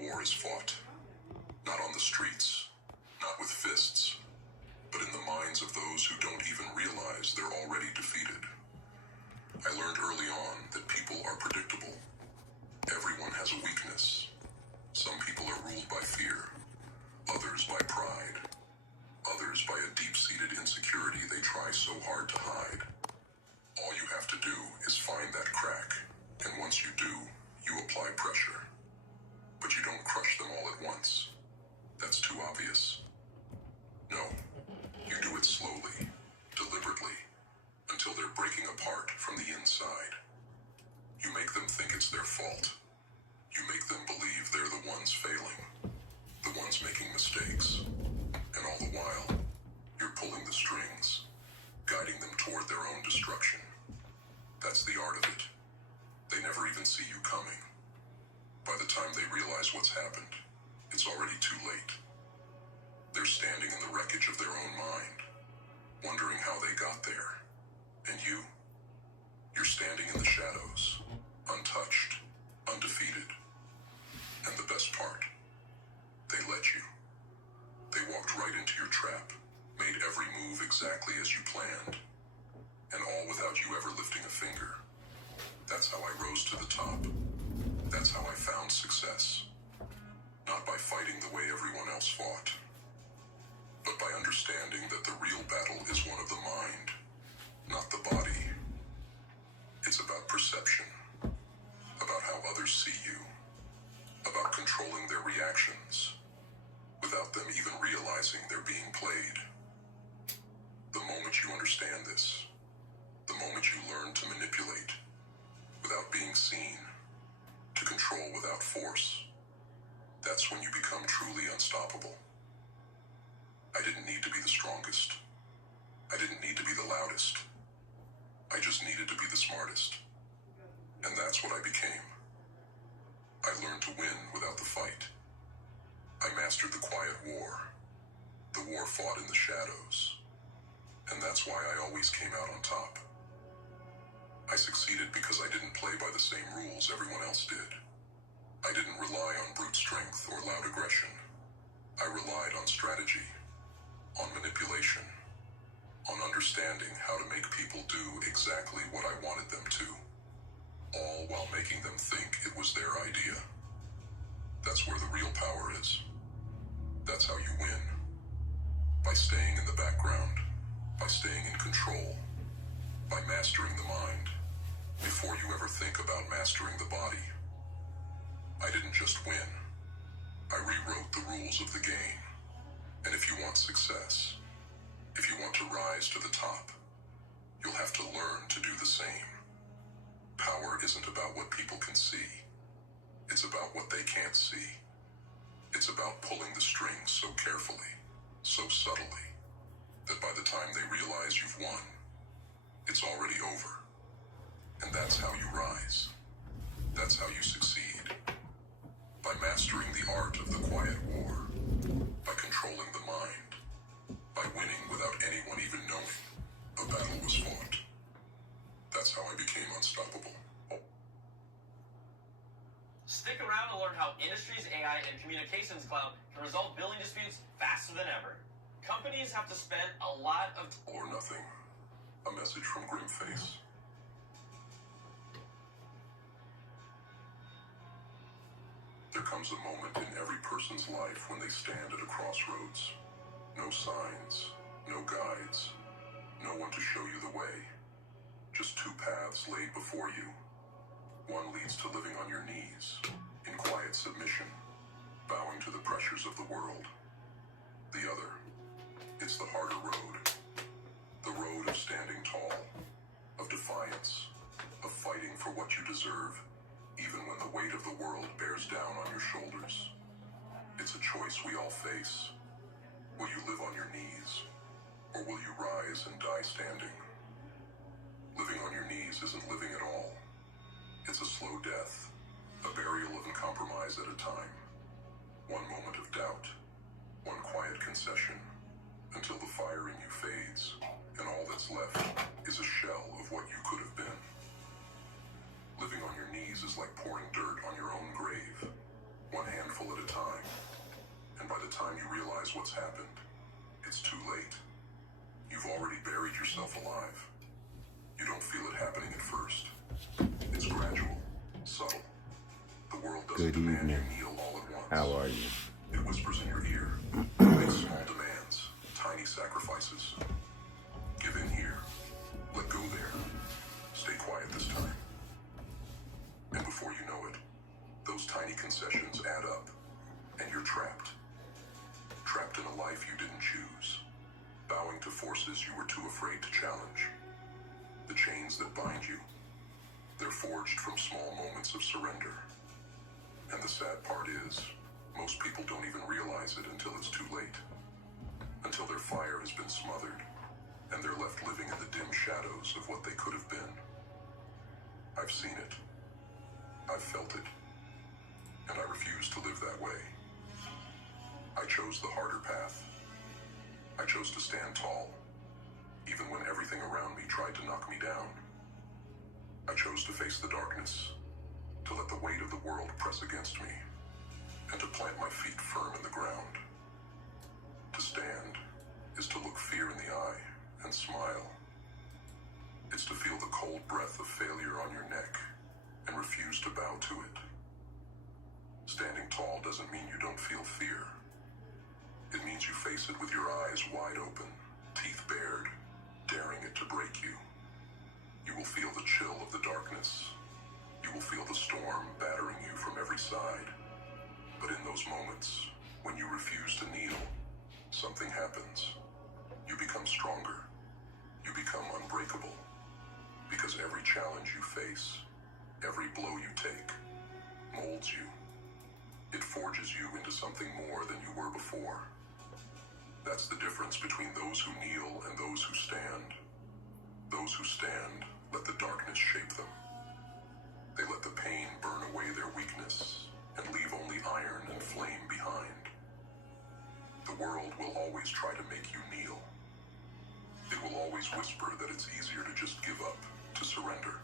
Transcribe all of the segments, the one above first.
war is fought. Not on the streets, not with fists, but in the minds of those who don't even realize they're already defeated. I learned early on that people are predictable. Everyone has a weakness. Some people are ruled by fear, others by pride, others by a deep-seated insecurity they try so hard to hide. All you have to do is find that crack, and once you do, you apply pressure. But you don't crush them all at once. That's too obvious. No, you do it slowly, deliberately, until they're breaking apart from the inside. You make them think it's their fault. You make them believe they're the ones failing, the ones making mistakes. And all the while, you're pulling the strings, guiding them toward their own destruction. That's the art of it. They never even see you coming. By the time they realize what's happened, it's already too late. They're standing in the wreckage of their own mind, wondering how they got there. And you're standing in the shadows, untouched, undefeated. And the best part, they let you. They walked right into your trap, made every move exactly as you planned, and all without you ever lifting a finger. That's how I rose to the top. That's how I found success. Not by fighting the way everyone else fought, but by understanding that the real battle is one of the mind, not the body. It's about perception, about how others see you, about controlling their reactions, without them even realizing they're being played. The moment you understand this, the moment you learn to manipulate without being seen, to control without force, that's when you become truly unstoppable. I didn't need to be the strongest. I didn't need to be the loudest. I just needed to be the smartest. And that's what I became. I learned to win without the fight. I mastered the quiet war, the war fought in the shadows. And that's why I always came out on top. I succeeded because I didn't play by the same rules everyone else did. I didn't rely on brute strength or loud aggression. I relied on strategy, on manipulation, on understanding how to make people do exactly what I wanted them to, all while making them think it was their idea. That's where the real power is. That's how you win. By staying in the background, by staying in control, by mastering the mind, before you ever think about mastering the body. I didn't just win. I rewrote the rules of the game. And if you want success, if you want to rise to the top, you'll have to learn to do the same. Power isn't about what people can see. It's about what they can't see. It's about pulling the strings so carefully, so subtly, that by the time they realize you've won, it's already over. And that's how you rise. That's how you succeed. By mastering the art of the quiet war. By controlling the mind. By winning without anyone even knowing a battle was fought. That's how I became unstoppable. Stick around to learn how industry's AI and communications cloud can resolve billing disputes faster than ever. Companies have to spend a lot of Or nothing. A message from Grimface. There comes a moment in every person's life when they stand at a crossroads. No signs, no guides, no one to show you the way. Just two paths laid before you. One leads to living on your knees, in quiet submission, bowing to the pressures of the world. The other, it's the harder road. The road of standing tall, of defiance, of fighting for what you deserve, even when the weight of the world bears down on your shoulders. It's a choice we all face. Will you live on your knees, or will you rise and die standing? Living on your knees isn't living at all. It's a slow death, a burial of compromise at a time. One moment of doubt, one quiet concession, until the fire in you fades, and all that's left is a shell of what you could have been. Living on your knees is like pouring dirt on your own grave. one handful at a time. And by the time you realize what's happened, it's too late. You've already buried yourself alive. You don't feel it happening at first. It's gradual, subtle. The world doesn't demand you kneel all at once. How are you? It whispers in your ear. Makes small demands, tiny sacrifices. Give in here. Let go there. Stay quiet this time. And before you know it, those tiny concessions add up, and you're trapped. Trapped in a life you didn't choose, bowing to forces you were too afraid to challenge. The chains that bind you, they're forged from small moments of surrender. And the sad part is, most people don't even realize it until it's too late. Until their fire has been smothered, and they're left living in the dim shadows of what they could have been. I've seen it. I've felt it. And I refuse to live that way. I chose the harder path. I chose to stand tall, even when everything around me tried to knock me down. I chose to face the darkness, to let the weight of the world press against me, and to plant my feet firm in the ground. To stand is to look fear in the eye and smile. It's to feel the cold breath of failure on your neck and refuse to bow to it. Standing tall doesn't mean you don't feel fear. It means you face it with your eyes wide open, teeth bared, daring it to break you. You will feel the chill of the darkness. You will feel the storm battering you from every side. But in those moments, when you refuse to kneel, something happens. You become stronger. You become unbreakable. Because every challenge you face, every blow you take, molds you. It forges you into something more than you were before. That's the difference between those who kneel and those who stand. Those who stand let the darkness shape them. They let the pain burn away their weakness and leave only iron and flame behind. The world will always try to make you kneel. It will always whisper that it's easier to just give up, to surrender.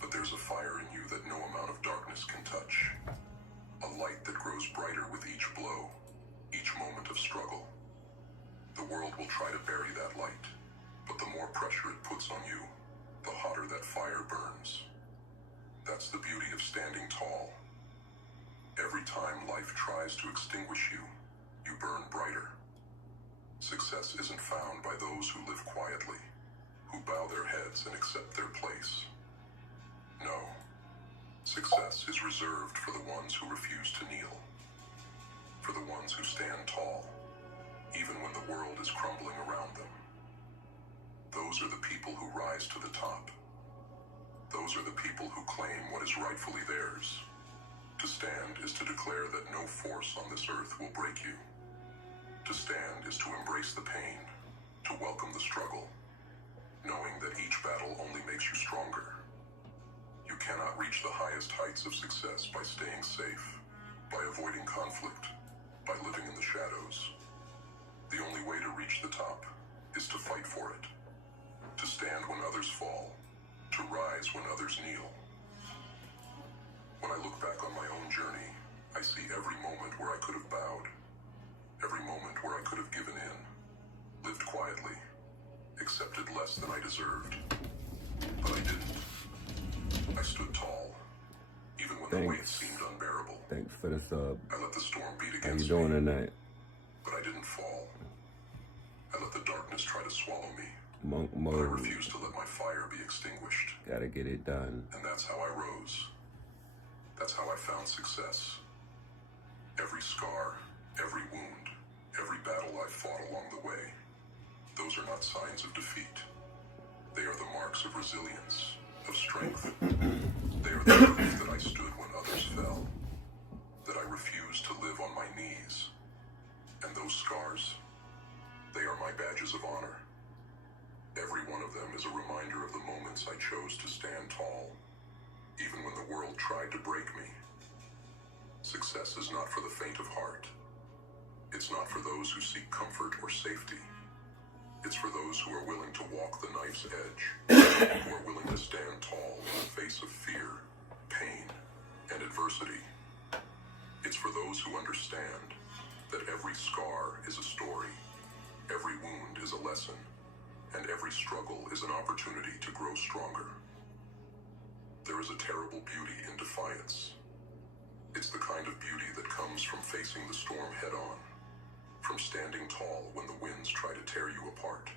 But there's a fire in you that no amount of darkness can touch. A light that grows brighter with each blow, each moment of struggle. The world will try to bury that light, but the more pressure it puts on you, the hotter that fire burns. That's the beauty of standing tall. Every time life tries to extinguish you, you burn brighter. Success isn't found by those who live quietly, who bow their heads and accept their place. No. Success is reserved for the ones who refuse to kneel, for the ones who stand tall, even when the world is crumbling around them. Those are the people who rise to the top. Those are the people who claim what is rightfully theirs. To stand is to declare that no force on this earth will break you. To stand is to embrace the pain, to welcome the struggle, knowing that each battle only makes you stronger. You cannot reach the highest heights of success by staying safe, by avoiding conflict, by living in the shadows. The only way to reach the top is to fight for it, to stand when others fall, to rise when others kneel. When I look back on my own journey, I see every moment where I could have bowed, every moment where I could have given in, lived quietly, accepted less than I deserved. But I didn't. I stood tall, even when the weight seemed unbearable. Thanks for the sub. I let the storm beat How against you doing me, tonight? but I didn't fall. I let the darkness try to swallow me, Monk but I Mode. refused to let my fire be extinguished. Gotta get it done. And that's how I rose. That's how I found success. Every scar, every wound, every battle I fought along the way, those are not signs of defeat. They are the marks of resilience, of strength. They are the proof that I stood when others fell, that I refused to live on my knees. And those scars, they are my badges of honor. Every one of them is a reminder of the moments I chose to stand tall, even when the world tried to break me. Success is not for the faint of heart. It's not for those who seek comfort or safety. It's for those who are willing to walk the knife's edge, who are willing to stand tall in the face of fear, pain, and adversity. It's for those who understand that every scar is a story, every wound is a lesson, and every struggle is an opportunity to grow stronger. There is a terrible beauty in defiance. It's the kind of beauty that comes from facing the storm head-on, from standing tall when the winds try to tear you apart.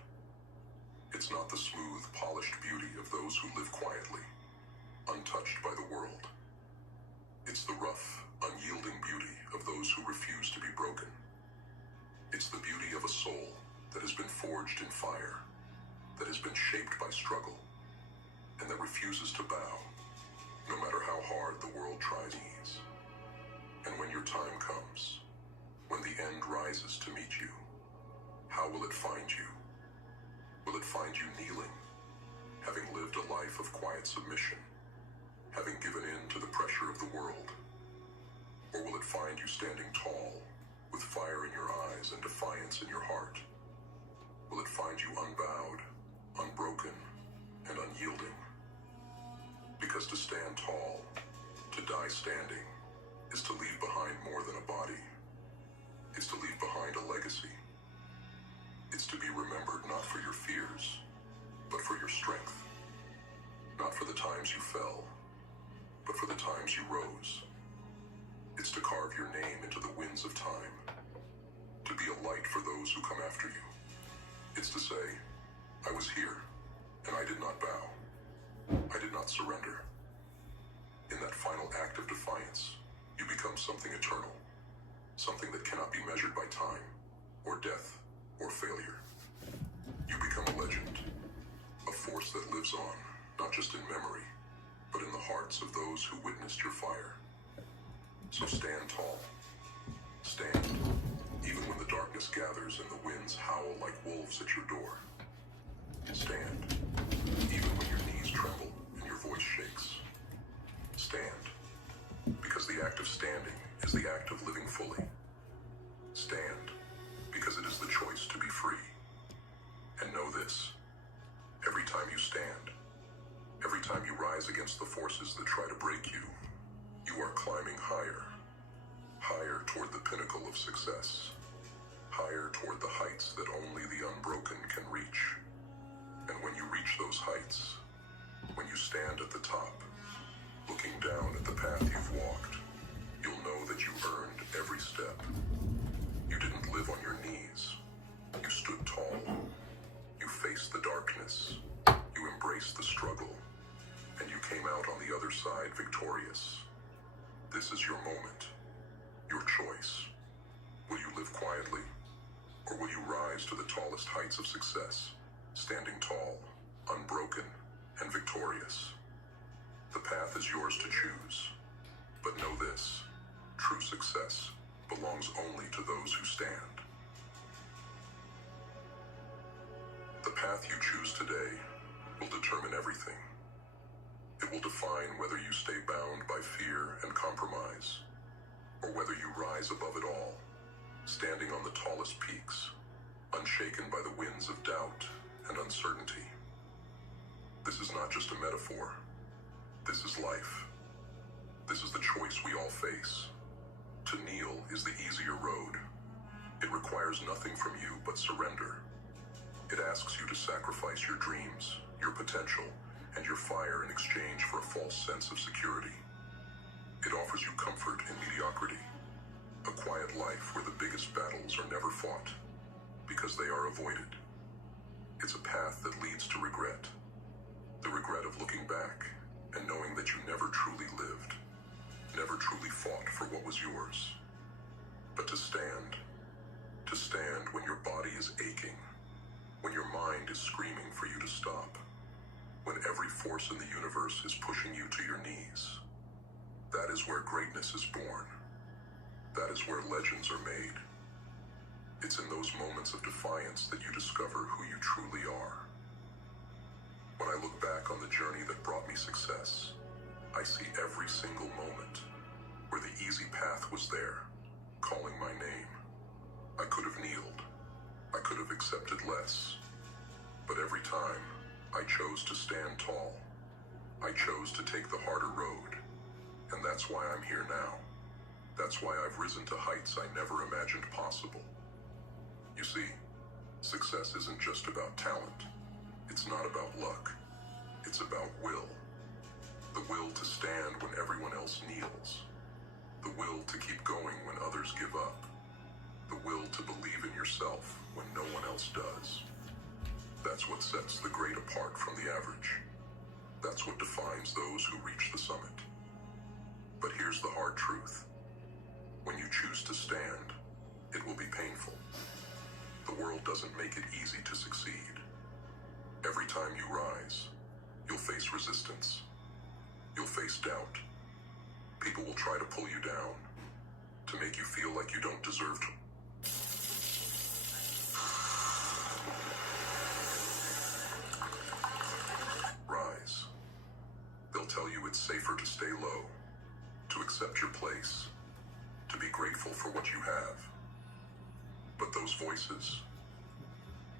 It's not the smooth, polished beauty of those who live quietly, untouched by the world. It's the rough, unyielding beauty of those who refuse to be broken. It's the beauty of a soul that has been forged in fire, that has been shaped by struggle, and that refuses to bow, no matter how hard the world tries to ease. And when your time comes, when the end rises to meet you, how will it find you? Will it find you kneeling, having lived a life of quiet submission, having given in to the pressure of the world? Or will it find you standing tall, with fire in your eyes and defiance in your heart? Will it find you unbowed, unbroken, and unyielding? Because to stand tall, to die standing, is to leave behind more than a body. It's to leave behind a legacy. It's to be remembered not for your fears, but for your strength. Not for the times you fell, but for the times you rose. It's to carve your name into the winds of time, to be a light for those who come after you. It's to say, I was here, and I did not bow. I did not surrender. In that final act of defiance, you become something eternal, something that cannot be measured by time, or death, or failure. You become a legend, a force that lives on, not just in memory, but in the hearts of those who witnessed your fire. So stand tall. Stand, even when the darkness gathers and the winds howl like wolves at your door. Stand, even when your knees tremble and your voice shakes. Stand, because the act of standing is the act of living fully. Stand, because it is the choice to be free. And know this, every time you stand, every time you rise against the forces that try to break you, you are climbing higher, higher toward the pinnacle of success, higher toward the heights that only the unbroken can reach. And when you reach those heights, when you stand at the top, looking down at the path you've walked, you'll know that you earned every step. You didn't live on your knees. You stood tall. You faced the darkness. You embraced the struggle. And you came out on the other side victorious. This is your moment, your choice. Will you live quietly, or will you rise to the tallest heights of success, standing tall, unbroken, and victorious? The path is yours to choose. But know this, true success belongs only to those who stand. The path you choose today will determine everything. It will define whether you stay bound by fear and compromise, or whether you rise above it all, standing on the tallest peaks, unshaken by the winds of doubt and uncertainty. This is not just a metaphor. This is life. This is the choice we all face. To kneel is the easier road. It requires nothing from you but surrender. It asks you to sacrifice your dreams, your potential, and your fire in exchange for a false sense of security. It offers you comfort in mediocrity, a quiet life where the biggest battles are never fought, because they are avoided. It's a path that leads to regret, the regret of looking back and knowing that you never truly lived, never truly fought for what was yours. But to stand when your body is aching, when your mind is screaming for you to stop, when every force in the universe is pushing you to your knees, that is where greatness is born. That is where legends are made. It's in those moments of defiance that you discover who you truly are. When I look back on the journey that brought me success, I see every single moment where the easy path was there, calling my name. I could have kneeled. I could have accepted less. But every time, I chose to stand tall. I chose to take the harder road. And that's why I'm here now. That's why I've risen to heights I never imagined possible. You see, success isn't just about talent. It's not about luck. It's about will. The will to stand when everyone else kneels. The will to keep going when others give up. The will to believe in yourself when no one else does. That's what sets the great apart from the average. That's what defines those who reach the summit. But here's the hard truth. When you choose to stand, it will be painful. The world doesn't make it easy to succeed. Every time you rise, you'll face resistance. You'll face doubt. People will try to pull you down, to make you feel like you don't deserve to. Rise. They'll tell you it's safer to stay low, to accept your place, to be grateful for what you have. But those voices,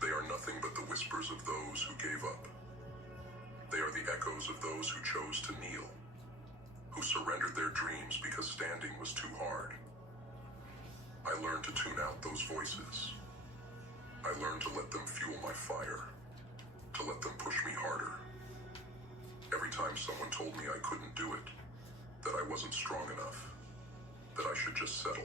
they are nothing but the whispers of those who gave up. They are the echoes of those who chose to kneel, who surrendered their dreams because standing was too hard. I learned to tune out those voices. I learned to let them fuel my fire, to let them push me harder. Every time someone told me I couldn't do it, that I wasn't strong enough, that I should just settle.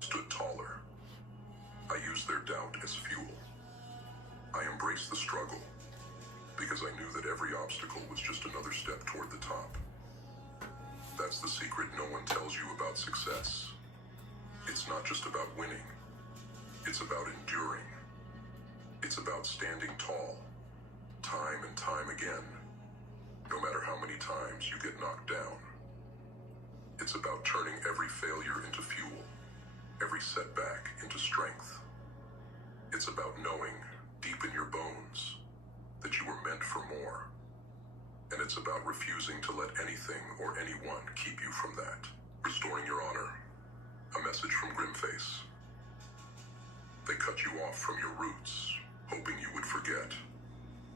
Stood taller. I used their doubt as fuel. I embraced the struggle because I knew that every obstacle was just another step toward the top. That's the secret no one tells you about success. It's not just about winning. It's about enduring. It's about standing tall, time and time again, no matter how many times you get knocked down. It's about turning every failure into fuel, every setback into strength. It's about knowing, deep in your bones, that you were meant for more. And it's about refusing to let anything or anyone keep you from that. Restoring your honor. A message from Grimface. They cut you off from your roots, hoping you would forget,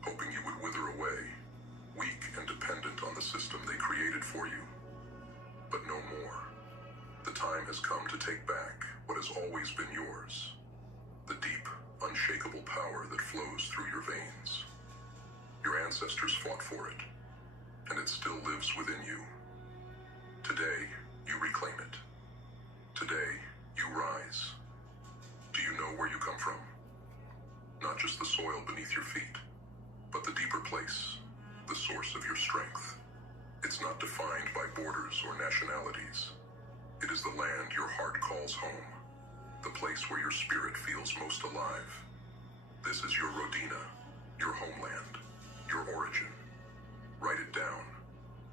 hoping you would wither away, weak and dependent on the system they created for you. But no more. The time has come to take back what has always been yours. The deep, unshakable power that flows through your veins. Your ancestors fought for it, and it still lives within you. Today, you reclaim it. Today, you rise. Do you know where you come from? Not just the soil beneath your feet, but the deeper place, the source of your strength. It's not defined by borders or nationalities. It is the land your heart calls home, the place where your spirit feels most alive. This is your Rodina, your homeland, your origin. Write it down.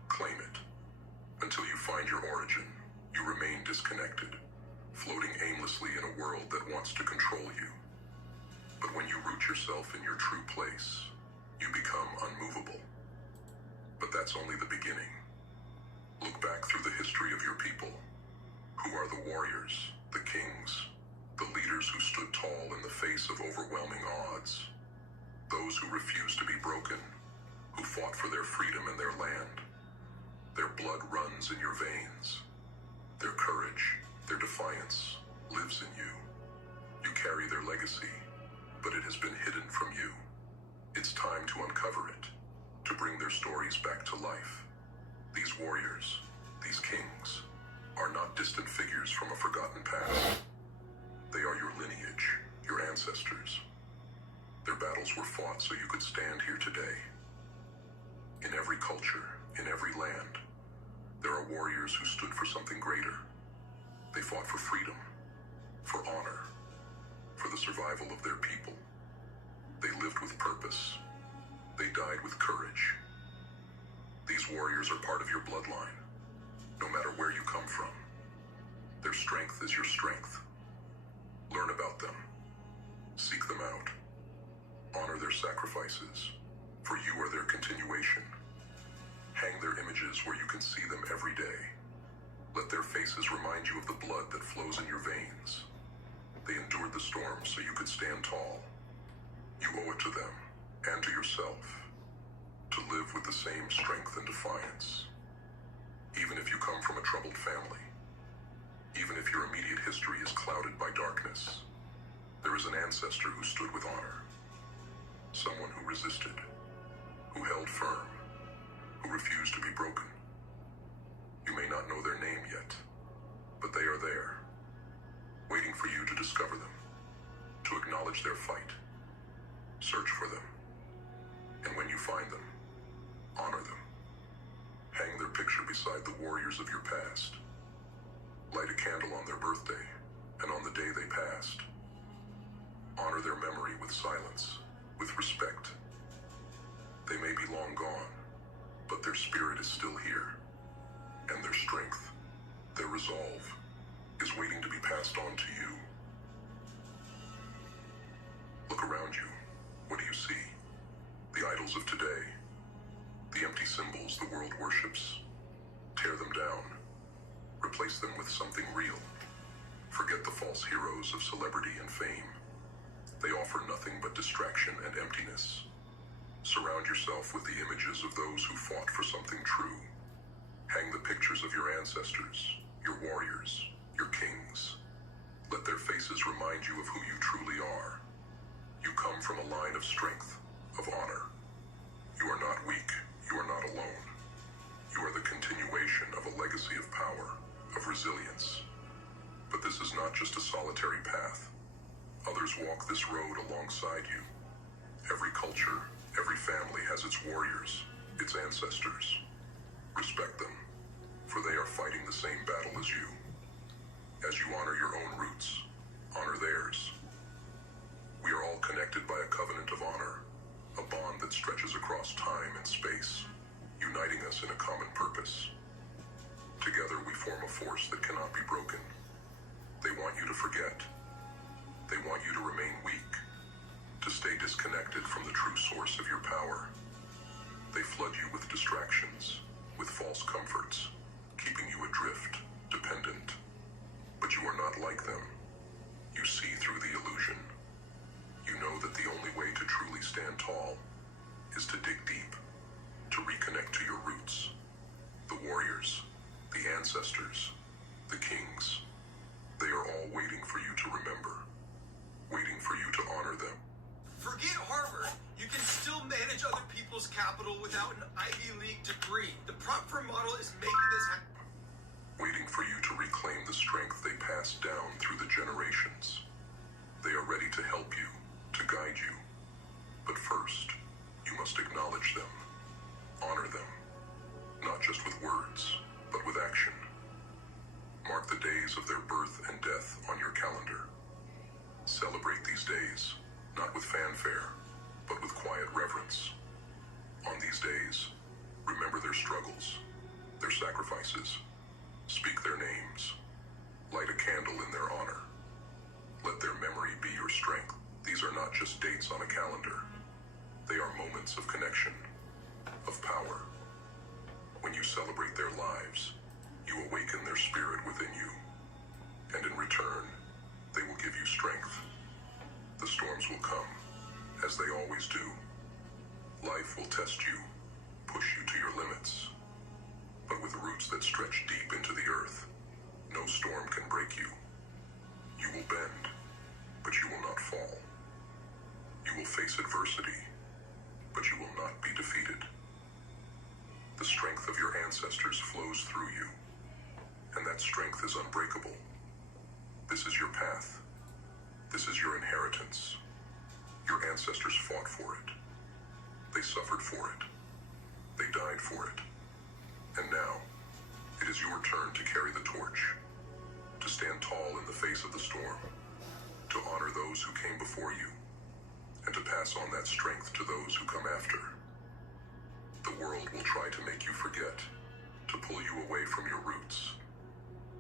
Claim it. Until you find your origin, you remain disconnected, floating aimlessly in a world that wants to control you. But when you root yourself in your true place, you become unmovable. But that's only the beginning. Look back through the history of your people. Who are the warriors, the kings, the leaders who stood tall in the face of overwhelming odds? Those who refused to be broken, who fought for their freedom and their land. Their blood runs in your veins. Their courage, their defiance, lives in you. You carry their legacy, but it has been hidden from you. It's time to uncover it, to bring their stories back to life. These warriors, these kings, are not distant figures from a forgotten past. They are your lineage, your ancestors. Their battles were fought so you could stand here today. In every culture, in every land, there are warriors who stood for something greater. They fought for freedom, for honor, for the survival of their people. They lived with purpose. They died with courage. These warriors are part of your bloodline, no matter where you come from. Their strength is your strength. Learn about them. Seek them out. Honor their sacrifices, for you are their continuation. Hang their images where you can see them every day. Let their faces remind you of the blood that flows in your veins. They endured the storm so you could stand tall. You owe it to them, and to yourself, to live with the same strength and defiance. Even if you come from a troubled family, even if your immediate history is clouded by darkness, there is an ancestor who stood with honor. Someone who resisted, who held firm, who refused to be broken. You may not know their name yet, but they are there, waiting for you to discover them, to acknowledge their fight. Search for them, and when you find them, honor them. Hang their picture beside the warriors of your past. Light a candle on their birthday and on the day they passed. Honor their memory with silence, with respect. They may be long gone, but their spirit is still here, and their strength, their resolve, is waiting to be passed on to you. Look around you. What do you see? The idols of today, the empty symbols the world worships. Tear them down. Replace them with something real. Forget the false heroes of celebrity and fame. They offer nothing but distraction and emptiness. Surround yourself with the images of those who fought for something true. Hang the pictures of your ancestors, your warriors, your kings. Let their faces remind you of who you truly are. You come from a line of strength, of honor. You are not weak. You are not alone. You are the continuation of a legacy of power, of resilience. But this is not just a solitary path. Others walk this road alongside you. Every culture, every family has its warriors, its ancestors. Respect them, for they are fighting the same battle as you. As you honor your own roots, honor theirs. We are all connected by a covenant of honor, a bond that stretches across time and space, uniting us in a common purpose. Together we form a force that cannot be broken. They want you to forget. They want you to remain weak, to stay disconnected from the true source of your power. They flood you with distractions, with false comforts, keeping you adrift, dependent. But you are not like them. You see through the illusion. You know that the only way to truly stand tall is to dig deep, to reconnect to your roots. The warriors, the ancestors, the kings, they are all waiting for you to remember, waiting for you to honor them. Forget Harvard. You can still manage other people's capital without an Ivy League degree. The prop firm model is making this happen. Waiting for you to reclaim the strength they passed down through the generations. They are ready to help you, to guide you. But first, you must acknowledge them, honor them, not just with words, but with action. Mark the days of their birth and death on your calendar. Celebrate these days, not with fanfare, but with quiet reverence. On these days, remember their struggles, their sacrifices. Speak their names. Light a candle in their honor. Let their memory be your strength. These are not just dates on a calendar. They are moments of connection, of power. When you celebrate their lives, you awaken their spirit within you. And in return, they will give you strength. The storms will come, as they always do. Life will test you, push you to your limits. But with roots that stretch deep into the earth, no storm can break you. You will bend, but you will not fall. You will face adversity, but you will not be defeated. The strength of your ancestors flows through you, and that strength is unbreakable. This is your path. This is your inheritance. Your ancestors fought for it. They suffered for it. They died for it. And now, it is is your turn to carry the torch, to stand tall in the face of the storm, to honor those who came before you, and to pass on that strength to those who come after. The world will try to make you forget, to pull you away from your roots,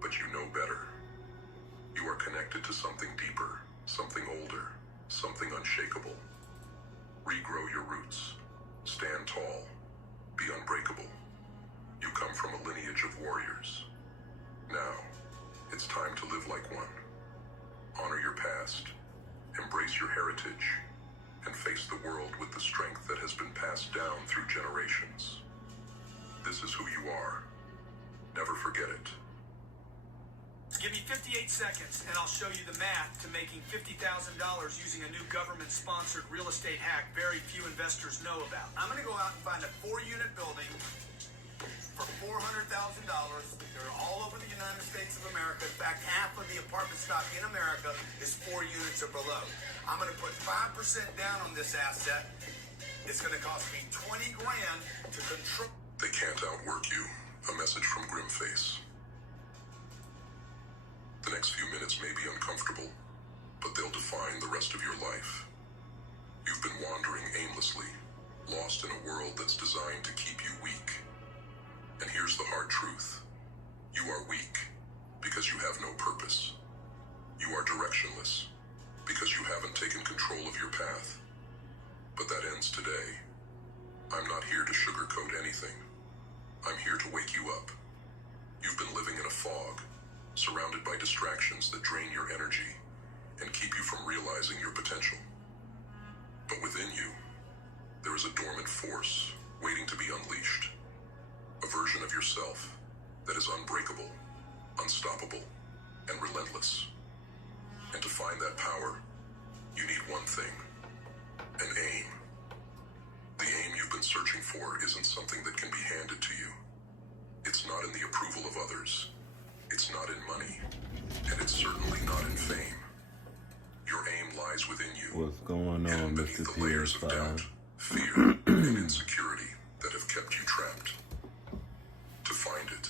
but you know better. You are connected to something deeper, something older, something unshakable. Regrow your roots. Stand tall. Be unbreakable. You come from a lineage of warriors. Now, it's time to live like one. Honor your past, embrace your heritage, and face the world with the strength that has been passed down through generations. This is who you are. Never forget it. Give me 58 seconds, and I'll show you the math to making $50,000 using a new government-sponsored real estate hack very few investors know about. I'm going to go out and find a 4-unit building for $400,000. They're all over the United States of America. In fact, half of the apartment stock in America is 4 units or below. I'm going to put 5% down on this asset. It's going to cost me $20 grand to control. They can't outwork you. A message from Grimface. The next few minutes may be uncomfortable, but they'll define the rest of your life. You've been wandering aimlessly, lost in a world that's designed to keep you weak. And here's the hard truth. You are weak because you have no purpose. You are directionless because you haven't taken control of your path. But that ends today. I'm not here to sugarcoat anything. I'm here to wake you up. You've been living in a fog, surrounded by distractions that drain your energy and keep you from realizing your potential. But within you, there is a dormant force waiting to be unleashed. A version of yourself that is unbreakable, unstoppable, and relentless. And to find that power, you need one thing: an aim. The aim you've been searching for isn't something that can be handed to you. It's not in the approval of others. It's not in money. And it's certainly not in fame. Your aim lies within you. What's going hidden on, beneath Mr. the layers of PS5? doubt, fear, and insecurity that have kept you trapped. To find it,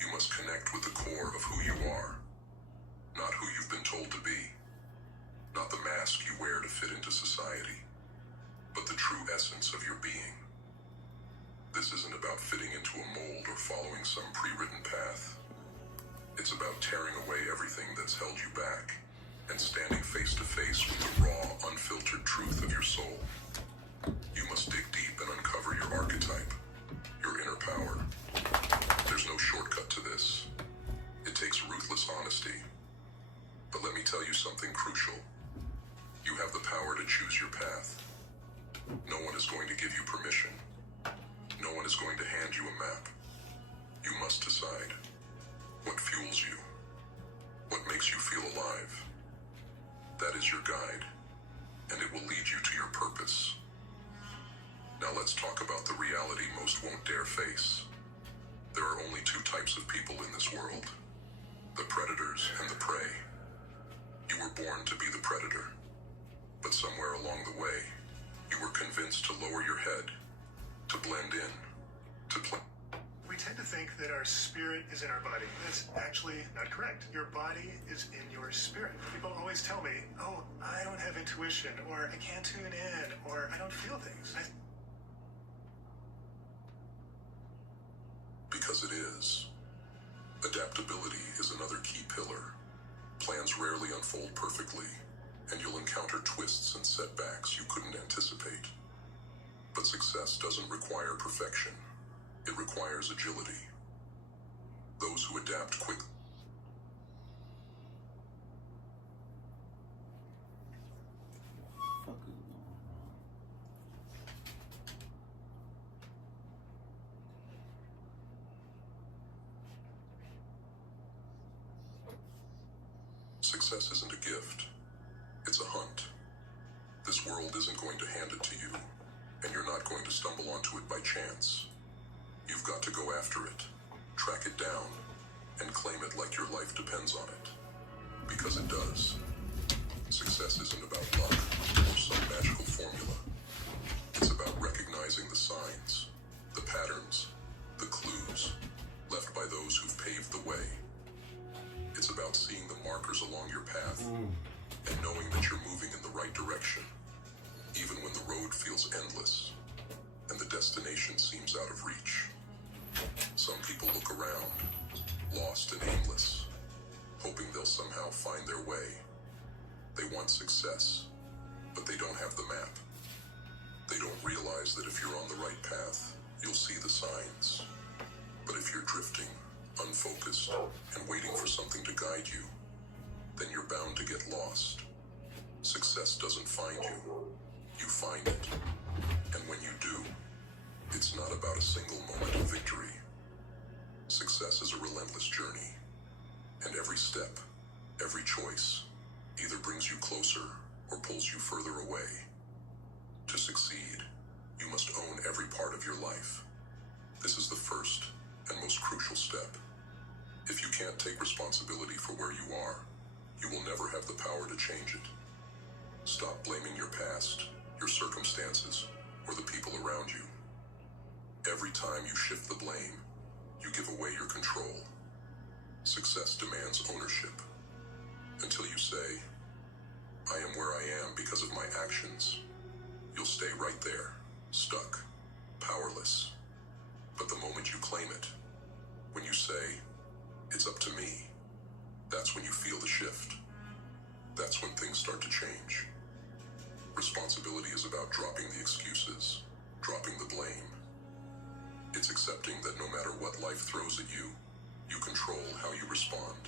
you must connect with the core of who you are. Not who you've been told to be. Not the mask you wear to fit into society. But the true essence of your being. This isn't about fitting into a mold or following some pre-written path. It's about tearing away everything that's held you back and standing face to face with the raw, unfiltered truth of your soul. You must dig deep and uncover your archetype, your inner power. There's no shortcut to this. It takes ruthless honesty. But let me tell you something crucial. You have the power to choose your path. No one is going to give you permission. No one is going to hand you a map. You must decide. What fuels you? What makes you feel alive? That is your guide, and it will lead you to your purpose. Now let's talk about the reality most won't dare face. There are only 2 types of people in this world: the predators and the prey. You were born to be the predator, but somewhere along the way, you were convinced to lower your head, to blend in, to play. We tend to think that our spirit is in our body. That's actually not correct. Your body is in your spirit. People always tell me, oh, I don't have intuition, or I can't tune in, or I don't feel things. Because it is. Adaptability is another key pillar. Plans rarely unfold perfectly, and you'll encounter twists and setbacks you couldn't anticipate. But success doesn't require perfection. It requires agility. Those who adapt quickly. Success isn't a gift. It's a hunt. This world isn't going to hand it to you, and you're not going to stumble onto it by chance. You've got to go after it, track it down, and claim it like your life depends on it. Because it does. Success isn't about luck or some magical formula. It's about recognizing the signs, the patterns, the clues left by those who way. It's about seeing the markers along your path and knowing that you're moving in the right direction, even when the road feels endless and the destination seems out of reach. Some people look around, lost and aimless, hoping they'll somehow find their way. They want success, but they don't have the map. They don't realize that if you're on the right path, you'll see the signs. But if you're drifting, unfocused, and waiting for something to guide you, then you're bound to get lost. Success doesn't find you, you find it. And when you do, it's not about a single moment of victory. Success is a relentless journey, and every step, every choice, either brings you closer or pulls you further away. To succeed, you must own every part of your life. This is the first and most crucial step. If you can't take responsibility for where you are, you will never have the power to change it. Stop blaming your past, your circumstances, or the people around you. Every time you shift the blame, you give away your control. Success demands ownership. Until you say, I am where I am because of my actions, you'll stay right there, stuck, powerless. But the moment you claim it, when you say, it's up to me, that's when you feel the shift. That's when things start to change. Responsibility is about dropping the excuses, dropping the blame. It's accepting that no matter what life throws at you, you control how you respond.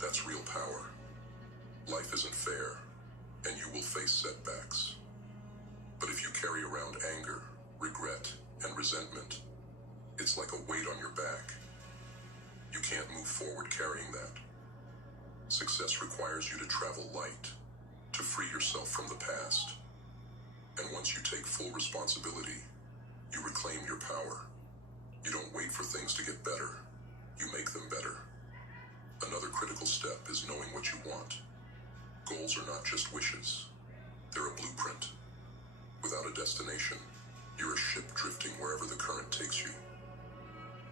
That's real power. Life isn't fair, and you will face setbacks. But if you carry around anger, regret, and resentment, it's like a weight on your back. You can't move forward carrying that. Success requires you to travel light, to free yourself from the past. And once you take full responsibility, you reclaim your power. You don't wait for things to get better. You make them better. Another critical step is knowing what you want. Goals are not just wishes. They're a blueprint. Without a destination, you're a ship drifting wherever the current takes you.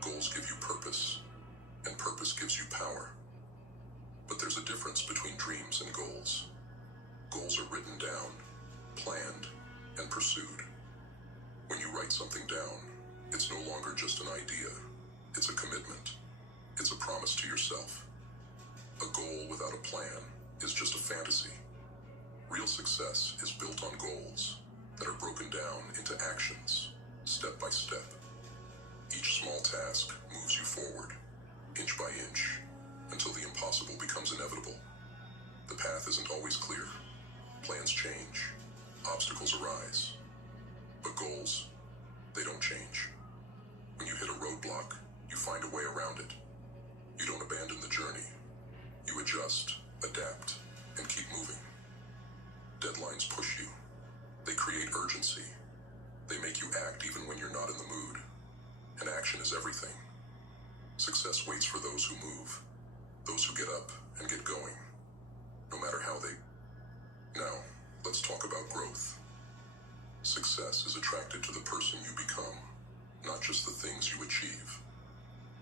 Goals give you purpose, and purpose gives you power. But there's a difference between dreams and goals. Goals are written down, planned, and pursued. When you write something down, it's no longer just an idea. It's a commitment. It's a promise to yourself. A goal without a plan is just a fantasy. Real success is built on goals that are broken down into actions, step by step. Each small task moves you forward, inch by inch, until the impossible becomes inevitable. The path isn't always clear. Plans change. Obstacles arise. But goals, they don't change. When you hit a roadblock, you find a way around it. You don't abandon the journey. You adjust, adapt, and keep moving. Deadlines push you. They create urgency. They make you act even when you're not in the mood. And action is everything. Success waits for those who move, those who get up and get going, no matter how they... Now, let's talk about growth. Success is attracted to the person you become, not just the things you achieve.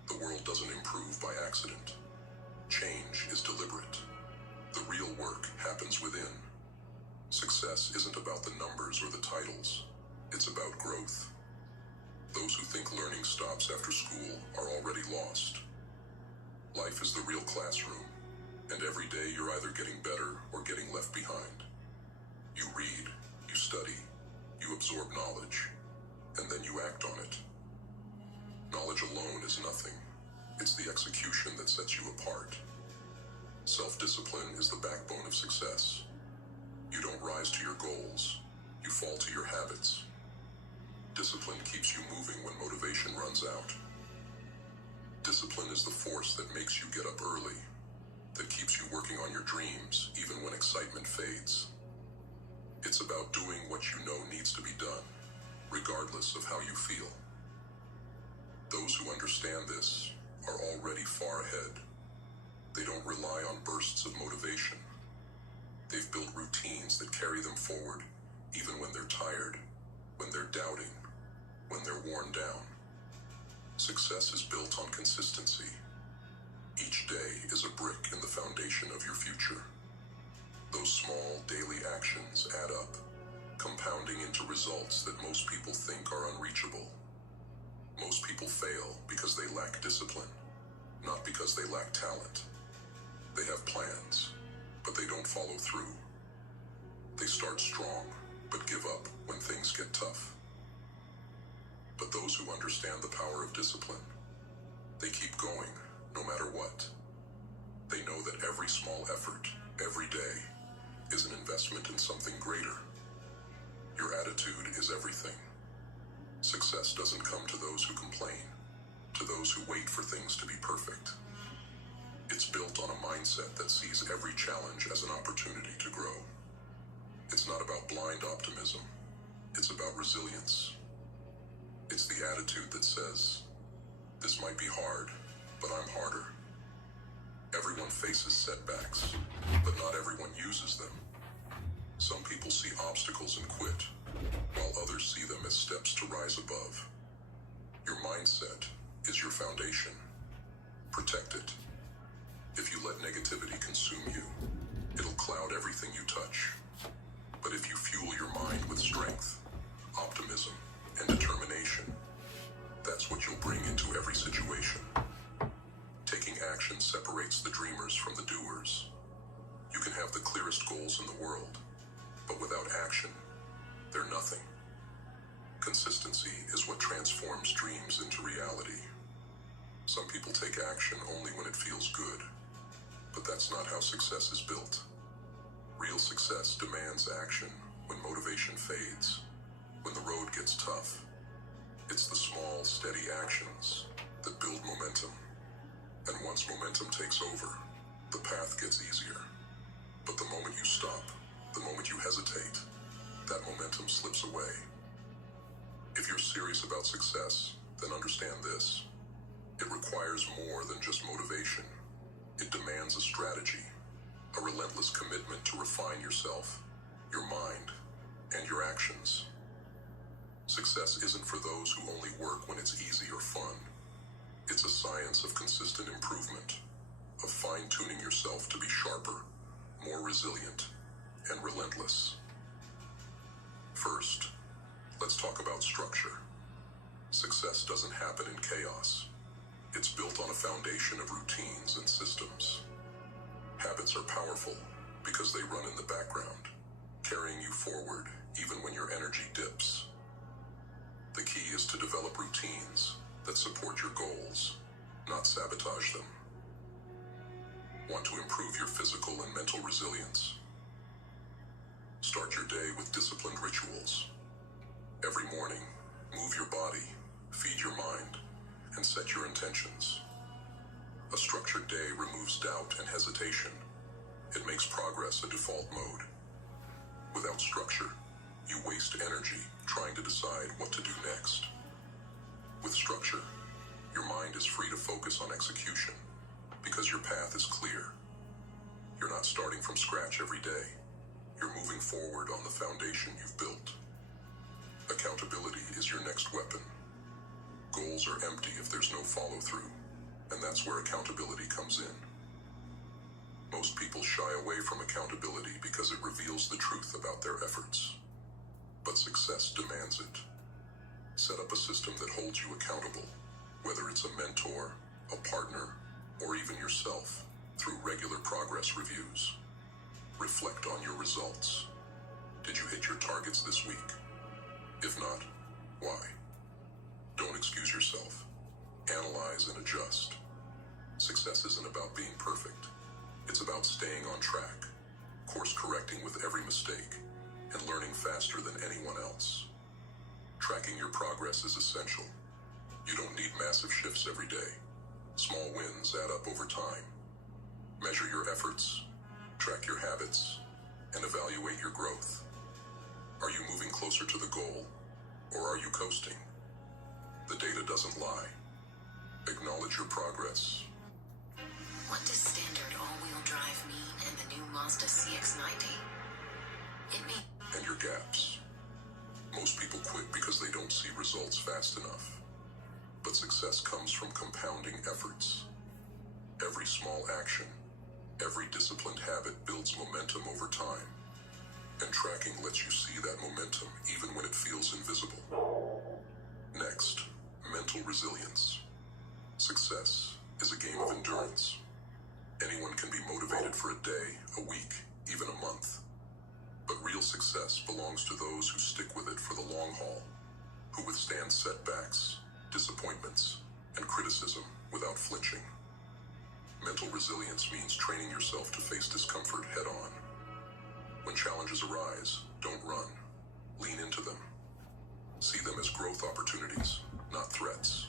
The world doesn't improve by accident. Change is deliberate. The real work happens within. Success isn't about the numbers or the titles. It's about growth. Those who think learning stops after school are already lost. Life is the real classroom, and every day you're either getting better or getting left behind. You read, you study, you absorb knowledge, and then you act on it. Knowledge alone is nothing. It's the execution that sets you apart. Self-discipline is the backbone of success. You don't rise to your goals. You fall to your habits. Discipline keeps you moving when motivation runs out. Discipline is the force that makes you get up early, that keeps you working on your dreams even when excitement fades. It's about doing what you know needs to be done, regardless of how you feel. Those who understand this are already far ahead. They don't rely on bursts of motivation. They've built routines that carry them forward, even when they're tired, when they're doubting, when they're worn down. Success is built on consistency, Each day is a brick in the foundation of your future. Those small daily actions add up, compounding into results that most people think are unreachable. Most people fail because they lack discipline, not because they lack talent. They have plans, but they don't follow through. They start strong, but give up when things get tough. But those who understand the power of discipline, they keep going no matter what. They know that every small effort, every day, is an investment in something greater. Your attitude is everything. Success doesn't come to those who complain, to those who wait for things to be perfect. It's built on a mindset that sees every challenge as an opportunity to grow. It's not about blind optimism. It's about resilience. It's the attitude that says, this might be hard, but I'm harder. Everyone faces setbacks, but not everyone uses them. Some people see obstacles and quit, while others see them as steps to rise above. Your mindset is your foundation. Protect it. If you let negativity consume you, it'll cloud everything you touch. But if you fuel your mind with strength, optimism, and determination, that's what you'll bring into every situation. Taking action separates the dreamers from the doers. You can have the clearest goals in the world, but without action, they're nothing. Consistency is what transforms dreams into reality. Some people take action only when it feels good, but that's not how success is built. Real success demands action when motivation fades, when the road gets tough. It's the small, steady actions that build momentum. And once momentum takes over, the path gets easier. But the moment you stop, the moment you hesitate, that momentum slips away. If you're serious about success, then understand this. It requires more than just motivation. It demands a strategy, a relentless commitment to refine yourself, your mind, and your actions. Success isn't for those who only work when it's easy or fun. It's a science of consistent improvement, of fine-tuning yourself to be sharper, more resilient, and relentless. First, let's talk about structure. Success doesn't happen in chaos. It's built on a foundation of routines and systems. Habits are powerful because they run in the background, carrying you forward even when your energy dips. The key is to develop routines that support your goals, not sabotage them. Want to improve your physical and mental resilience? Start your day with disciplined rituals. Every morning, move your body, feed your mind, and set your intentions. A structured day removes doubt and hesitation. It makes progress a default mode. Without structure, you waste energy trying to decide what to do next. With structure, your mind is free to focus on execution because your path is clear. You're not starting from scratch every day. You're moving forward on the foundation you've built. Accountability is your next weapon. Goals are empty if there's no follow-through, and that's where accountability comes in. Most people shy away from accountability because it reveals the truth about their efforts. But success demands it. Set up a system that holds you accountable, whether it's a mentor, a partner, or even yourself, through regular progress reviews. Reflect on your results. Did you hit your targets this week? If not, why? Don't excuse yourself. Analyze and adjust. Success isn't about being perfect. It's about staying on track, course correcting with every mistake, and learning faster than anyone else. Tracking your progress is essential. You don't need massive shifts every day. Small wins add up over time. Measure your efforts, track your habits, and evaluate your growth. Are you moving closer to the goal, or are you coasting? The data doesn't lie. Acknowledge your progress. What does standard all-wheel drive mean in the new Mazda CX-90? It means... And your gaps. Most people quit because they don't see results fast enough. But success comes from compounding efforts. Every small action, every disciplined habit builds momentum over time, and tracking lets you see that momentum even when it feels invisible. Next, mental resilience. Success is a game of endurance. Anyone can be motivated for a day, a week, even a month. But real success belongs to those who stick with it for the long haul, who withstand setbacks, disappointments, and criticism without flinching. Mental resilience means training yourself to face discomfort head-on. When challenges arise, don't run. Lean into them. See them as growth opportunities, not threats.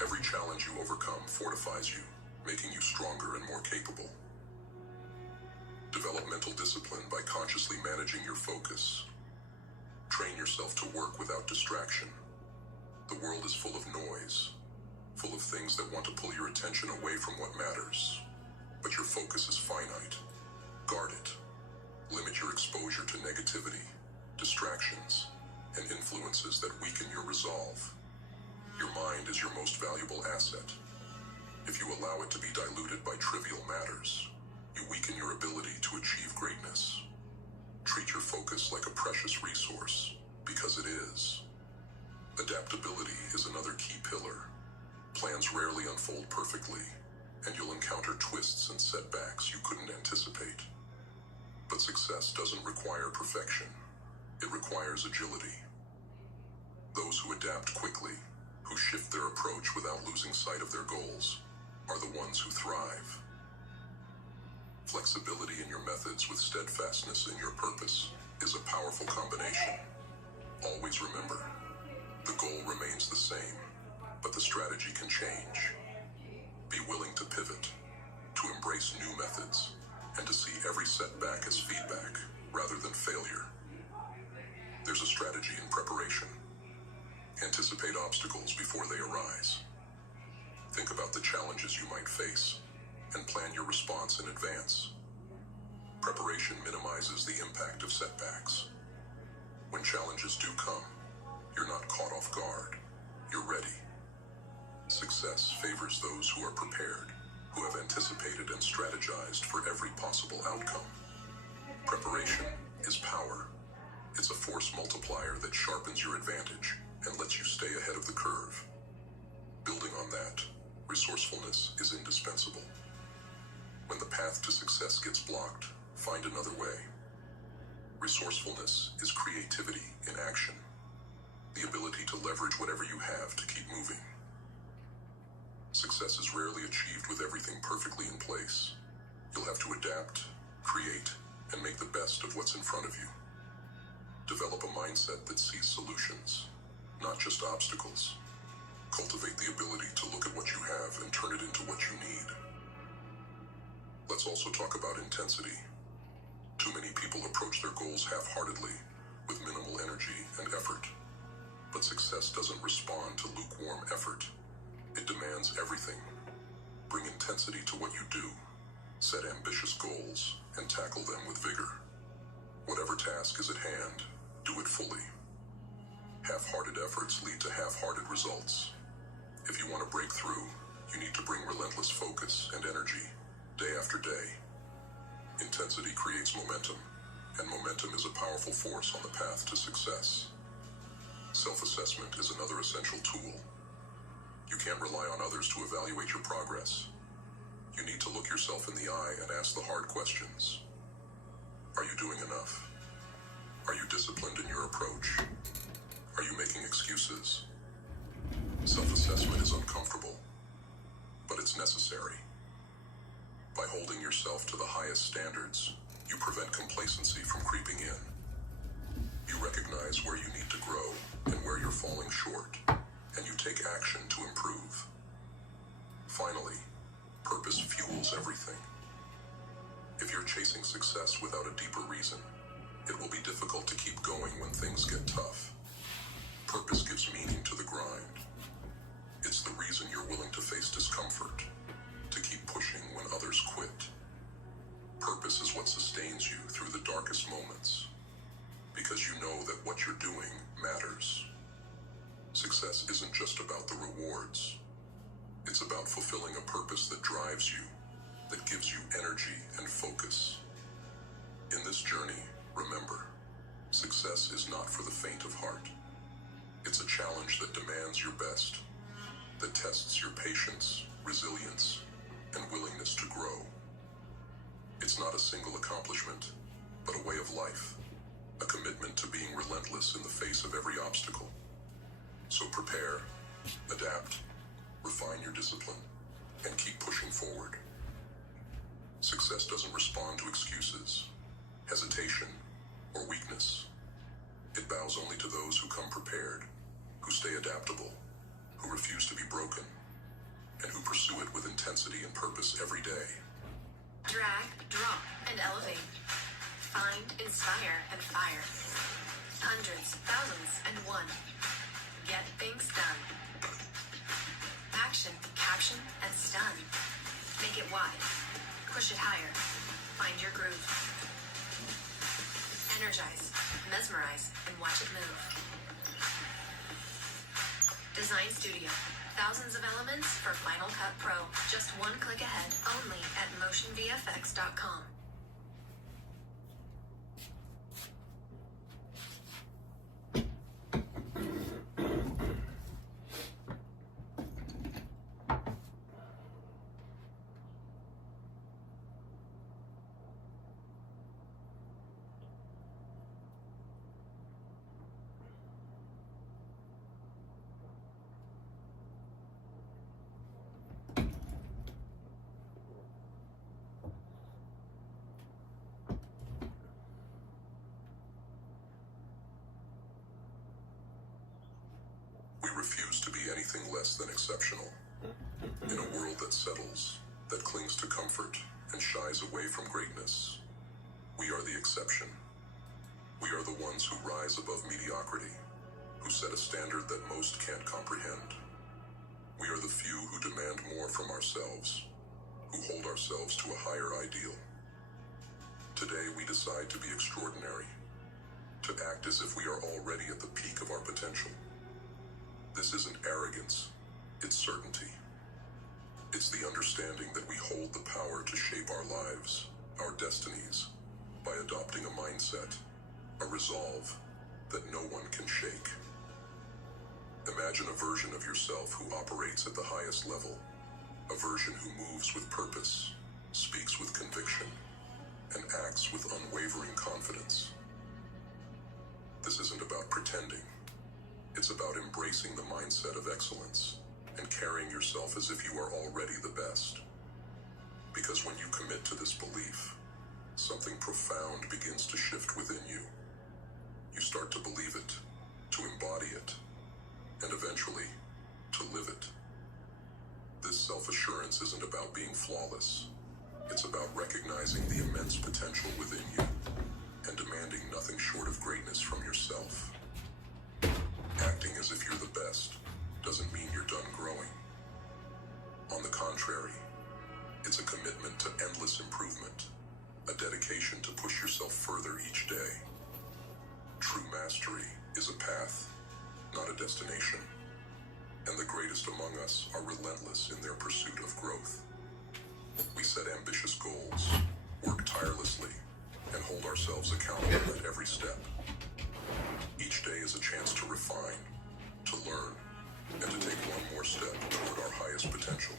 Every challenge you overcome fortifies you, making you stronger and more capable. Develop mental discipline by consciously managing your focus. Train yourself to work without distraction. The world is full of noise, full of things that want to pull your attention away from what matters. But your focus is finite. Guard it. Limit your exposure to negativity, distractions, and influences that weaken your resolve. Your mind is your most valuable asset. If you allow it to be diluted by trivial matters, you weaken your ability to achieve greatness. Treat your focus like a precious resource, because it is. Adaptability is another key pillar. Plans rarely unfold perfectly, and you'll encounter twists and setbacks you couldn't anticipate. But success doesn't require perfection. It requires agility. Those who adapt quickly, who shift their approach without losing sight of their goals, are the ones who thrive. Flexibility in your methods with steadfastness in your purpose is a powerful combination. Always remember, the goal remains the same, but the strategy can change. Be willing to pivot, to embrace new methods, and to see every setback as feedback rather than failure. There's a strategy in preparation. Anticipate obstacles before they arise. Think about the challenges you might face and plan your response in advance. Preparation minimizes the impact of setbacks. When challenges do come, you're not caught off guard. You're ready. Success favors those who are prepared, who have anticipated and strategized for every possible outcome. Preparation is power. It's a force multiplier that sharpens your advantage and lets you stay ahead of the curve. Building on that, resourcefulness is indispensable. When the path to success gets blocked, find another way. Resourcefulness is creativity in action, the ability to leverage whatever you have to keep moving. Success is rarely achieved with everything perfectly in place. You'll have to adapt, create, and make the best of what's in front of you. Develop a mindset that sees solutions, not just obstacles. Cultivate the ability to look at what you have and turn it into what you need. Let's also talk about intensity. Too many people approach their goals half-heartedly, with minimal energy and effort. But success doesn't respond to lukewarm effort. It demands everything. Bring intensity to what you do. Set ambitious goals and tackle them with vigor. Whatever task is at hand, do it fully. Half-hearted efforts lead to half-hearted results. If you want to break through, you need to bring relentless focus and energy, day after day. Intensity creates momentum, and momentum is a powerful force on the path to success. Self-assessment is another essential tool. You can't rely on others to evaluate your progress. You need to look yourself in the eye and ask the hard questions. Are you doing enough? Are you disciplined in your approach? Are you making excuses? Self-assessment is uncomfortable, but it's necessary. By holding yourself to the highest standards, you prevent complacency from creeping in. You recognize where you need to grow and where you're falling short, and you take action to improve. Finally, purpose fuels everything. If you're chasing success without a deeper reason, it will be difficult to keep going when things get tough. Purpose gives meaning to the grind. It's the reason you're willing to face discomfort, to keep pushing when others quit. Purpose is what sustains you through the darkest moments, because you know that what you're doing matters. Success isn't just about the rewards. It's about fulfilling a purpose that drives you, that gives you energy and focus. In this journey, remember, success is not for the faint of heart. It's a challenge that demands your best, that tests your patience, resilience, and willingness to grow. It's not a single accomplishment, but a way of life, a commitment to being relentless in the face of every obstacle. So prepare, adapt, refine your discipline, and keep pushing forward. Success doesn't respond to excuses, hesitation, or weakness. It bows only to those who come prepared, who stay adaptable, who refuse to be broken, and who pursue it with intensity and purpose every day. Drag, drop, and elevate. Find, inspire, and fire. Hundreds, thousands, and one. Get things done. Action, caption, and stun. Make it wide. Push it higher. Find your groove. Energize, mesmerize, and watch it move. Design Studio. Thousands of elements for Final Cut Pro. Just one click ahead, only at motionvfx.com. We refuse to be anything less than exceptional. In a world that settles, that clings to comfort, and shies away from greatness, we are the exception. We are the ones who rise above mediocrity, who set a standard that most can't comprehend. We are the few who demand more from ourselves, who hold ourselves to a higher ideal. Today we decide to be extraordinary, to act as if we are already at the peak of our potential. This isn't arrogance, it's certainty. It's the understanding that we hold the power to shape our lives, our destinies, by adopting a mindset, a resolve that no one can shake. Imagine a version of yourself who operates at the highest level, a version who moves with purpose, speaks with conviction, and acts with unwavering confidence. This isn't about pretending. It's about embracing the mindset of excellence and carrying yourself as if you are already the best. Because when you commit to this belief, something profound begins to shift within you. You start to believe it, to embody it, and eventually, to live it. This self-assurance isn't about being flawless. It's about recognizing the immense potential within you and demanding nothing short of greatness from yourself. Acting as if you're the best doesn't mean you're done growing. On the contrary, it's a commitment to endless improvement, a dedication to push yourself further each day. True mastery is a path, not a destination, and the greatest among us are relentless in their pursuit of growth. We set ambitious goals, work tirelessly, and hold ourselves accountable at every step. Each day is a chance to refine, to learn, and to take one more step toward our highest potential.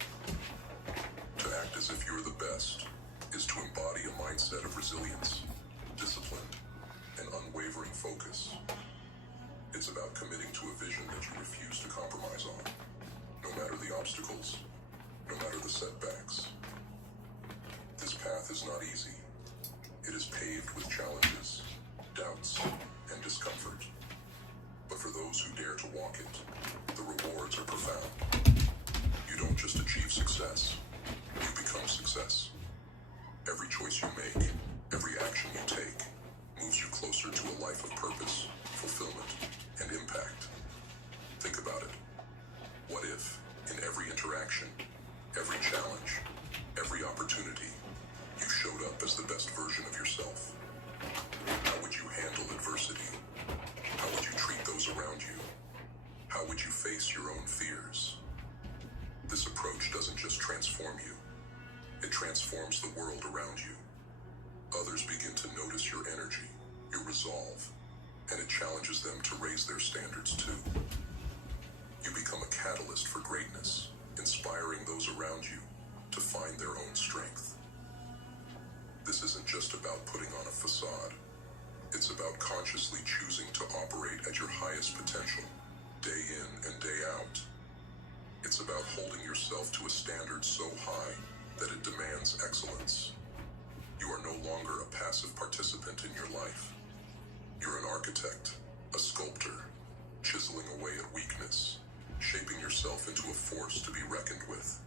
To act as if you're the best is to embody a mindset of resilience, discipline, and unwavering focus. It's about committing to a vision that you refuse to compromise on, no matter the obstacles, no matter the setbacks. This path is not easy. It is paved with challenges, doubts, and discomfort. But for those who dare to walk it, the rewards are profound. You don't just achieve success, you become success. Every choice you make, every action you take, moves you closer to a life of purpose, fulfillment, and impact. Think about it. What if, in every interaction, every challenge, every opportunity, you showed up as the best version of yourself? How would you handle adversity? How would you treat those around you? How would you face your own fears? This approach approach doesn't just transform you, it transforms the world around you. Others begin to notice your energy, your resolve, and it challenges them to raise their standards too. You become a catalyst for greatness, inspiring those around you to find their own strength. This isn't just about putting on a facade. It's about consciously choosing to operate at your highest potential, day in and day out. It's about holding yourself to a standard so high that it demands excellence. You are no longer a passive participant in your life. You're an architect, a sculptor, chiseling away at weakness, shaping yourself into a force to be reckoned with.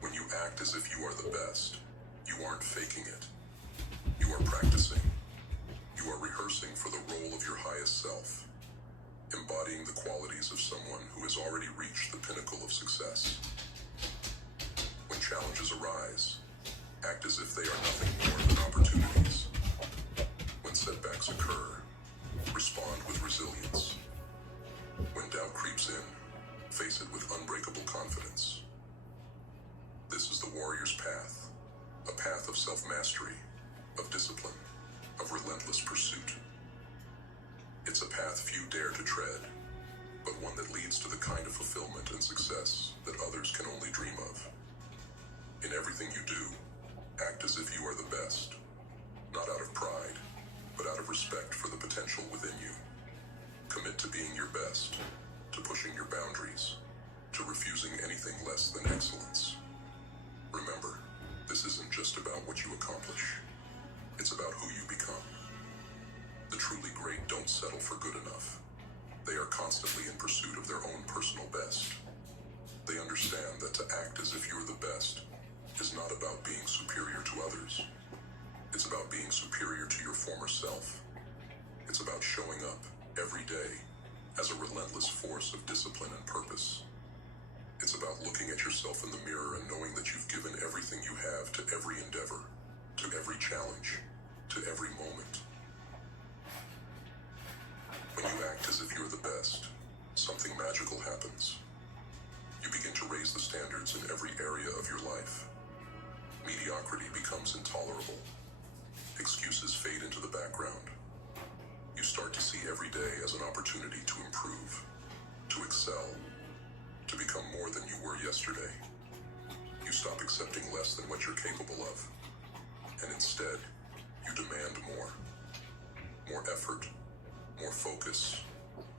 When you act as if you are the best, you aren't faking it. You are practicing. You are rehearsing for the role of your highest self, embodying the qualities of someone who has already reached the pinnacle of success. When challenges arise, act as if they are nothing more than opportunities. When setbacks occur, respond with resilience. When doubt creeps in, face it with unbreakable confidence. This is the warrior's path, a path of self-mastery, of discipline, of relentless pursuit. It's a path few dare to tread, but one that leads to the kind of fulfillment and success that others can only dream of. In everything you do, act as if you are the best, not out of pride, but out of respect for the potential within you. Commit to being your best, to pushing your boundaries, to refusing anything less than excellence. Remember, this isn't just about what you accomplish. It's about who you become. The truly great don't settle for good enough. They are constantly in pursuit of their own personal best. They understand that to act as if you're the best is not about being superior to others. It's about being superior to your former self. It's about showing up every day as a relentless force of discipline and purpose. It's about looking at yourself in the mirror and knowing that you've given everything you have to every endeavor, to every challenge, to every moment. When you act as if you're the best, something magical happens. You begin to raise the standards in every area of your life. Mediocrity becomes intolerable. Excuses fade into the background. You start to see every day as an opportunity to improve, to excel, to become more than you were yesterday. You stop accepting less than what you're capable of, and instead, you demand more. More effort, more focus,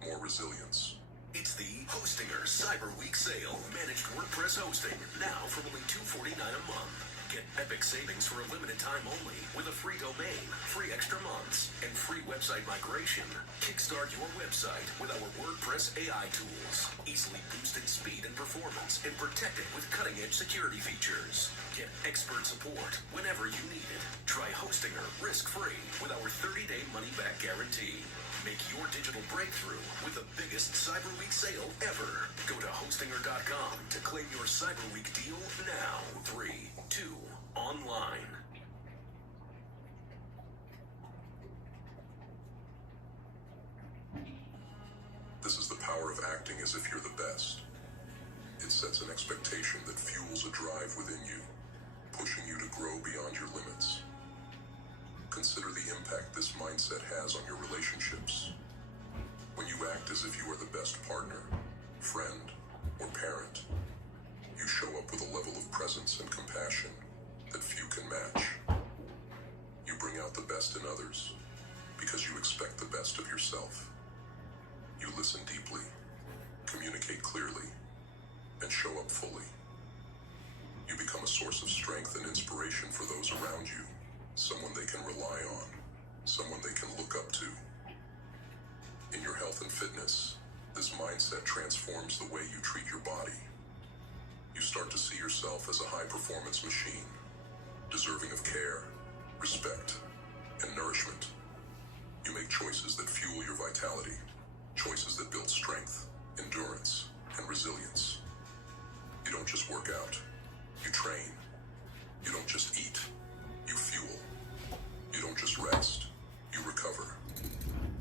more resilience. It's the Hostinger Cyber Week sale. Managed WordPress hosting, now for only $249 a month. Get epic savings for a limited time only with a free domain, free extra months, and free website migration. Kickstart your website with our WordPress AI tools. Easily boosted speed and performance and protect it with cutting-edge security features. Get expert support whenever you need it. Try Hostinger risk-free with our 30-day money-back guarantee. Make your digital breakthrough with the biggest Cyber Week sale ever. Go to Hostinger.com to claim your Cyber Week deal now. 3, 2, online. This is the power of acting as if you're the best. It sets an expectation that fuels a drive within you, pushing you to grow beyond your limits. Consider the impact this mindset has on your relationships. When you act as if you are the best partner, friend, or parent, you show up with a level of presence and compassion that few can match. You bring out the best in others because you expect the best of yourself. You listen deeply, communicate clearly, and show up fully. You become a source of strength and inspiration for those around you. Someone they can rely on, someone they can look up to. In your health and fitness, this mindset transforms the way you treat your body. You start to see yourself as a high-performance machine, deserving of care, respect, and nourishment. You make choices that fuel your vitality, choices that build strength, endurance, and resilience. You don't just work out, you train. You don't just eat, you fuel. You don't just rest, you recover.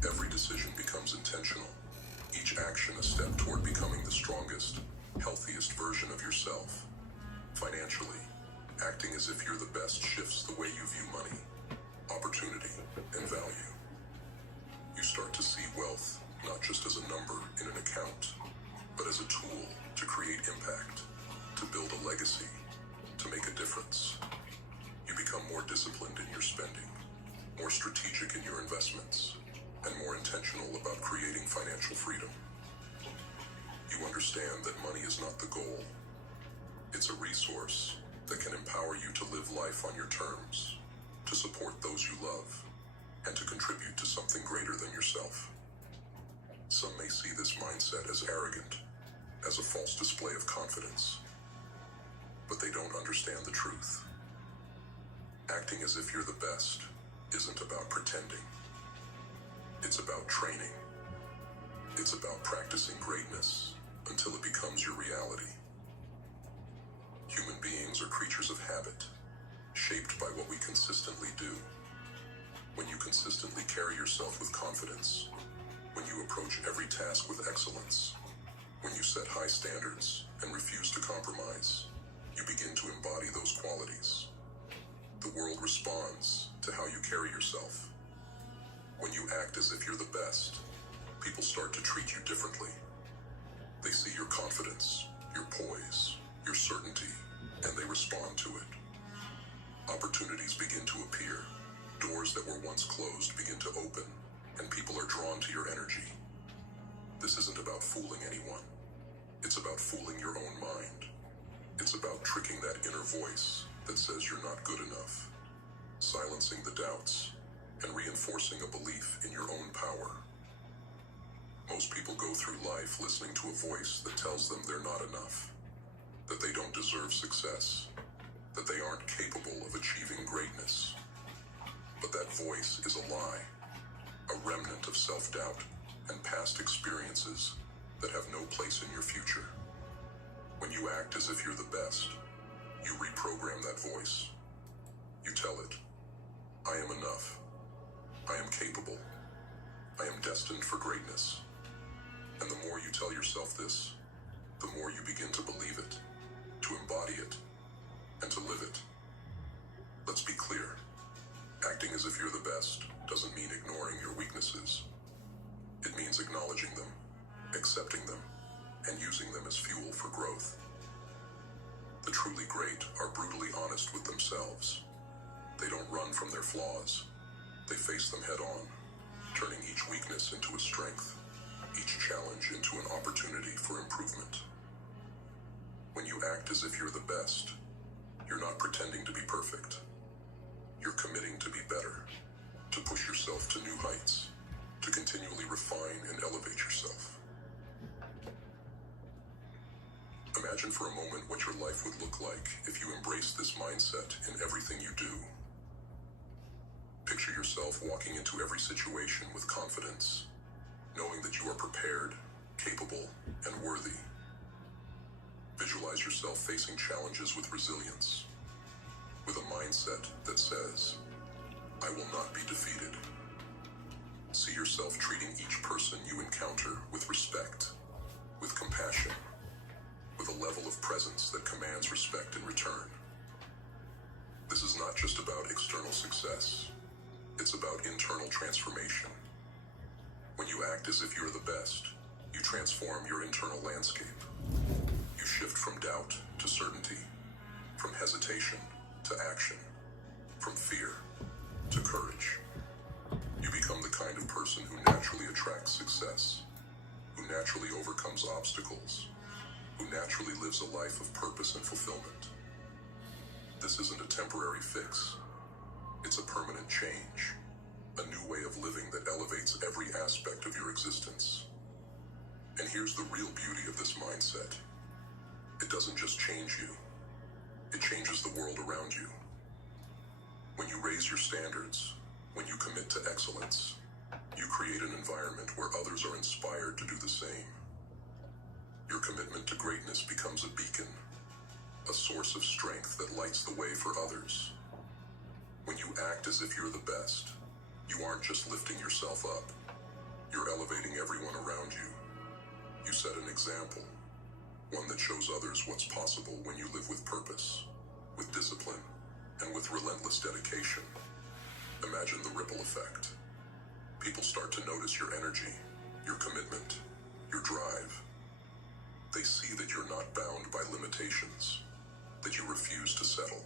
Every decision becomes intentional. Each action a step toward becoming the strongest, healthiest version of yourself. Financially, acting as if you're the best shifts the way you view money, opportunity, and value. You start to see wealth not just as a number in an account, but as a tool to create impact, to build a legacy, to make a difference. You become more disciplined in your spending, more strategic in your investments, and more intentional about creating financial freedom. You understand that money is not the goal. It's a resource that can empower you to live life on your terms, to support those you love, and to contribute to something greater than yourself. Some may see this mindset as arrogant, as a false display of confidence, but they don't understand the truth. Acting as if you're the best isn't about pretending. It's about training. It's about practicing greatness until it becomes your reality. Human beings are creatures of habit, shaped by what we consistently do. When you consistently carry yourself with confidence, when you approach every task with excellence, when you set high standards and refuse to compromise, you begin to embody those qualities. The world responds to how you carry yourself. When you act as if you're the best, people start to treat you differently. They see your confidence, your poise, your certainty, and they respond to it. Opportunities begin to appear. Doors that were once closed begin to open, and people are drawn to your energy. This isn't about fooling anyone. It's about fooling your own mind. It's about tricking that inner voice that says you're not good enough, silencing the doubts, and reinforcing a belief in your own power. Most people go through life listening to a voice that tells them they're not enough, that they don't deserve success, that they aren't capable of achieving greatness. But that voice is a lie, a remnant of self-doubt and past experiences that have no place in your future. When you act as if you're the best, you reprogram that voice. You tell it, I am enough. I am capable. I am destined for greatness. And the more you tell yourself this, the more you begin to believe it, to embody it, and to live it. Let's be clear. Acting as if you're the best doesn't mean ignoring your weaknesses. It means acknowledging them, accepting them, and using them as fuel for growth. The truly great are brutally honest with themselves. They don't run from their flaws. They face them head on, turning each weakness into a strength, each challenge into an opportunity for improvement. When you act as if you're the best, you're not pretending to be perfect. You're committing to be better, to push yourself to new heights, to continually refine and elevate yourself. Imagine for a moment what your life would look like if you embraced this mindset in everything you do. Picture yourself walking into every situation with confidence, knowing that you are prepared, capable, and worthy. Visualize yourself facing challenges with resilience, with a mindset that says, I will not be defeated. See yourself treating each person you encounter with respect, with compassion, with a level of presence that commands respect in return. This is not just about external success. It's about internal transformation. When you act as if you're the best, you transform your internal landscape. You shift from doubt to certainty, from hesitation to action, from fear to courage. You become the kind of person who naturally attracts success, who naturally overcomes obstacles, who naturally lives a life of purpose and fulfillment. This isn't a temporary fix. It's a permanent change, a new way of living that elevates every aspect of your existence. And here's the real beauty of this mindset. It doesn't just change you, it changes the world around you. When you raise your standards, when you commit to excellence, you create an environment where others are inspired to do the same. Your commitment to greatness becomes a beacon, a source of strength that lights the way for others. When you act as if you're the best, you aren't just lifting yourself up, you're elevating everyone around you. You set an example, one that shows others what's possible when you live with purpose. imagine the ripple effect. People start to notice your energy, your commitment, your drive. They see that you're not bound by limitations, that you refuse to settle.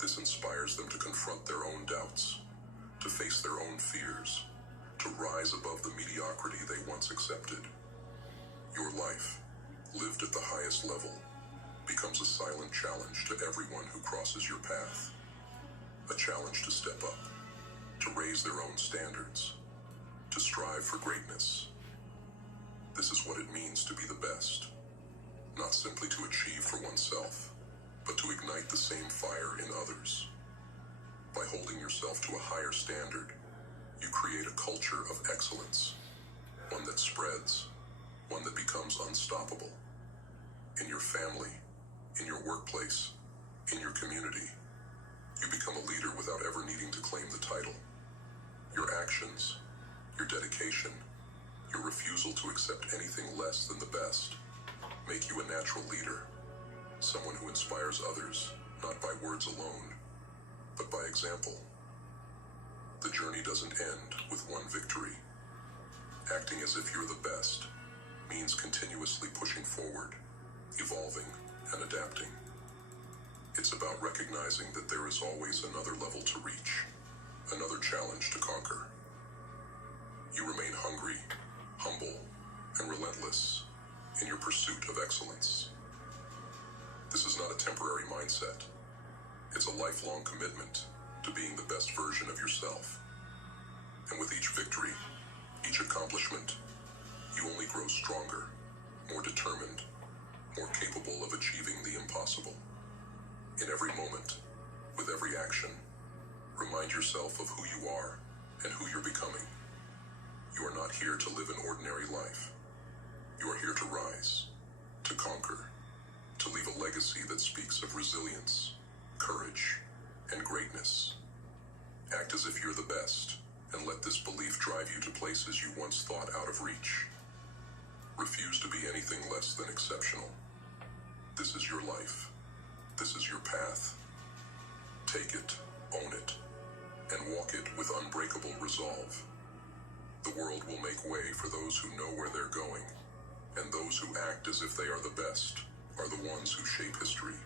This inspires them to confront their own doubts, to face their own fears, to rise above the mediocrity they once accepted. Your life, lived at the highest level, becomes a silent challenge to everyone who crosses your path. A challenge to step up, to raise their own standards, to strive for greatness. This is what it means to be the best. Not simply to achieve for oneself, but to ignite the same fire in others. By holding yourself to a higher standard, you create a culture of excellence, one that spreads, one that becomes unstoppable. In your family, in your workplace, in your community, you become a leader without ever needing to claim the title. Your actions, your dedication, your refusal to accept anything less than the best make you a natural leader, someone who inspires others, not by words alone, but by example. The journey doesn't end with one victory. Acting as if you're the best means continuously pushing forward, evolving, and adapting. It's about recognizing that there is always another level to reach, another challenge to conquer. You remain hungry, humble, and relentless in your pursuit of excellence. This is not a temporary mindset. It's a lifelong commitment to being the best version of yourself. And with each victory, each accomplishment, you only grow stronger, more determined, more capable of achieving the impossible. In every moment, with every action, remind yourself of who you are and who you're becoming. You are not here to live an ordinary life. You are here to rise, to conquer, to leave a legacy that speaks of resilience, courage, and greatness. Act as if you're the best, and let this belief drive you to places you once thought out of reach. Refuse to be anything less than exceptional. This is your life. This is your path. Take it, own it, and walk it with unbreakable resolve. The world will make way for those who know where they're going, and those who act as if they are the best are the ones who shape history.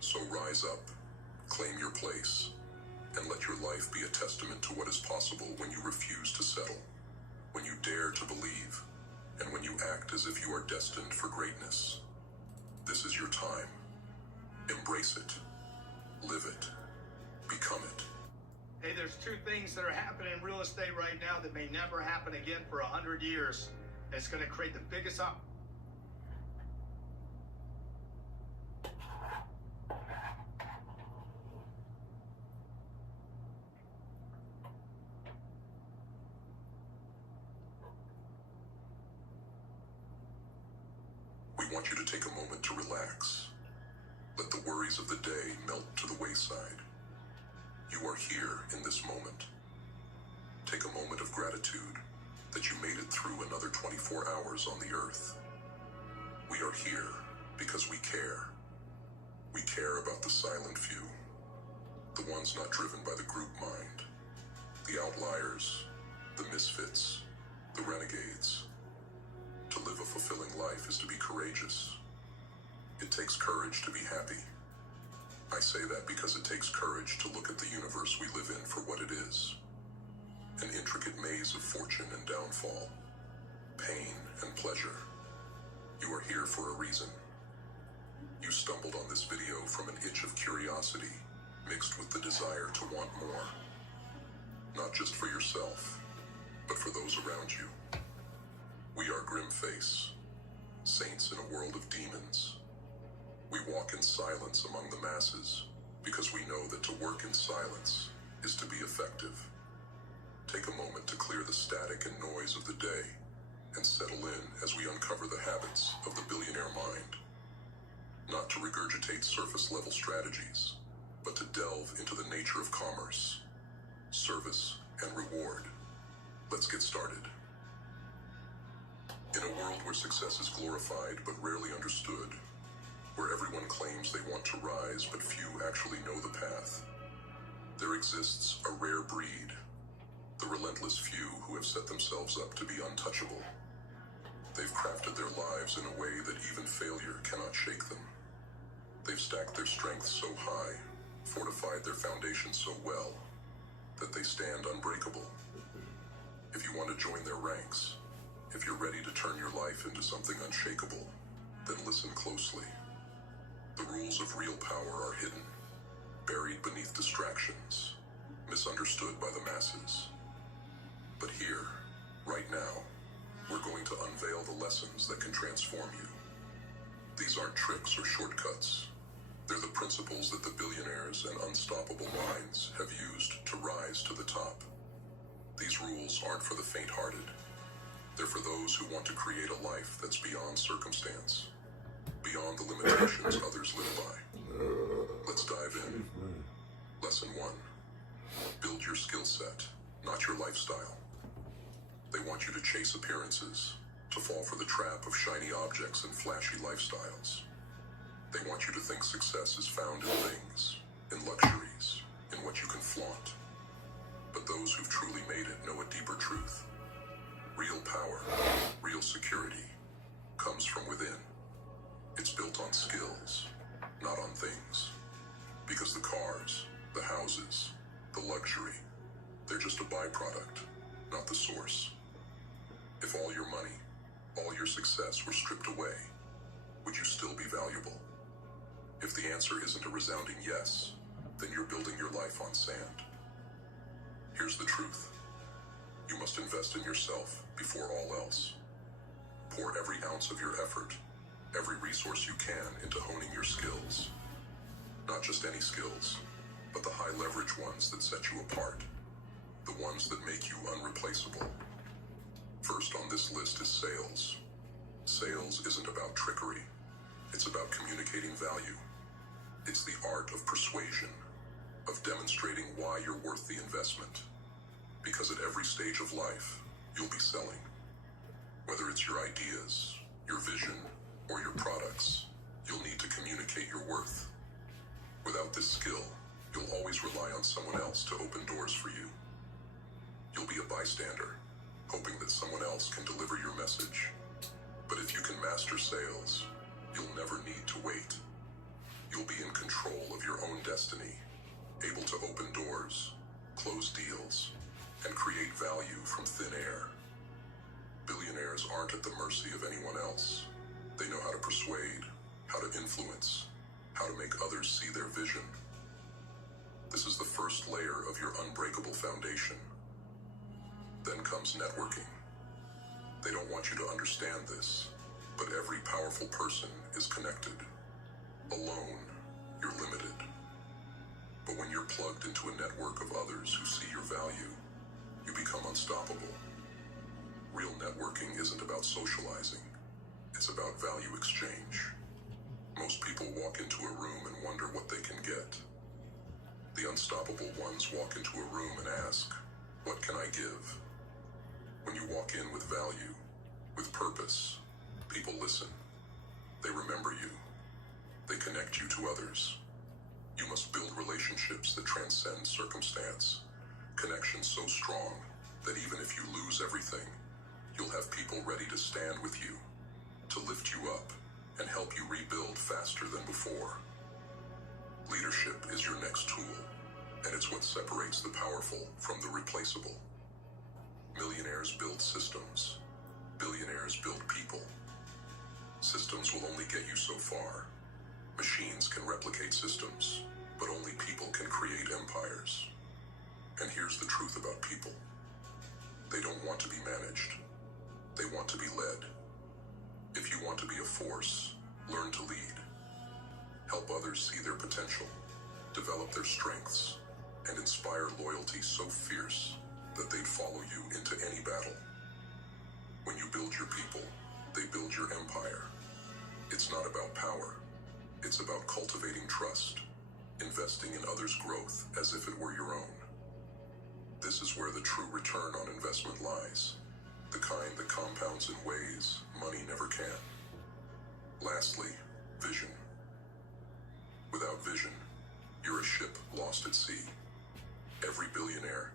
So rise up, claim your place, and let your life be a testament to what is possible when you refuse to settle, when you dare to believe, and when you act as if you are destined for greatness. This is your time. Embrace it. Live it. Become it. Hey, there's two things that are happening in real estate right now that may never happen again for 100 years. It's going to create the biggest We want you to take a moment to relax. Let the worries of the day melt to the wayside. You are here in this moment. Take a moment of gratitude that you made it through another 24 hours on the earth. We are here because we care. We care about the silent few, the ones not driven by the group mind, the outliers, the misfits, the renegades. To live a fulfilling life is to be courageous. It takes courage to be happy. I say that because it takes courage to look at the universe we live in for what it is. An intricate maze of fortune and downfall, pain and pleasure. You are here for a reason. You stumbled on this video from an itch of curiosity, mixed with the desire to want more. Not just for yourself, but for those around you. We are Grimface, saints in a world of demons. We walk in silence among the masses because we know that to work in silence is to be effective. Take a moment to clear the static and noise of the day and settle in as we uncover the habits of the billionaire mind. Not to regurgitate surface-level strategies, but to delve into the nature of commerce, service, and reward. Let's get started. In a world where success is glorified but rarely understood, where everyone claims they want to rise but few actually know the path, There exists a rare breed, the relentless few who have set themselves up to be untouchable. They've crafted their lives in a way that even failure cannot shake them. They've stacked their strength so high, fortified their foundation so well, that they stand unbreakable. If you want to join their ranks, if you're ready to turn your life into something unshakable, then listen closely. The rules of real power are hidden, buried beneath distractions, misunderstood by the masses. But here, right now, we're going to unveil the lessons that can transform you. These aren't tricks or shortcuts. They're the principles that the billionaires and unstoppable minds have used to rise to the top. These rules aren't for the faint-hearted. They're for those who want to create a life that's beyond circumstance, beyond the limitations others live by. Let's dive in. Lesson 1. Build your skill set, not your lifestyle. They want you to chase appearances, to fall for the trap of shiny objects and flashy lifestyles. They want you to think success is found in things, in luxuries, in what you can flaunt. But those who've truly made it know a deeper truth. Real power, real security, comes from within. It's built on skills, not on things. Because the cars, the houses, the luxury, they're just a byproduct, not the source. If all your money, all your success were stripped away, would you still be valuable? If the answer isn't a resounding yes, then you're building your life on sand. Here's the truth. You must invest in yourself before all else. Pour every ounce of your effort, every resource you can into honing your skills. Not just any skills, but the high-leverage ones that set you apart. The ones that make you unreplaceable. First on this list is sales. Sales isn't about trickery. It's about communicating value. It's the art of persuasion, of demonstrating why you're worth the investment. Because at every stage of life, you'll be selling. Whether it's your ideas, your vision, or your products, you'll need to communicate your worth. Without this skill, you'll always rely on someone else to open doors for you. You'll be a bystander, hoping that someone else can deliver your message. But if you can master sales, you'll never need to wait. You'll be in control of your own destiny, able to open doors, close deals, and create value from thin air. Billionaires aren't at the mercy of anyone else. They know how to persuade, how to influence, how to make others see their vision. This is the first layer of your unbreakable foundation. Then comes networking. They don't want you to understand this, but every powerful person is connected. Alone, you're limited. But when you're plugged into a network of others who see your value, you become unstoppable. Real networking isn't about socializing. It's about value exchange. Most people walk into a room and wonder what they can get. The unstoppable ones walk into a room and ask, "What can I give?" When you walk in with value, with purpose, people listen. They remember you. They connect you to others. You must build relationships that transcend circumstance. Connections so strong that even if you lose everything, you'll have people ready to stand with you, to lift you up, and help you rebuild faster than before. Leadership is your next tool, and it's what separates the powerful from the replaceable. Millionaires build systems. Billionaires build people. Systems will only get you so far. Machines can replicate systems, but only people can create empires. And here's the truth about people. They don't want to be managed. They want to be led. If you want to be a force, learn to lead. Help others see their potential, develop their strengths, and inspire loyalty so fierce that they'd follow you into any battle. When you build your people, they build your empire. It's not about power. It's about cultivating trust, investing in others' growth as if it were your own. This is where the true return on investment lies, the kind that compounds in ways money never can. Lastly, vision. Without vision, you're a ship lost at sea. Every billionaire,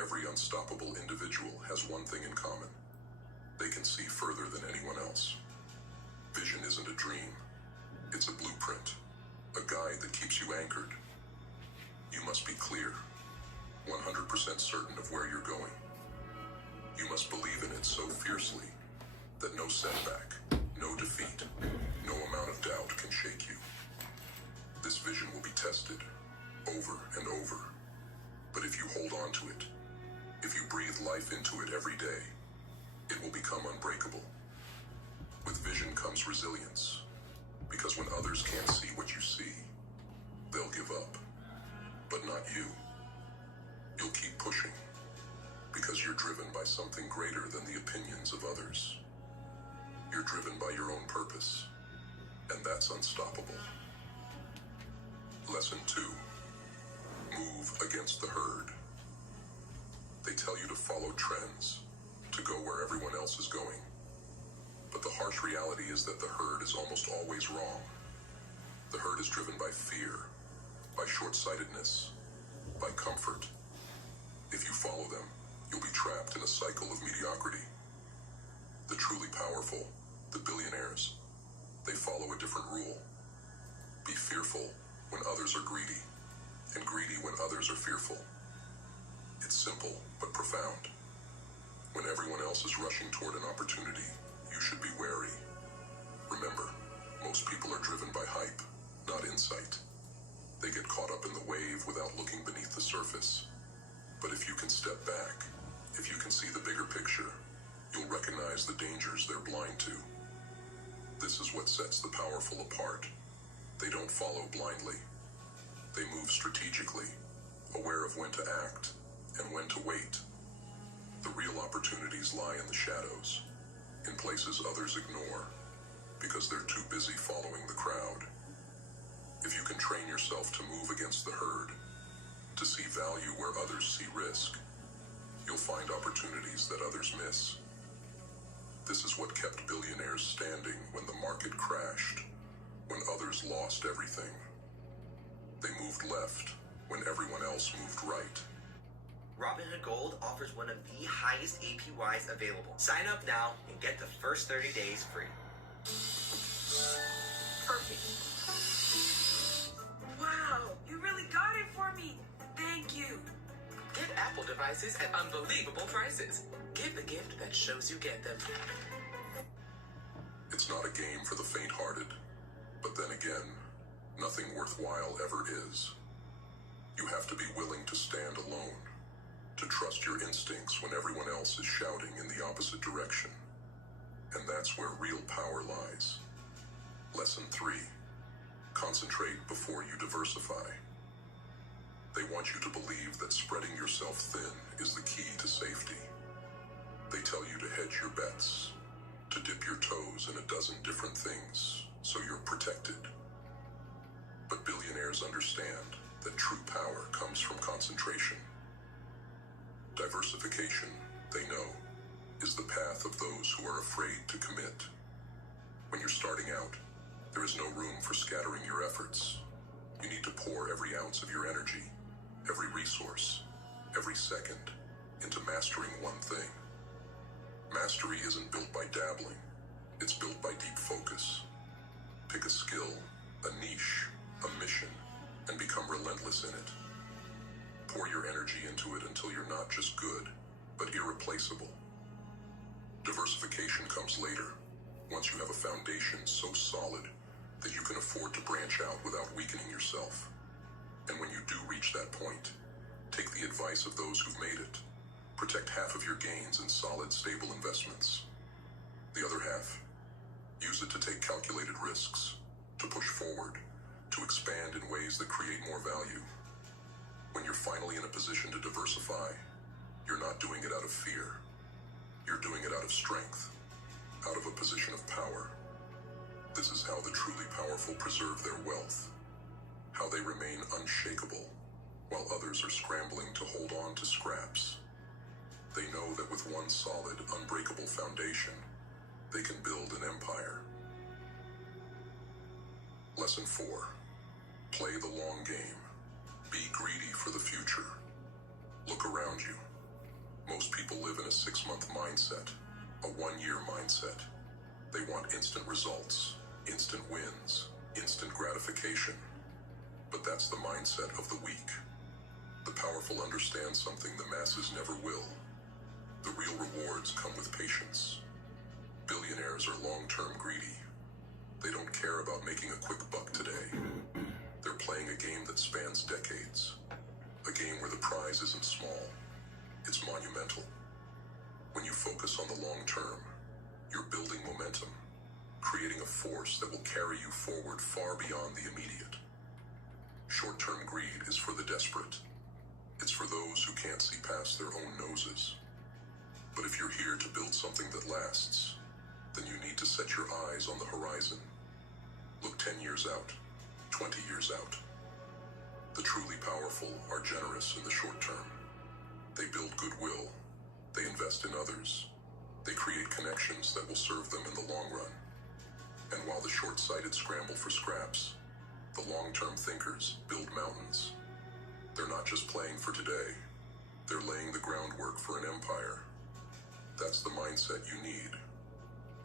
every unstoppable individual has one thing in common. They can see further than anyone else. Vision isn't a dream. It's a blueprint, a guide that keeps you anchored. You must be clear, 100% certain of where you're going. You must believe in it so fiercely that no setback, no defeat, no amount of doubt can shake you. This vision will be tested over and over. But if you hold on to it, if you breathe life into it every day, it will become unbreakable. With vision comes resilience, because when others can't see what you see, they'll give up. But not you. You'll keep pushing, because you're driven by something greater than the opinions of others. You're driven by your own purpose, and that's unstoppable. Lesson 2. Move against the herd. They tell you to follow trends, to go where everyone else is going. But the harsh reality is that the herd is almost always wrong. The herd is driven by fear, by short-sightedness, by comfort. If you follow them, you'll be trapped in a cycle of mediocrity. The truly powerful, the billionaires, they follow a different rule. Be fearful when others are greedy, and greedy when others are fearful. It's simple, but profound. When everyone else is rushing toward an opportunity, you should be wary. Remember, most people are driven by hype, not insight. They get caught up in the wave without looking beneath the surface. But if you can step back, if you can see the bigger picture, you'll recognize the dangers they're blind to. This is what sets the powerful apart. They don't follow blindly. They move strategically, aware of when to act and when to wait. The real opportunities lie in the shadows, in places others ignore, because they're too busy following the crowd. If you can train yourself to move against the herd, to see value where others see risk, you'll find opportunities that others miss. This is what kept billionaires standing when the market crashed, when others lost everything. They moved left when everyone else moved right. Robinhood Gold offers one of the highest APYs available. Sign up now and get the first 30 days free. Perfect. Wow, you really got it for me. Thank you. Get Apple devices at unbelievable prices. Give the gift that shows you get them. It's not a game for the faint-hearted, but then again, nothing worthwhile ever is. You have to be willing to stand alone, to trust your instincts when everyone else is shouting in the opposite direction. And that's where real power lies. Lesson 3. Concentrate before you diversify. They want you to believe that spreading yourself thin is the key to safety. They tell you to hedge your bets, to dip your toes in a dozen different things so you're protected. But billionaires understand that true power comes from concentration. Diversification, they know, is the path of those who are afraid to commit. When you're starting out, there is no room for scattering your efforts. You need to pour every ounce of your energy, every resource, every second into mastering one thing. Mastery isn't built by dabbling. It's built by deep focus. Pick a skill, a niche, a mission, and become relentless in it. Pour your energy into it until you're not just good, but irreplaceable. Diversification comes later, once you have a foundation so solid that you can afford to branch out without weakening yourself. And when you do reach that point, take the advice of those who've made it. Protect half of your gains in solid, stable investments. The other half, use it to take calculated risks, to push forward, to expand in ways that create more value. When you're finally in a position to diversify, you're not doing it out of fear. You're doing it out of strength, out of a position of power. This is how the truly powerful preserve their wealth, how they remain unshakable while others are scrambling to hold on to scraps. They know that with one solid, unbreakable foundation, they can build an empire. Lesson 4. Play the long game. Be greedy for the future. Look around you. Most people live in a 6-month mindset, a 1-year mindset. They want instant results, instant wins, instant gratification. But that's the mindset of the weak. The powerful understand something the masses never will. The real rewards come with patience. Billionaires are long-term greedy. They don't care about making a quick buck today. They're playing a game that spans decades. A game where the prize isn't small. It's monumental. When you focus on the long term, you're building momentum, creating a force that will carry you forward far beyond the immediate. Short-term greed is for the desperate. It's for those who can't see past their own noses. But if you're here to build something that lasts, then you need to set your eyes on the horizon. Look 10 years out, 20 years out. The truly powerful are generous in the short term. They build goodwill. They invest in others. They create connections that will serve them in the long run. And while the short-sighted scramble for scraps, the long-term thinkers build mountains. They're not just playing for today. They're laying the groundwork for an empire. That's the mindset you need.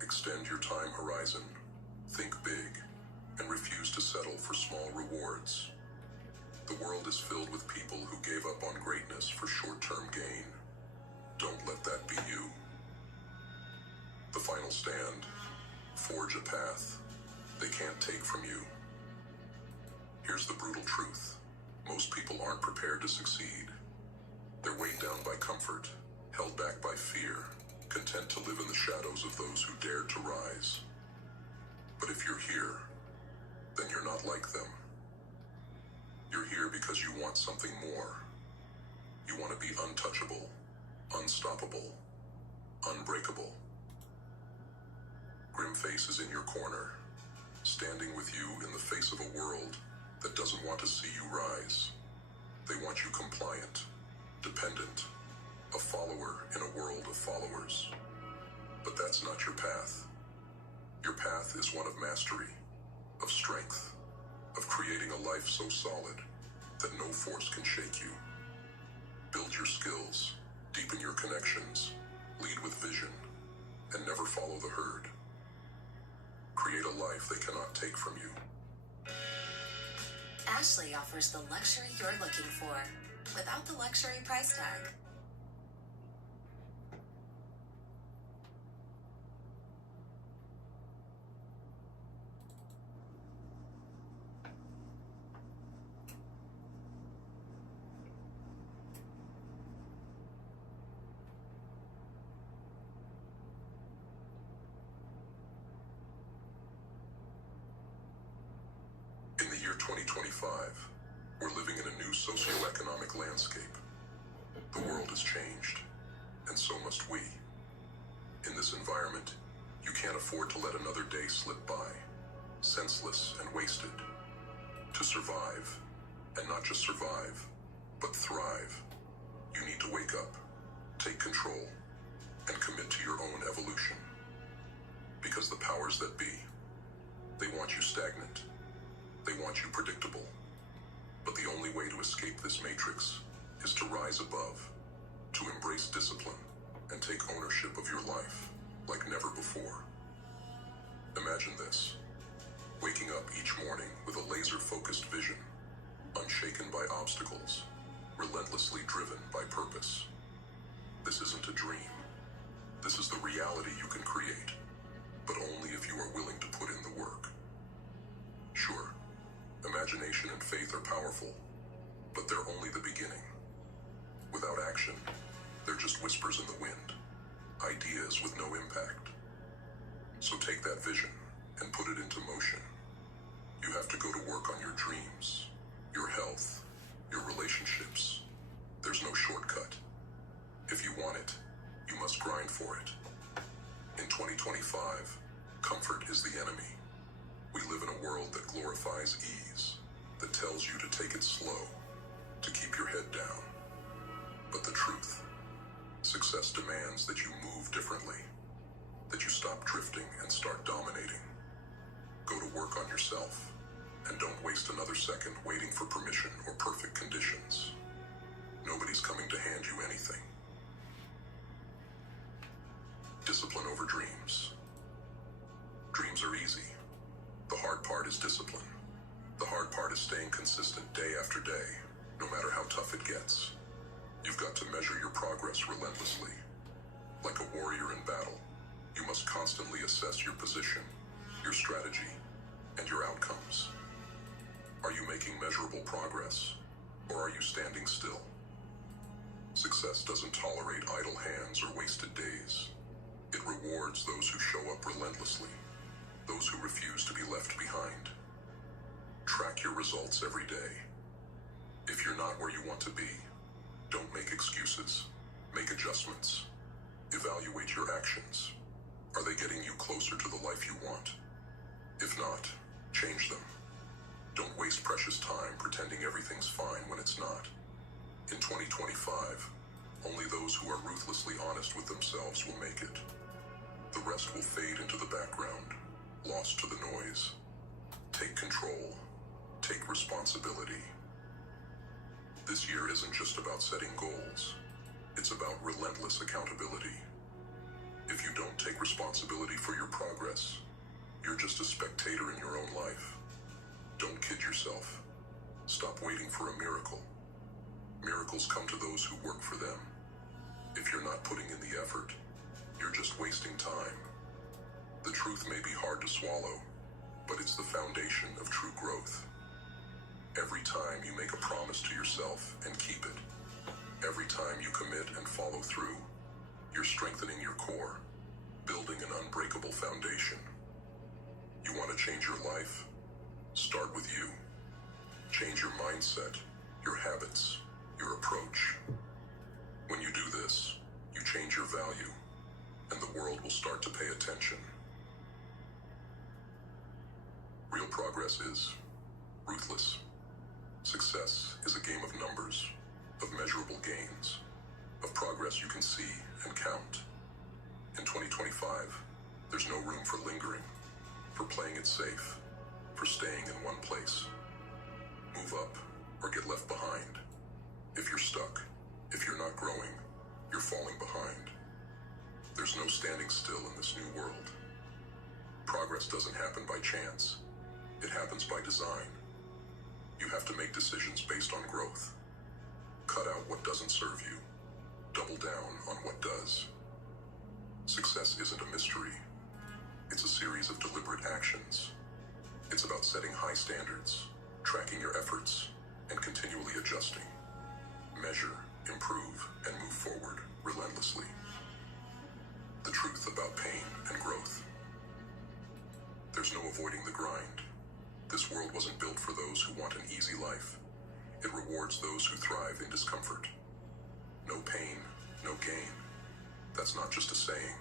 Extend your time horizon, think big, and refuse to settle for small rewards. The world is filled with people who gave up on greatness for short-term gain. Don't let that be you. The final stand. Forge a path they can't take from you. Here's the brutal truth. Most people aren't prepared to succeed. They're weighed down by comfort, held back by fear, content to live in the shadows of those who dared to rise. But if you're here, then you're not like them. You're here because you want something more. You want to be untouchable, unstoppable, unbreakable. Grimface is in your corner, standing with you in the face of a world that doesn't want to see you rise. They want you compliant, dependent, a follower in a world of followers. But that's not your path. Your path is one of mastery, of strength, of creating a life so solid that no force can shake you. Build your skills, deepen your connections, lead with vision, and never follow the herd. Create a life they cannot take from you. Ashley offers the luxury you're looking for, without the luxury price tag. In the year 2025, we're living in a new socioeconomic landscape. The world has changed, and so must we. In this environment, you can't afford to let another day slip by, senseless and wasted. To survive, and not just survive, but thrive, you need to wake up, take control, and commit to your own evolution. Because the powers that be, they want you stagnant. They want you predictable. But the only way to escape this matrix is to rise above, to embrace discipline, and take ownership of your life like never before. Imagine this: waking up each morning with a laser-focused vision, unshaken by obstacles, relentlessly driven by purpose. This isn't a dream. This is the reality you can create, but only if you are willing to put in the work. Sure, imagination and faith are powerful, but they're only the beginning. Without action, they're just whispers in the wind, ideas with no impact. So take that vision and put it into motion. You have to go to work on your dreams, your health, your relationships. There's no shortcut. If you want it, you must grind for it. In 2025, comfort is the enemy. We live in a world that glorifies ease, that tells you to take it slow, to keep your head down. But the truth, success demands that you move differently, that you stop drifting and start dominating. Go to work on yourself, and don't waste another second waiting for permission or perfect conditions. No Nobody's coming to hand you anything. Discipline over dreams. Dreams are easy. The hard part is discipline. The hard part is staying consistent day after day, no matter how tough it gets. You've got to measure your progress relentlessly. Like a warrior in battle, you must constantly assess your position, your strategy, and your outcomes. Are you making measurable progress, or are you standing still? Success doesn't tolerate idle hands or wasted days. It rewards those who show up relentlessly, those who refuse to be left behind. Track your results every day. If you're not where you want to be, don't make excuses. Make adjustments. Evaluate your actions. Are they getting you closer to the life you want? If not, change them. Don't waste precious time pretending everything's fine when it's not. In 2025, only those who are ruthlessly honest with themselves will make it. The rest will fade into the background, lost to the noise. Take control. Take responsibility. This year isn't just about setting goals. It's about relentless accountability. If you don't take responsibility for your progress, you're just a spectator in your own life. Don't kid yourself. Stop waiting for a miracle. Miracles come to those who work for them. If you're not putting in the effort, you're just wasting time. The truth may be hard to swallow, but it's the foundation of true growth. Every time you make a promise to yourself and keep it, every time you commit and follow through, you're strengthening your core, building an unbreakable foundation. You want to change your life? Start with you. Change your mindset, your habits, your approach. When you do this, you change your value, and the world will start to pay attention. Real progress is ruthless. Success is a game of numbers, of measurable gains, of progress you can see and count. In 2025, there's no room for lingering, for playing it safe, for staying in one place. Move up or get left behind. If you're stuck, if you're not growing, you're falling behind. There's no standing still in this new world. Progress doesn't happen by chance. It happens by design. You have to make decisions based on growth. Cut out what doesn't serve you. Double down on what does. Success isn't a mystery. It's a series of deliberate actions. It's about setting high standards, tracking your efforts, and continually adjusting. Measure, improve, and move forward relentlessly. The truth about pain and growth. There's no avoiding the grind. This world wasn't built for those who want an easy life. It rewards those who thrive in discomfort. No pain, no gain. That's not just a saying.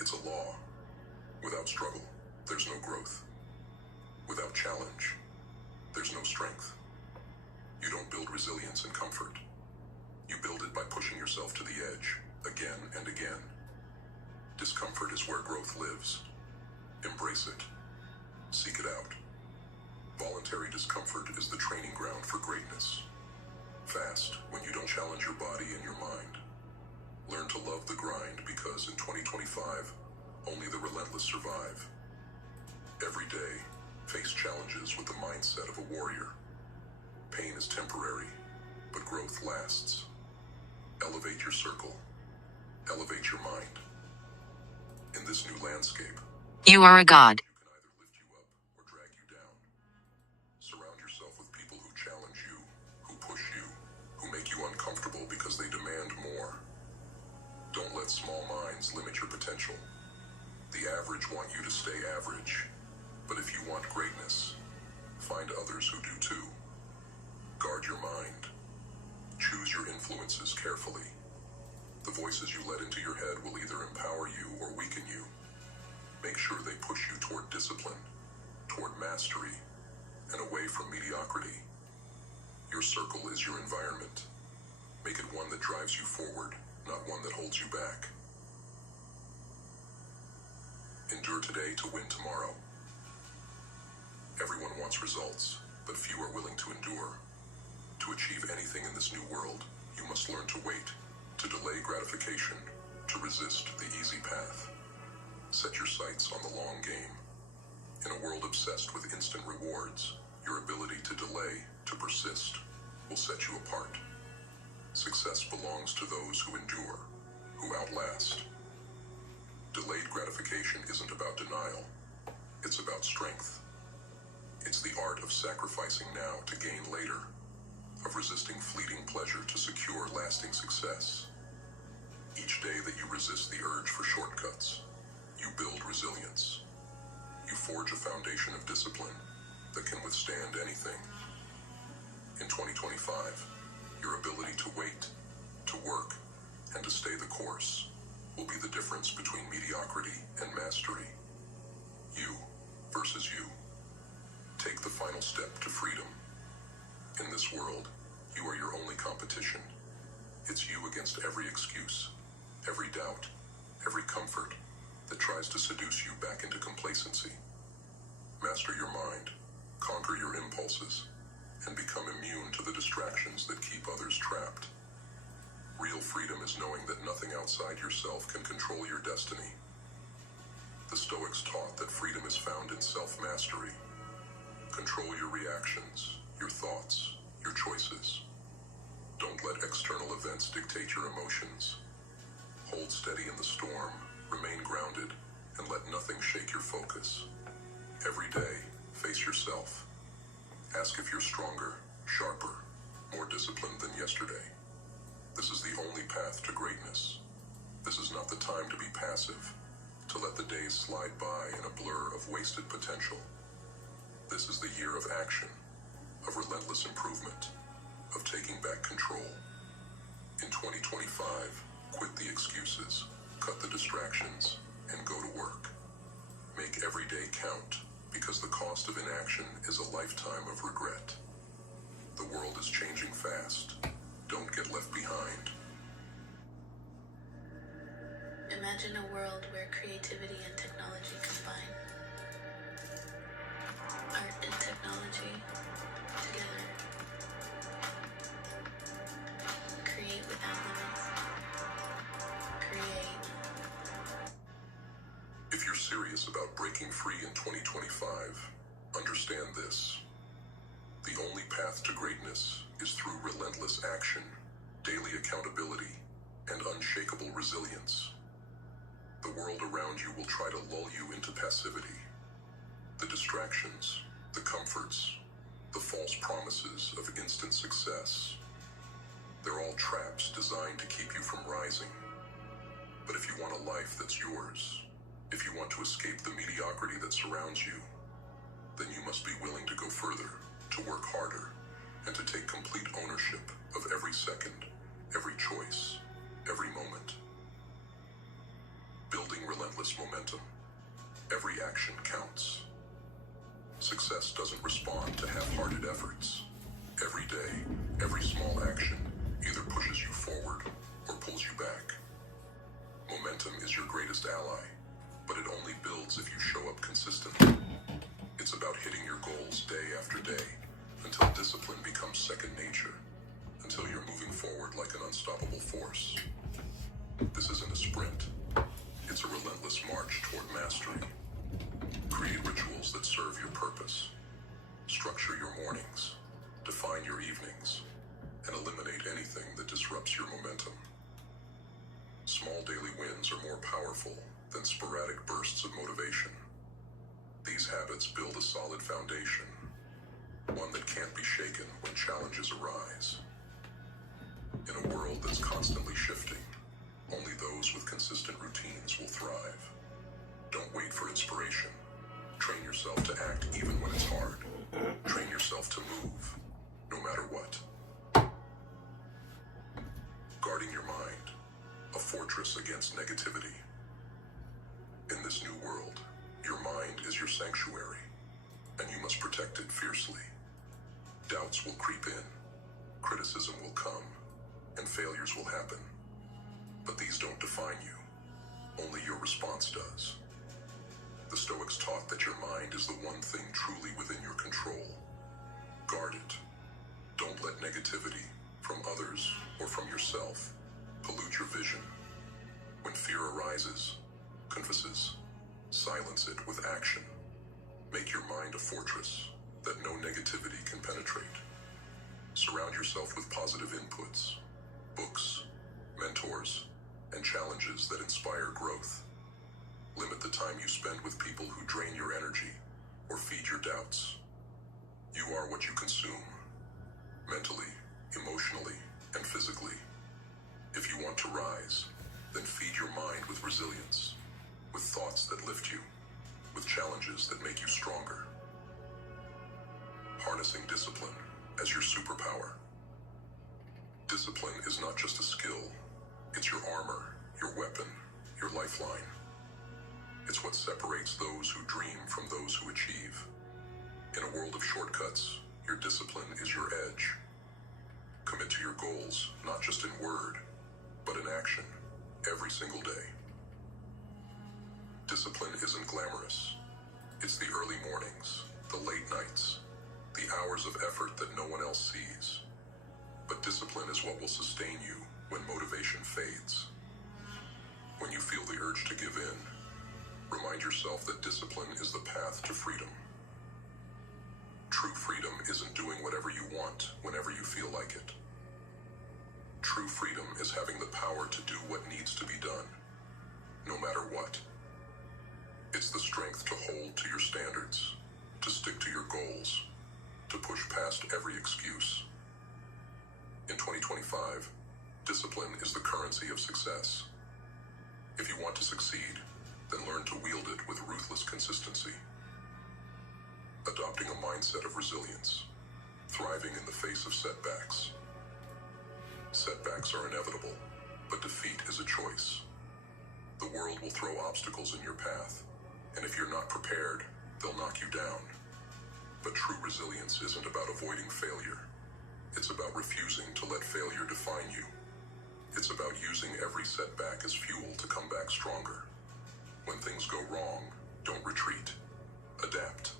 It's a law. Without struggle, there's no growth. Without challenge, there's no strength. You don't build resilience in comfort. You build it by pushing yourself to the edge, again and again. Discomfort is where growth lives. Embrace it. Seek it out. Voluntary discomfort is the training ground for greatness. Fast when you don't challenge your body and your mind. Learn to love the grind because in 2025, only the relentless survive. Every day, face challenges with the mindset of a warrior. Pain is temporary, but growth lasts. Elevate your circle. Elevate your mind. In this new landscape, you are a god. you can either lift you up or drag you down. Surround yourself with people who challenge you, who push you, who make you uncomfortable because they demand more. Don't let small minds limit your potential. The average want you to stay average. But if you want greatness, find others who do too. Guard your mind. Choose your influences carefully. The voices you let into your head will either empower you or weaken you. Make sure they push you toward discipline, toward mastery, and away from mediocrity. Your circle is your environment. Make it one that drives you forward, not one that holds you back. Endure today to win tomorrow. Everyone wants results, but few are willing to endure. To achieve anything in this new world, you You must learn to wait, to delay gratification, to resist the easy path. Set your sights on the long game. In a world obsessed with instant rewards, your ability to delay, to persist, will set you apart. Success belongs to those who endure, who outlast. Delayed gratification isn't about denial. It's about strength. It's the art of sacrificing now to gain later, of resisting fleeting pleasure to secure lasting success. Each day that you resist the urge for shortcuts, you build resilience. You forge a foundation of discipline that can withstand anything. In 2025, your ability to wait, to work, and to stay the course will be the difference between mediocrity and mastery. You versus you. Take the final step to freedom. In this world, you are your only competition. It's you against every excuse, every doubt, every comfort that tries to seduce you back into complacency. Master your mind, conquer your impulses, and become immune to the distractions that keep others trapped. Real freedom is knowing that nothing outside yourself can control your destiny. The Stoics taught that freedom is found in self-mastery. Control your reactions, your thoughts, your choices. Don't let external events dictate your emotions. Hold steady in the storm, remain grounded, and let nothing shake your focus. Every day, face yourself. Ask if you're stronger, sharper, more disciplined than yesterday. This is the only path to greatness. This is not the time to be passive, to let the days slide by in a blur of wasted potential. This is the year of action, of relentless improvement, of taking back control. In 2025, quit the excuses, cut the distractions, and go to work. Make every day count, because the cost of inaction is a lifetime of regret. The world is changing fast. Don't get left behind. Imagine a world where creativity and technology combine. Art and technology together. Create without limits. Create. If you're serious about breaking free in 2025, understand this. The only path to greatness is through relentless action, daily accountability, and unshakable resilience. The world around you will try to lull you into passivity. The distractions, the comforts, the false promises of instant success. They're all traps designed to keep you from rising. But if you want a life that's yours, if you want to escape the mediocrity that surrounds you, then you must be willing to go further, to work harder, and to take complete ownership of every second, every choice, every moment. Building relentless momentum. Every action counts. Success doesn't respond to half-hearted efforts. Every day, every small action either pushes you forward or pulls you back. Momentum is your greatest ally, but it only builds if you show up consistently. It's about hitting your goals day after day, until discipline becomes second nature, until you're moving forward like an unstoppable force. This isn't a sprint. It's a relentless march toward mastery. Create rituals that serve your purpose. Structure your mornings, define your evenings, and eliminate anything that disrupts your momentum. Small daily wins are more powerful than sporadic bursts of motivation. These habits build a solid foundation, one that can't be shaken when challenges arise. In a world that's constantly shifting, only those with consistent routines will thrive. Don't wait for inspiration. Train yourself to act even when it's hard. Train yourself to move, no matter what. Guarding your mind, a fortress against negativity. In this new world, your mind is your sanctuary, and you must protect it fiercely. Doubts will creep in, criticism will come, and failures will happen. But these don't define you. Only your response does. The Stoics taught that your mind is the one thing truly within your control. Guard it. Don't let negativity from others or from yourself pollute your vision. When fear arises, confesses, silence it with action. Make your mind a fortress that no negativity can penetrate. Surround yourself with positive inputs, books, mentors, and challenges that inspire growth. Limit the time you spend with people who drain your energy or feed your doubts. You are what you consume, mentally, emotionally, and physically. If you want to rise, then feed your mind with resilience, with thoughts that lift you, with challenges that make you stronger. Harnessing discipline as your superpower. Discipline is not just a skill, it's your armor, your weapon, your lifeline. It's what separates those who dream from those who achieve. In a world of shortcuts, your discipline is your edge. Commit to your goals, not just in word, but in action, every single day. Discipline isn't glamorous. It's the early mornings, the late nights, the hours of effort that no one else sees. But discipline is what will sustain you when motivation fades. When you feel the urge to give in, remind yourself that discipline is the path to freedom. True freedom isn't doing whatever you want whenever you feel like it. True freedom is having the power to do what needs to be done, no matter what. It's the strength to hold to your standards, to stick to your goals, to push past every excuse. In 2025, discipline is the currency of success. If you want to succeed, then learn to wield it with ruthless consistency. Adopting a mindset of resilience, thriving in the face of setbacks. Setbacks are inevitable, but defeat is a choice. The world will throw obstacles in your path, and if you're not prepared, they'll knock you down. But true resilience isn't about avoiding failure. It's about refusing to let failure define you. It's about using every setback as fuel to come back stronger. When things go wrong, don't retreat. Adapt.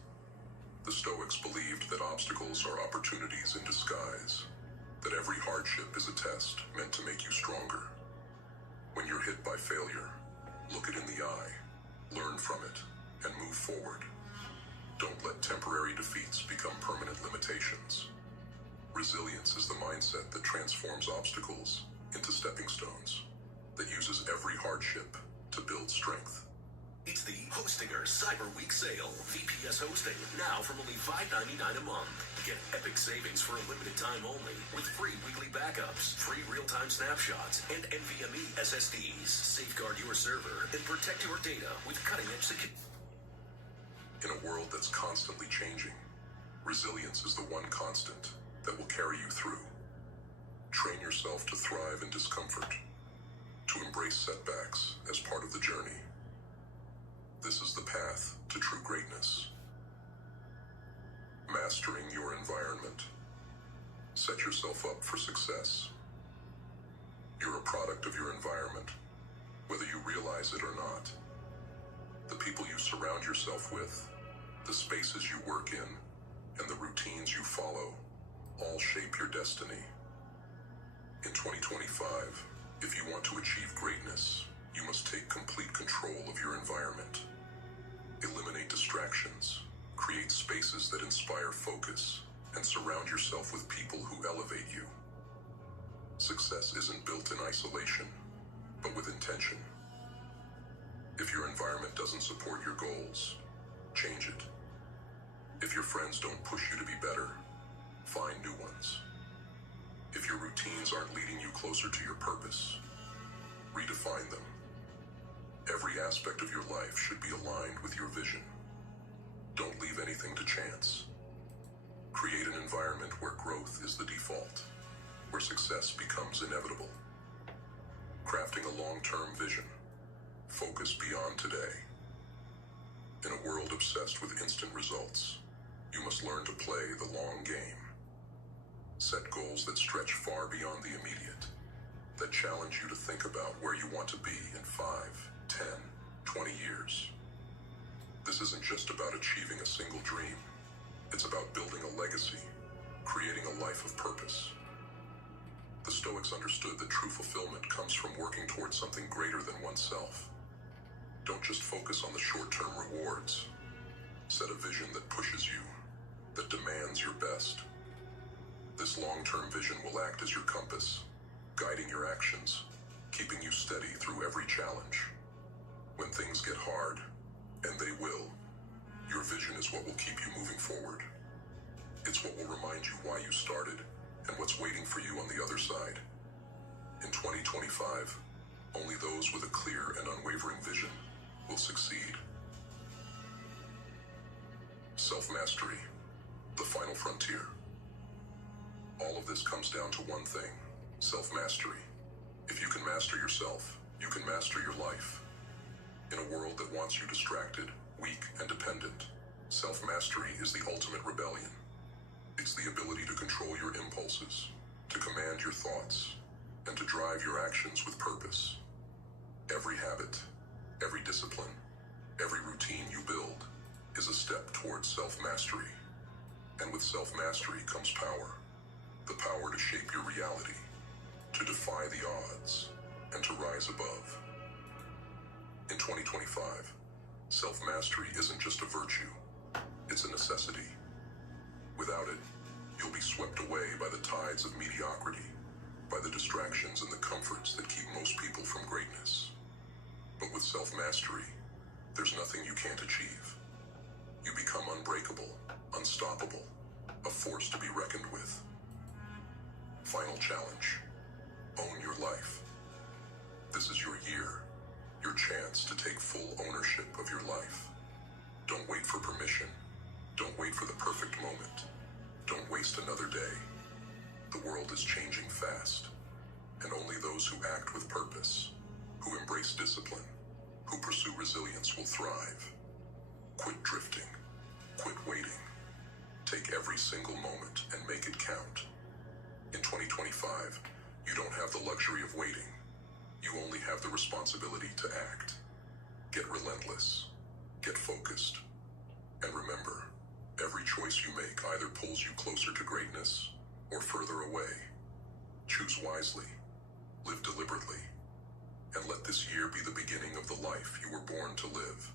The Stoics believed that obstacles are opportunities in disguise, that every hardship is a test meant to make you stronger. When you're hit by failure, look it in the eye, learn from it, and move forward. Don't let temporary defeats become permanent limitations. Resilience is the mindset that transforms obstacles into stepping stones, that uses every hardship to build strength. It's the Hostinger Cyber Week sale. VPS hosting now from only $5.99 a month. Get epic savings for a limited time only with free weekly backups, free real-time snapshots, and NVMe SSDs. Safeguard your server and protect your data with cutting-edge security. In a world that's constantly changing, resilience is the one constant that will carry you through. Train yourself to thrive in discomfort, to embrace setbacks as part of the journey. This is the path to true greatness. Mastering your environment. Set yourself up for success. You're a product of your environment, whether you realize it or not. The people you surround yourself with, the spaces you work in, and the routines you follow all shape your destiny. In 2025, if you want to achieve greatness, you must take complete control of your environment. Eliminate distractions, create spaces that inspire focus, and surround yourself with people who elevate you. Success isn't built in isolation, but with intention. If your environment doesn't support your goals, change it. If your friends don't push you to be better, find new ones. If your routines aren't leading you closer to your purpose, redefine them. Every aspect of your life should be aligned with your vision. Don't leave anything to chance. Create an environment where growth is the default, where success becomes inevitable. Crafting a long-term vision. Focus beyond today. In a world obsessed with instant results, you must learn to play the long game. Set goals that stretch far beyond the immediate, that challenge you to think about where you want to be in 5, 10, 20 years. This isn't just about achieving a single dream. It's about building a legacy, creating a life of purpose. The Stoics understood that true fulfillment comes from working towards something greater than oneself. Don't just focus on the short-term rewards. Set a vision that pushes you, that demands your best. This long-term vision will act as your compass, guiding your actions, keeping you steady through every challenge. When things get hard, and they will, your vision is what will keep you moving forward. It's what will remind you why you started and what's waiting for you on the other side. In 2025, only those with a clear and unwavering vision will succeed. Self-mastery, the final frontier. All of this comes down to one thing: self-mastery. If you can master yourself, you can master your life. In a world that wants you distracted, weak, and dependent, self-mastery is the ultimate rebellion. It's the ability to control your impulses, to command your thoughts, and to drive your actions with purpose. Every habit, every discipline, every routine you build is a step towards self-mastery. And with self-mastery comes power. The power to shape your reality, to defy the odds, and to rise above. In 2025, self-mastery isn't just a virtue, it's a necessity. Without it, you'll be swept away by the tides of mediocrity, by the distractions and the comforts that keep most people from greatness. But with self-mastery, there's nothing you can't achieve. You become unbreakable, unstoppable, a force to be reckoned with. Final challenge: own your life. This is your year, your chance to take full ownership of your life. Don't wait for permission. Don't wait for the perfect moment. Don't waste another day. The world is changing fast, and only those who act with purpose, who embrace discipline, who pursue resilience will thrive. Quit drifting. Quit waiting. Take every single moment and make it count. In 2025, you don't have the luxury of waiting. You only have the responsibility to act. Get relentless. Get focused. And remember, every choice you make either pulls you closer to greatness or further away. Choose wisely. Live deliberately. And let this year be the beginning of the life you were born to live.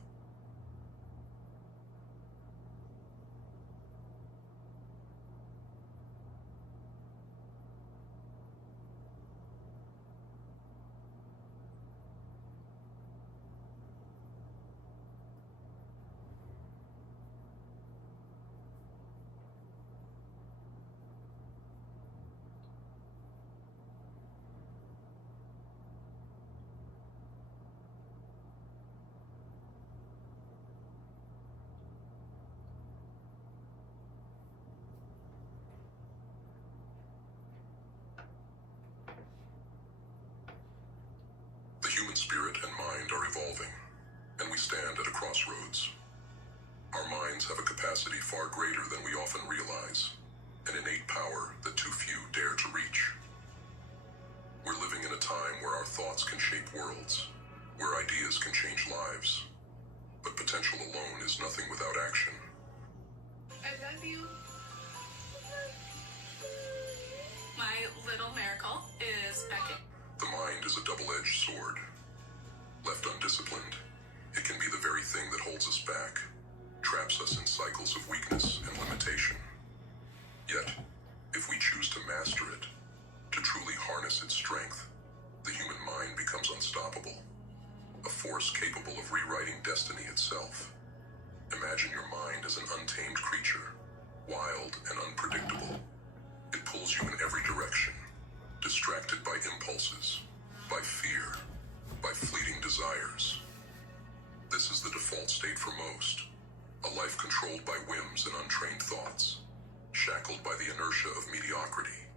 The human spirit and mind are evolving, and we stand at a crossroads. Our minds have a capacity far greater than we often realize, an innate power that too few dare to reach. We're living in a time where our thoughts can shape worlds, where ideas can change lives, but potential alone is nothing without action. I love you. My little miracle is Beckett. The mind is a double-edged sword. Left undisciplined, it can be the very thing that holds us back, traps us in cycles of weakness and limitation. Yet, if we choose to master it, to truly harness its strength, the human mind becomes unstoppable, a force capable of rewriting destiny itself. Imagine your mind as an untamed creature, wild and unpredictable. It pulls you in every direction, distracted by impulses, by fear, by fleeting desires. This is the default state for most, a life controlled by whims and untrained thoughts, shackled by the inertia of mediocrity.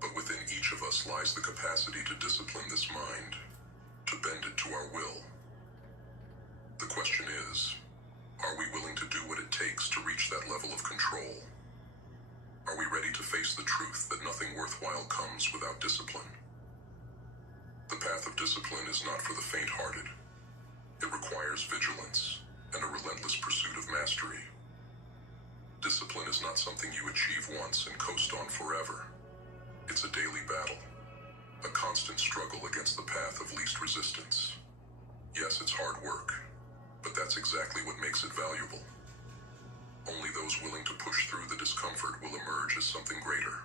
But within each of us lies the capacity to discipline this mind, to bend it to our will. The question is, are we willing to do what it takes to reach that level of control? Are we ready to face the truth that nothing worthwhile comes without discipline? The path of discipline is not for the faint-hearted. It requires vigilance and a relentless pursuit of mastery. Discipline is not something you achieve once and coast on forever. It's a a daily battle, a constant struggle against the path of least resistance. Yes, it's hard work, but that's exactly what makes it valuable. Only those willing to push through the discomfort will emerge as something greater.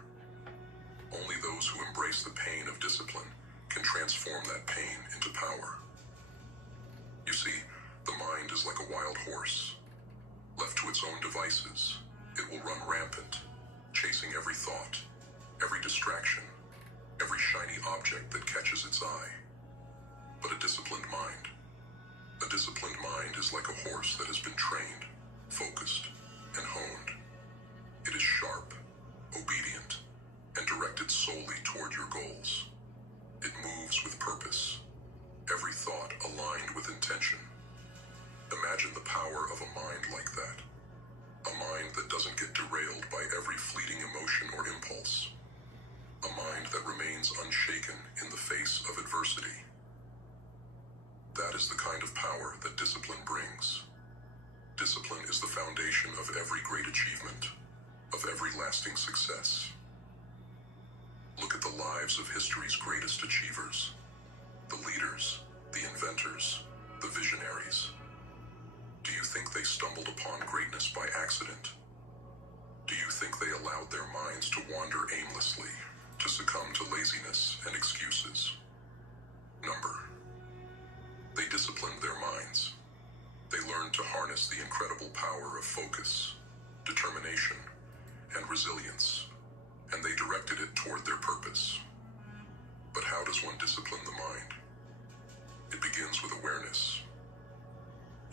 Only those who embrace the pain of discipline can transform that pain into power. You see, the mind is like a wild horse. Left to its own devices, it will run rampant, chasing every thought, every distraction, every shiny object that catches its eye. But a disciplined mind is like a horse that has been trained, focused, and honed. It is sharp, obedient, and directed solely toward your goals. It moves with purpose, every thought aligned with intention. Imagine the power of a mind like that. A mind that doesn't get derailed by every fleeting emotion or impulse. A mind that remains unshaken in the face of adversity. That is the kind of power that discipline brings. Discipline is the foundation of every great achievement, of every lasting success. Look at the lives of history's greatest achievers, the leaders, the inventors, the visionaries. Do you think they stumbled upon greatness by accident? Do you think they allowed their minds to wander aimlessly, to succumb to laziness and excuses? They disciplined their minds. They learned to harness the incredible power of focus, determination, and resilience, and they directed it toward their purpose. But how does one discipline the mind? It begins with awareness.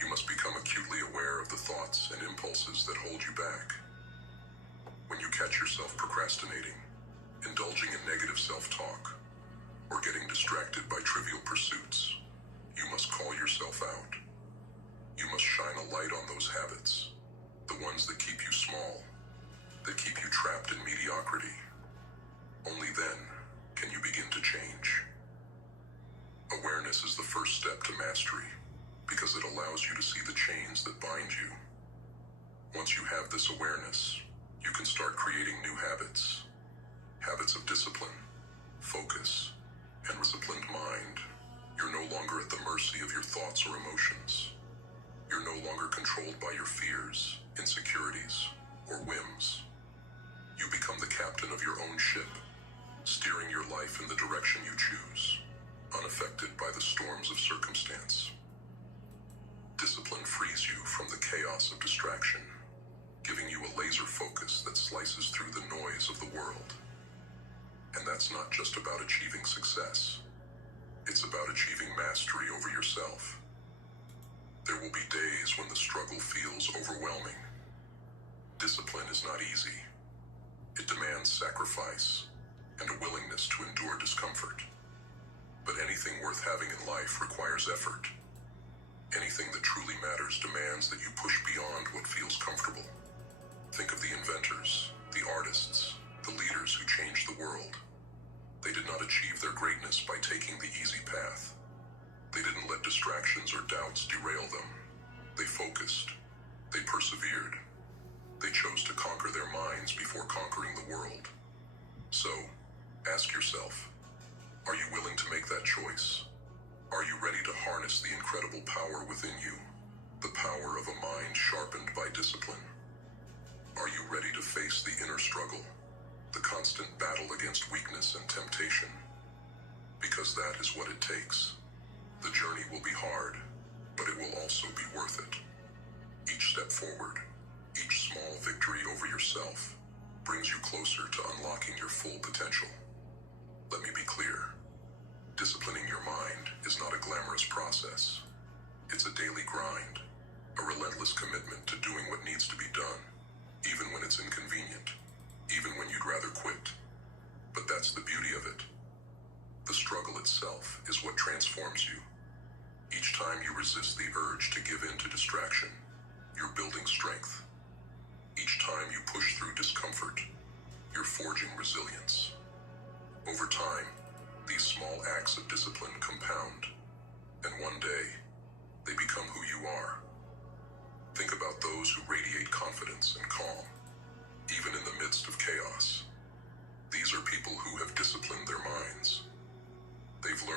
You must become acutely aware of the thoughts and impulses that hold you back. When you catch yourself procrastinating, indulging in negative self-talk, or getting distracted by trivial pursuits, you must call yourself out. You must shine a light on those habits, the ones that keep you small, that keep you trapped in mediocrity. Only then can you begin to change. Awareness is the first step to mastery, because it allows you to see the chains that bind you. Once you have this awareness, you can start creating new habits. Habits of discipline, focus, and disciplined mind. You're no longer at the mercy of your thoughts or emotions. You're no longer controlled by your fears, insecurities, or whims. You become the captain of your own ship, steering your life in the direction you choose, unaffected by the storms of circumstance. Discipline frees you from the chaos of distraction, giving you a laser focus that slices through the noise of the world. And that's not just about achieving success. It's about achieving mastery over yourself. There will be days when the struggle feels overwhelming. Discipline is not easy. It demands sacrifice and a willingness to endure discomfort. But anything worth having in life requires effort. Anything that truly matters demands that you push beyond what feels comfortable. Think of the inventors, the artists, the leaders who changed the world. They did not achieve their greatness by taking the easy path. They didn't let distractions or doubts derail them. They focused. They persevered. They chose to conquer their minds before conquering the world. So, ask yourself, are you willing to make that choice? Are you ready to harness the incredible power within you? The power of a mind sharpened by discipline? Are you ready to face the inner struggle? The constant battle against weakness and temptation? Because that is what it takes. The journey will be hard, but it will also be worth it. Each step forward, each small victory over yourself, brings you closer to unlocking your full potential. Let me be clear. Disciplining your mind is not a glamorous process. It's a daily grind, a relentless commitment to doing what needs to be done, even when it's inconvenient, even when you'd rather quit. But that's the beauty of it. The struggle itself is what transforms you. Each time you resist the urge to give in to distraction, you're building strength. Each time you push through discomfort, you're forging resilience. Over time, these small acts of discipline compound, and one day, they become who you are. Think about those who radiate confidence and calm, even in the midst of chaos. These are people who have disciplined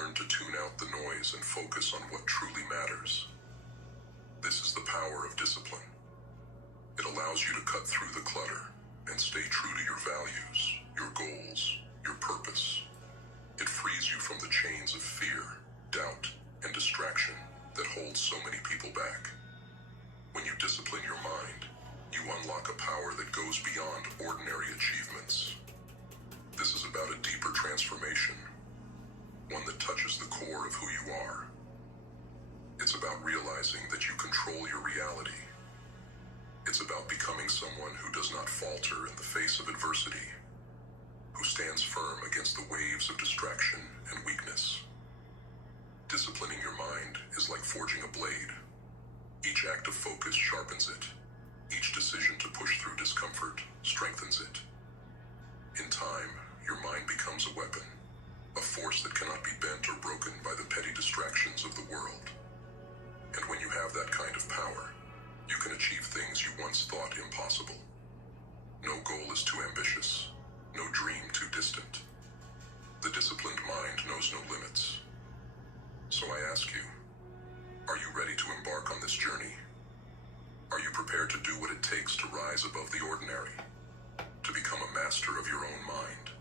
learn to tune out the noise and focus on what truly matters. This is the power of discipline. It allows you to cut through the clutter and stay true to your values, your goals, your purpose. It frees you from the chains of fear, doubt, and distraction that hold so many people back. When you discipline your mind, you unlock a power that goes beyond ordinary achievements. This is about a deeper transformation, one that touches the core of who you are. It's about realizing that you control your reality. It's about becoming someone who does not falter in the face of adversity, who stands firm against the waves of distraction and weakness. Disciplining your mind is like forging a blade. Each act of focus sharpens it. Each decision to push through discomfort strengthens it. In time, your mind becomes a weapon, a force that cannot be bent or broken by the petty distractions of the world. And when you have that kind of power, you can achieve things you once thought impossible. No goal is too ambitious, no dream too distant. The disciplined mind knows no limits. So I ask you, are you ready to embark on this journey? Are you prepared to do what it takes to rise above the ordinary, to become a master of your own mind?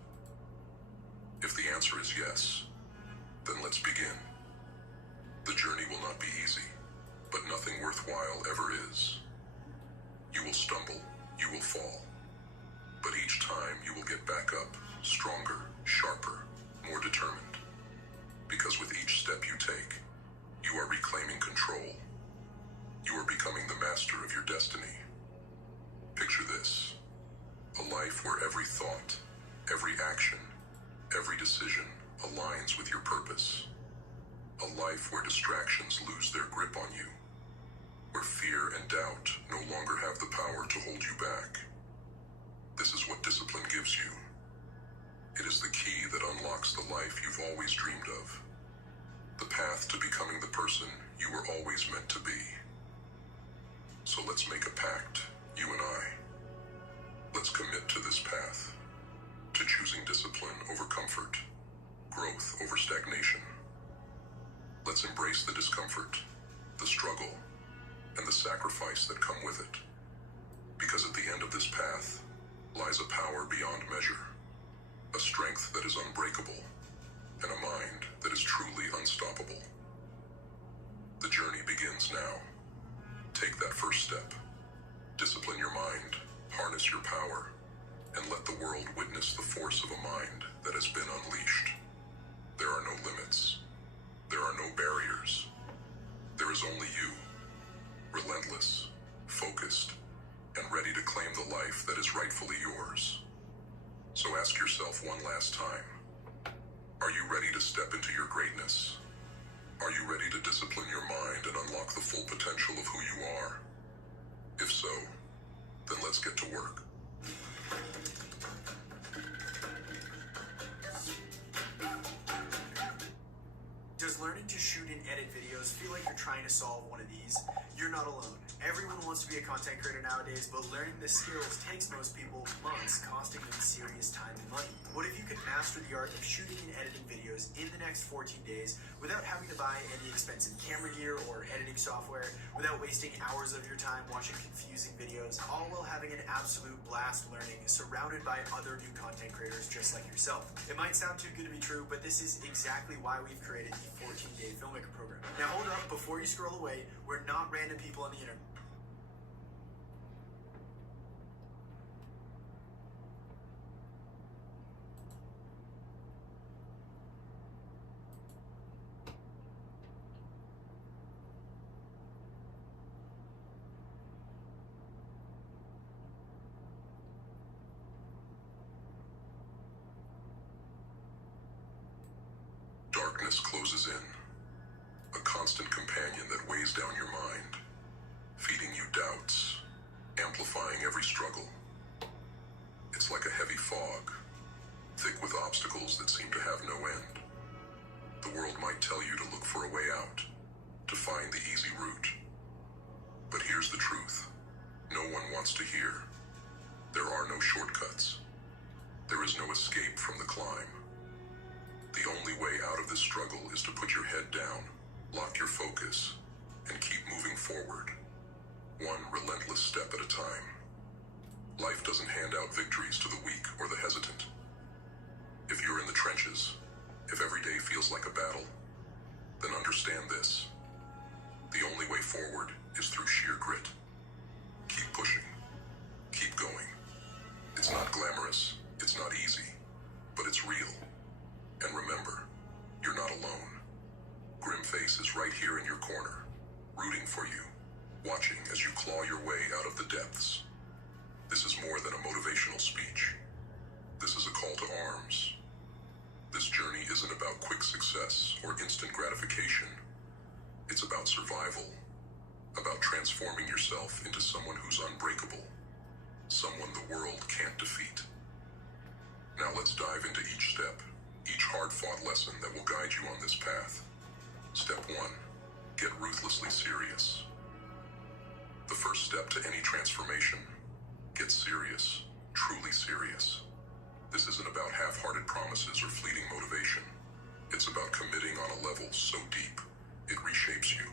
If the answer is yes, then let's begin. The journey will not be easy, but nothing worthwhile ever is. You will stumble, you will fall, but each time you will get back up, stronger, sharper, more determined. Because with each step you take, you are reclaiming control. You are becoming the master of your destiny. Picture this: a life where every thought, every action, every decision aligns with your purpose. A life where distractions lose their grip on you, where fear and doubt no longer have the power to hold you back. This is what discipline gives you. It is the key that unlocks the life you've always dreamed of, the path to becoming the person you were always meant to be. So let's make a pact, you and I. Let's commit to this path, to choosing discipline over comfort, growth over stagnation. Let's embrace the discomfort, the struggle, and the sacrifice that come with it. Because at the end of this path lies a power beyond measure, a strength that is unbreakable, and a mind that is truly unstoppable. The journey begins now. Take that first step. Discipline your mind, harness your power, and let the world witness the force of a mind that has been unleashed. There are no limits. There are no barriers. There is only you, relentless, focused, and ready to claim the life that is rightfully yours. So ask yourself one last time, are you ready to step into your greatness? Are you ready to discipline your mind and unlock the full potential of who you are? If so, then let's get to work. Does learning to shoot and edit videos feel like you're trying to solve one of these? You're not alone. Everyone wants to be a content creator nowadays, but learning the skills takes most people months, costing them serious time and money. What if you could master the art of shooting and editing videos in the next 14 days without having to buy any expensive camera gear or editing software, without wasting hours of your time watching confusing videos, all while having an absolute blast learning, surrounded by other new content creators just like yourself? It might sound too good to be true, but this is exactly why we've created the 14-day filmmaker program. Now hold up, before you scroll away, we're not random people on the internet. Darkness closes in, a constant companion that weighs down your mind, feeding you doubts, amplifying every struggle. It's like a heavy fog, thick with obstacles that seem to have no end. The world might tell you to look for a way out, to find the easy route. But here's the truth. No one wants to hear. There are no shortcuts. There is no escape from the climb. The only way out of this struggle is to put your head down, lock your focus, and keep moving forward, one relentless step at a time. Life doesn't hand out victories to the weak or the hesitant. If you're in the trenches, if every day feels like a battle, then understand this. The only way forward is through sheer grit. Keep pushing. Keep going. It's not glamorous, it's not easy, but it's real. And remember, you're not alone. Grimface is right here in your corner, rooting for you, watching as you claw your way out of the depths. This is more than a motivational speech. This is a call to arms. This journey isn't about quick success or instant gratification. It's about survival, about transforming yourself into someone who's unbreakable, someone the world can't defeat. Now let's dive into each step, each hard-fought lesson that will guide you on this path. Step 1. Get ruthlessly serious. The first step to any transformation: get serious, truly serious. This isn't about half-hearted promises or fleeting motivation. It's about committing on a level so deep, it reshapes you.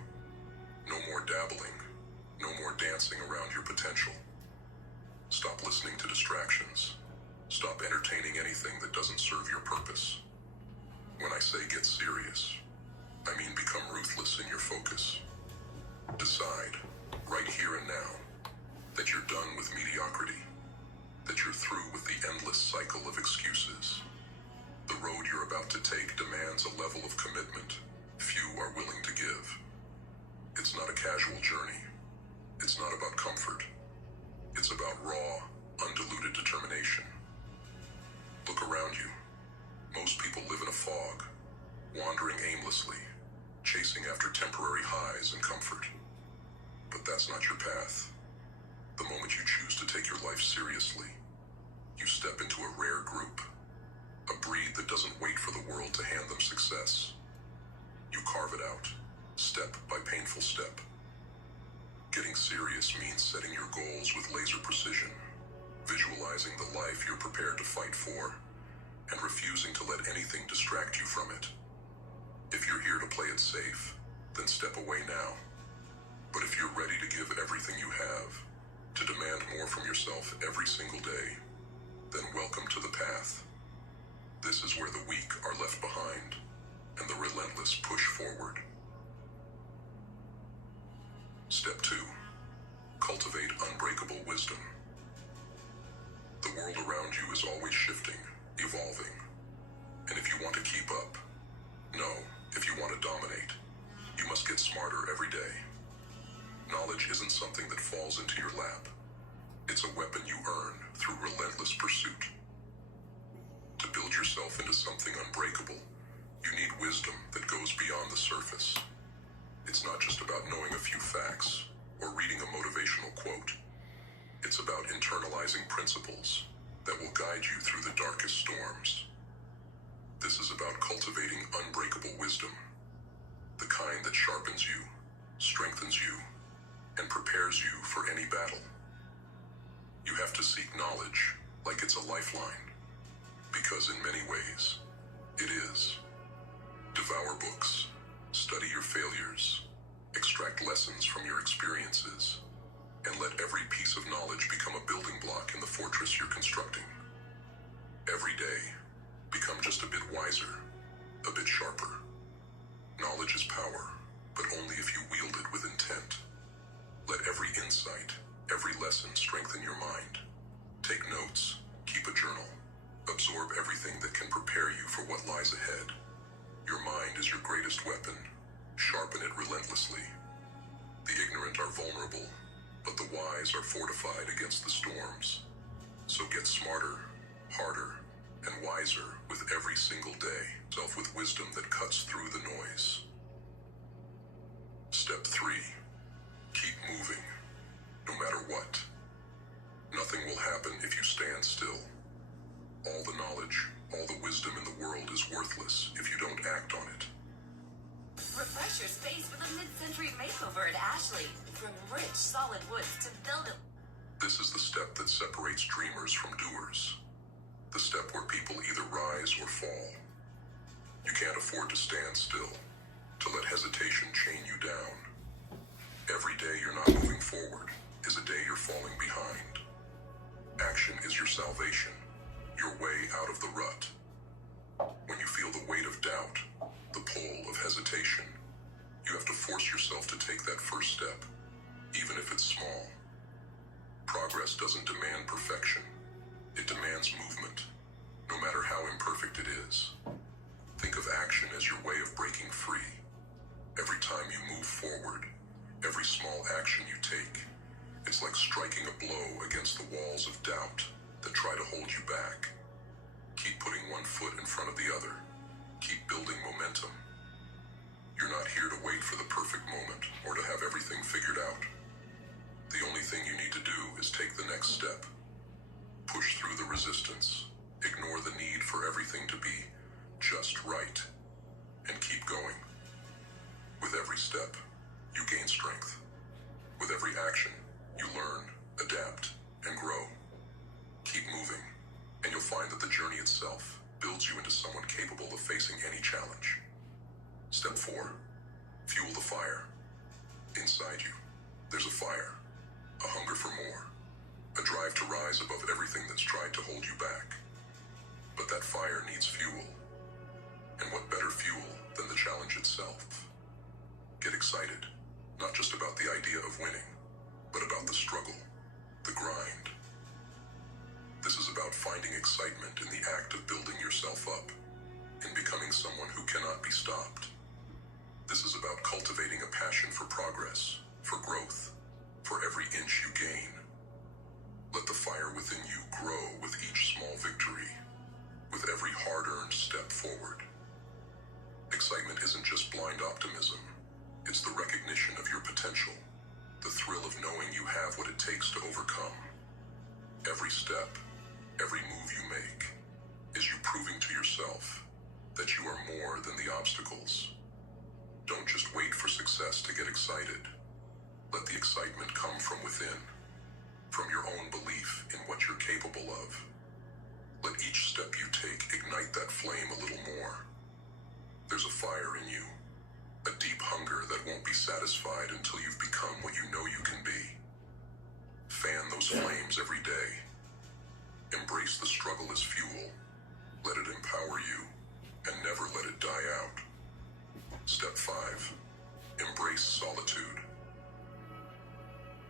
No more dabbling, no more dancing around your potential. Stop listening to distractions. Stop entertaining anything that doesn't serve your purpose. When I say get serious, I mean become ruthless in your focus. Decide, right here and now, that you're done with mediocrity, that you're through with the endless cycle of excuses. The road you're about to take demands a level of commitment few are willing to give. It's not a casual journey. It's not about comfort. It's about raw, undiluted determination. Look around you. Most people live in a fog, wandering aimlessly, chasing after temporary highs and comfort. But that's not your path. The moment you choose to take your life seriously, you step into a rare group, a breed that doesn't wait for the world to hand them success. You carve it out, step by painful step. Getting serious means setting your goals with laser precision, visualizing the life you're prepared to fight for, and refusing to let anything distract you from it. If you're here to play it safe, then step away now. But if you're ready to give everything you have, to demand more from yourself every single day, then welcome to the path. This is where the weak are left behind, and the relentless push forward. Step 2. Cultivate unbreakable wisdom. The world around you is always shifting, evolving. And if you want to keep up, no, if you want to dominate, you must get smarter every day. Knowledge isn't something that falls into your lap. It's a weapon you earn through relentless pursuit. To build yourself into something unbreakable, you need wisdom that goes beyond the surface. It's not just about knowing a few facts or reading a motivational quote. It's about internalizing principles that will guide you through the darkest storms. This is about cultivating unbreakable wisdom, the kind that sharpens you, strengthens you, and prepares you for any battle. You have to seek knowledge like it's a lifeline, because in many ways, it is. Devour books, study your failures, extract lessons from your experiences, and let every piece of knowledge become a building block in the fortress you're constructing. Every day, become just a bit wiser, a bit sharper. Knowledge is power, but only if you wield it with intent. Let every insight, every lesson strengthen your mind. Take notes, keep a journal, absorb everything that can prepare you for what lies ahead. Your mind is your greatest weapon. Sharpen it relentlessly. The ignorant are vulnerable, but the wise are fortified against the storms. So get smarter, harder, and wiser with every single day. Self with wisdom that cuts through the noise. Step 3. Keep moving, no matter what. Nothing will happen if you stand still. All the knowledge, all the wisdom in the world is worthless if you don't act on it. Refresh your space with a mid-century makeover at Ashley. From rich, solid woods to build it. This is the step that separates dreamers from doers. The step where people either rise or fall. afford to stand still, to let hesitation chain you down. Every day you're not moving forward is a day you're falling behind. Action is your salvation, your way out of the rut. When you feel the weight of doubt, the pull of hesitation, you have to force yourself to take that first step, even if it's small. Progress doesn't demand perfection. It demands movement, no matter how imperfect it is. Think of action as your way of breaking free. Every time you move forward, every small action you take, it's like striking a blow against the walls of doubt that try to hold you back. Keep putting one foot in front of the other. Keep building momentum. You're not here to wait for the perfect moment or to have everything figured out. The only thing you need to do is take the next step. Push through the resistance. Ignore the need for everything to be just right. And keep going. With every step, you gain strength. With every action, you learn, adapt, and grow. Keep moving, and you'll find that the journey itself builds you into someone capable of facing any challenge. Step 4. Fuel the fire. Inside you, there's a fire, a hunger for more, a drive to rise above everything that's tried to hold you back. But that fire needs fuel. And what better fuel than the challenge itself? Get excited, not just about the idea of winning, but about the struggle, the grind. This is about finding excitement in the act of building yourself up, in becoming someone who cannot be stopped. This is about cultivating a passion for progress, for growth, for every inch you gain. Let the fire within you grow with each small victory, with every hard-earned step forward. Excitement isn't just blind optimism. It's the recognition of your potential, the thrill of knowing you have what it takes to overcome. Every step, every move you make, is you proving to yourself that you are more than the obstacles. Don't just wait for success to get excited. Let the excitement come from within, from your own belief in what you're capable of. Let each step you take ignite that flame a little more. There's a fire in you, a deep hunger that won't be satisfied until you've become what you know you can be. Fan those flames every day. Embrace the struggle as fuel. Let it empower you, and never let it die out. Step 5. Embrace solitude.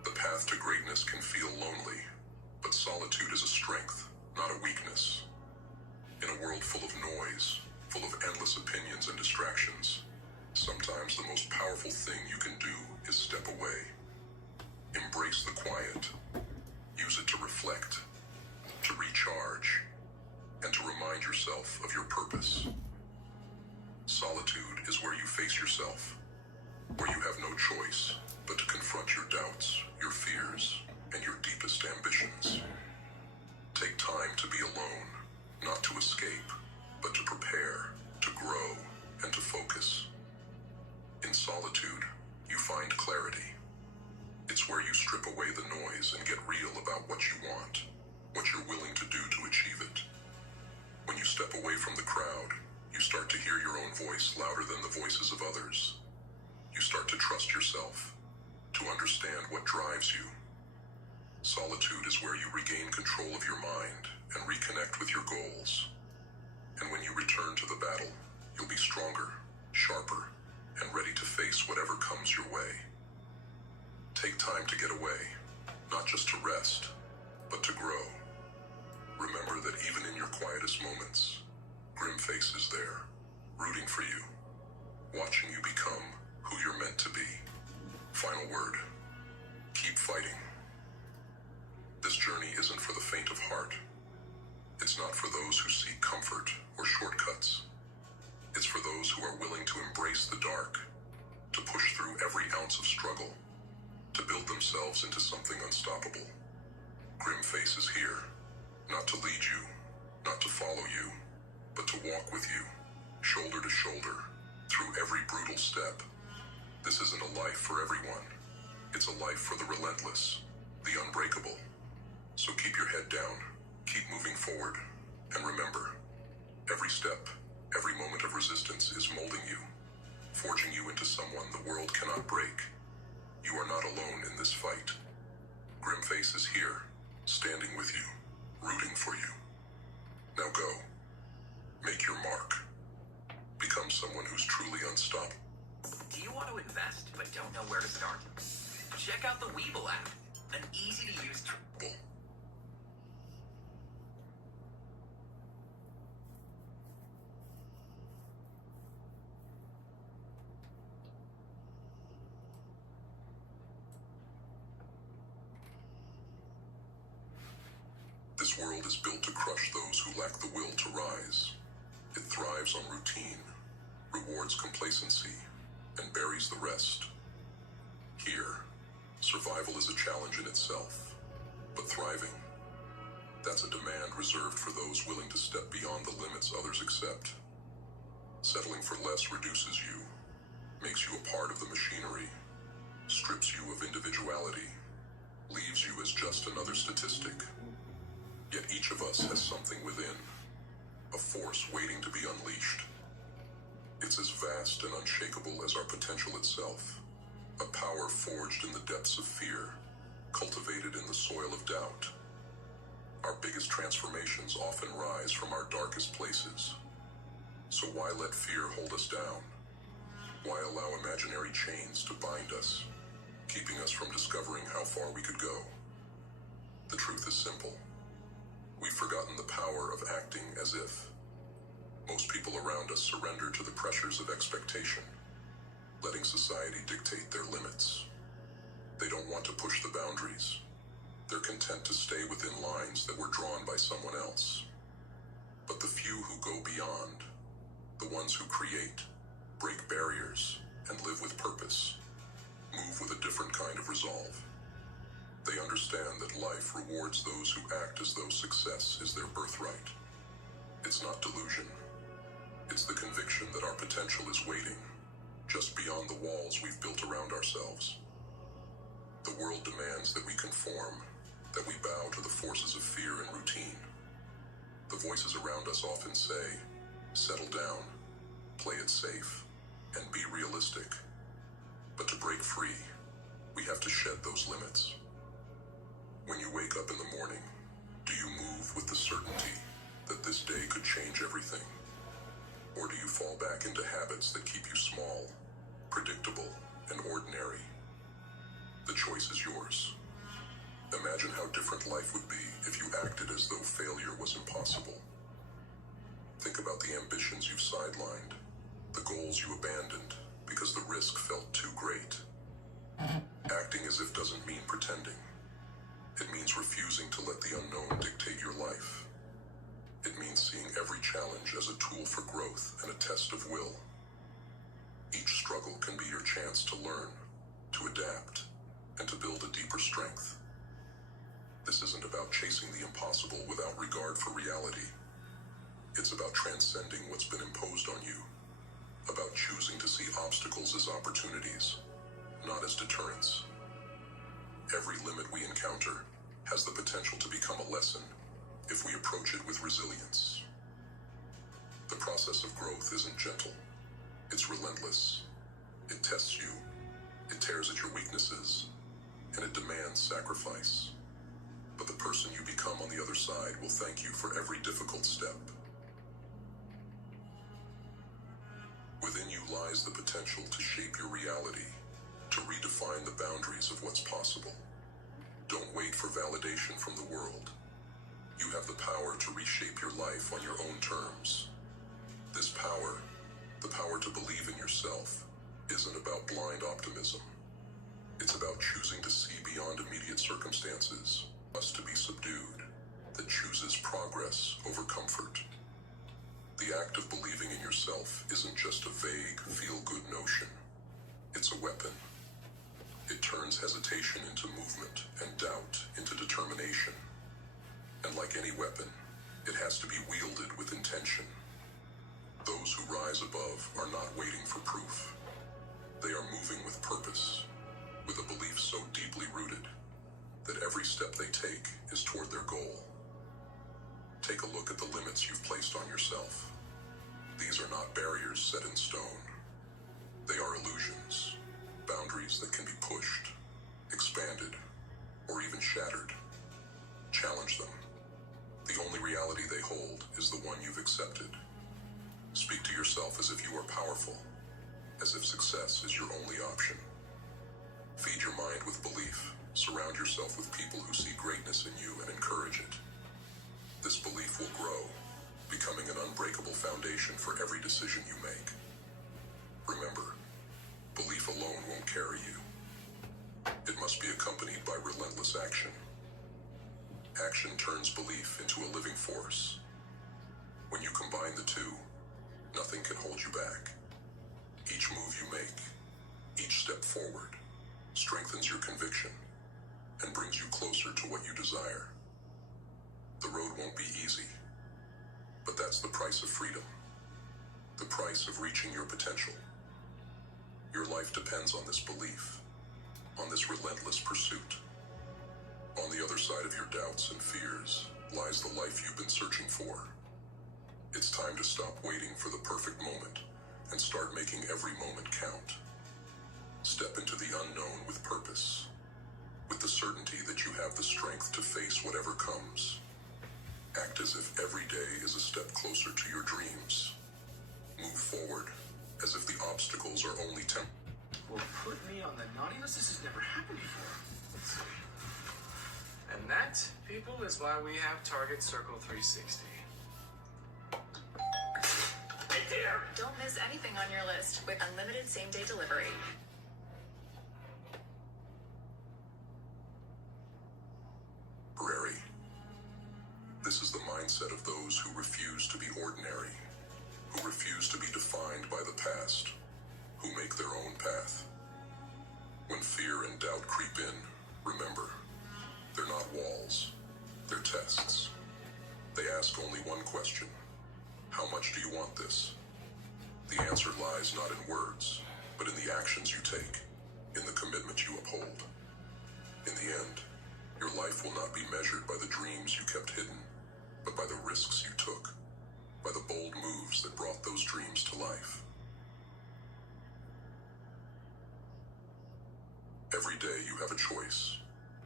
The path to greatness can feel lonely, but solitude is a strength, not a weakness. In a world full of noise, full of endless opinions and distractions, sometimes the most powerful thing you can do is step away. Embrace the quiet. Use it to reflect, to recharge, and to remind yourself of your purpose. Solitude is where you face yourself, where you have no choice but to confront your doubts, your fears, and your deepest ambitions. Take time to be alone, not to escape, but to prepare, to grow, and to focus. In solitude, you find clarity. It's where you strip away the noise and get real about what you want, what you're willing to do to achieve it. When you step away from the crowd, you start to hear your own voice louder than the voices of others. You start to trust yourself, to understand what drives you. Solitude is where you regain control of your mind and reconnect with your goals. And when you return to the battle, you'll be stronger, sharper, and ready to face whatever comes your way. Take time to get away, not just to rest, but to grow. Remember that even in your quietest moments, Grimface is there, rooting for you, watching you become who you're meant to be. Final word, keep fighting. This journey isn't for the faint of heart. It's not for those who seek comfort or shortcuts. It's for those who are willing to embrace the dark, to push through every ounce of struggle, to build themselves into something unstoppable. Grimface is here, not to lead you, not to follow you, but to walk with you, shoulder to shoulder, through every brutal step. This isn't a life for everyone. It's a life for the relentless, the unbreakable. So keep your head down, keep moving forward, and remember, every step, Every moment of resistance is molding you, forging you into someone the world cannot break. You are not alone in this fight. Grimface is here, standing with you, rooting for you. Now go. Make your mark. Become someone who's truly unstoppable. Do you want to invest but don't know where to start? Check out the Weeble app, an easy-to-use tool. This world is built to crush those who lack the will to rise. It thrives on routine, rewards complacency, and buries the rest. Here, survival is a challenge in itself, but thriving, that's a demand reserved for those willing to step beyond the limits others accept. Settling for less reduces you, makes you a part of the machinery, strips you of individuality, leaves you as just another statistic. Yet each of us has something within, a force waiting to be unleashed. It's as vast and unshakable as our potential itself, a power forged in the depths of fear, cultivated in the soil of doubt. Our biggest transformations often rise from our darkest places. So why let fear hold us down? Why allow imaginary chains to bind us, keeping us from discovering how far we could go? The truth is simple. We've forgotten the power of acting as if. Most people around us surrender to the pressures of expectation, letting society dictate their limits. They don't want to push the boundaries. They're content to stay within lines that were drawn by someone else. But the few who go beyond, the ones who create, break barriers, and live with purpose, move with a different kind of resolve. They understand that life rewards those who act as though success is their birthright. It's not delusion. It's the conviction that our potential is waiting, just beyond the walls we've built around ourselves. The world demands that we conform, that we bow to the forces of fear and routine. The voices around us often say, settle down, play it safe, and be realistic. But to break free, we have to shed those limits. When you wake up in the morning, do you move with the certainty that this day could change everything? Or do you fall back into habits that keep you small, predictable, and ordinary? The choice is yours. Imagine how different life would be if you acted as though failure was impossible. Think about the ambitions you've sidelined, the goals you abandoned because the risk felt too great. Acting as if doesn't mean pretending. It means refusing to let the unknown dictate your life. It means seeing every challenge as a tool for growth and a test of will. Each struggle can be your chance to learn, to adapt, and to build a deeper strength. This isn't about chasing the impossible without regard for reality. It's about transcending what's been imposed on you, about choosing to see obstacles as opportunities, not as deterrents. Every limit we encounter has the potential to become a lesson if we approach it with resilience. The process of growth isn't gentle. It's relentless. It tests you. It tears at your weaknesses. And it demands sacrifice. But the person you become on the other side will thank you for every difficult step. Within you lies the potential to shape your reality, to redefine the boundaries of what's possible. Don't wait for validation from the world. You have the power to reshape your life on your own terms. This power, the power to believe in yourself, isn't about blind optimism. It's about choosing to see beyond immediate circumstances, us to be subdued, that chooses progress over comfort. The act of believing in yourself isn't just a vague, feel-good notion. It's a weapon. It turns hesitation into movement and doubt into determination. And like any weapon, it has to be wielded with intention. Those who rise above are not waiting for proof. They are moving with purpose, with a belief so deeply rooted that every step they take is toward their goal. Take a look at the limits you've placed on yourself. These are not barriers set in stone. They are illusions, boundaries that can be pushed, expanded, or even shattered. Challenge them. The only reality they hold is the one you've accepted. Speak to yourself as if you are powerful, as if success is your only option. Feed your mind with belief. Surround yourself with people who see greatness in you and encourage it. This belief will grow, becoming an unbreakable foundation for every decision you make. Remember, belief alone won't carry you. It must be accompanied by relentless action. Action turns belief into a living force. When you combine the two, nothing can hold you back. Each move you make, each step forward, strengthens your conviction and brings you closer to what you desire. The road won't be easy, but that's the price of freedom, the price of reaching your potential. Your life depends on this belief, on this relentless pursuit. On the other side of your doubts and fears lies the life you've been searching for. It's time to stop waiting for the perfect moment and start making every moment count. Step into the unknown with purpose, with the certainty that you have the strength to face whatever comes. Act as if every day is a step closer to your dreams. Move forward as if the obstacles are only Well, put me on the naughty list? This has never happened before. Let's see. And that, people, is why we have Target Circle 360. Hey there! Don't miss anything on your list with unlimited same-day delivery. temporary. This is the mindset of those who refuse to be ordinary, who refuse to be defined by the past, who make their own path. When fear and doubt creep in, remember, they're not walls, they're tests. They ask only one question: how much do you want this? The answer lies not in words, but in the actions you take, in the commitment you uphold. In the end, your life will not be measured by the dreams you kept hidden, but by the risks you took, by the bold moves that brought those dreams to life. Every day you have a choice: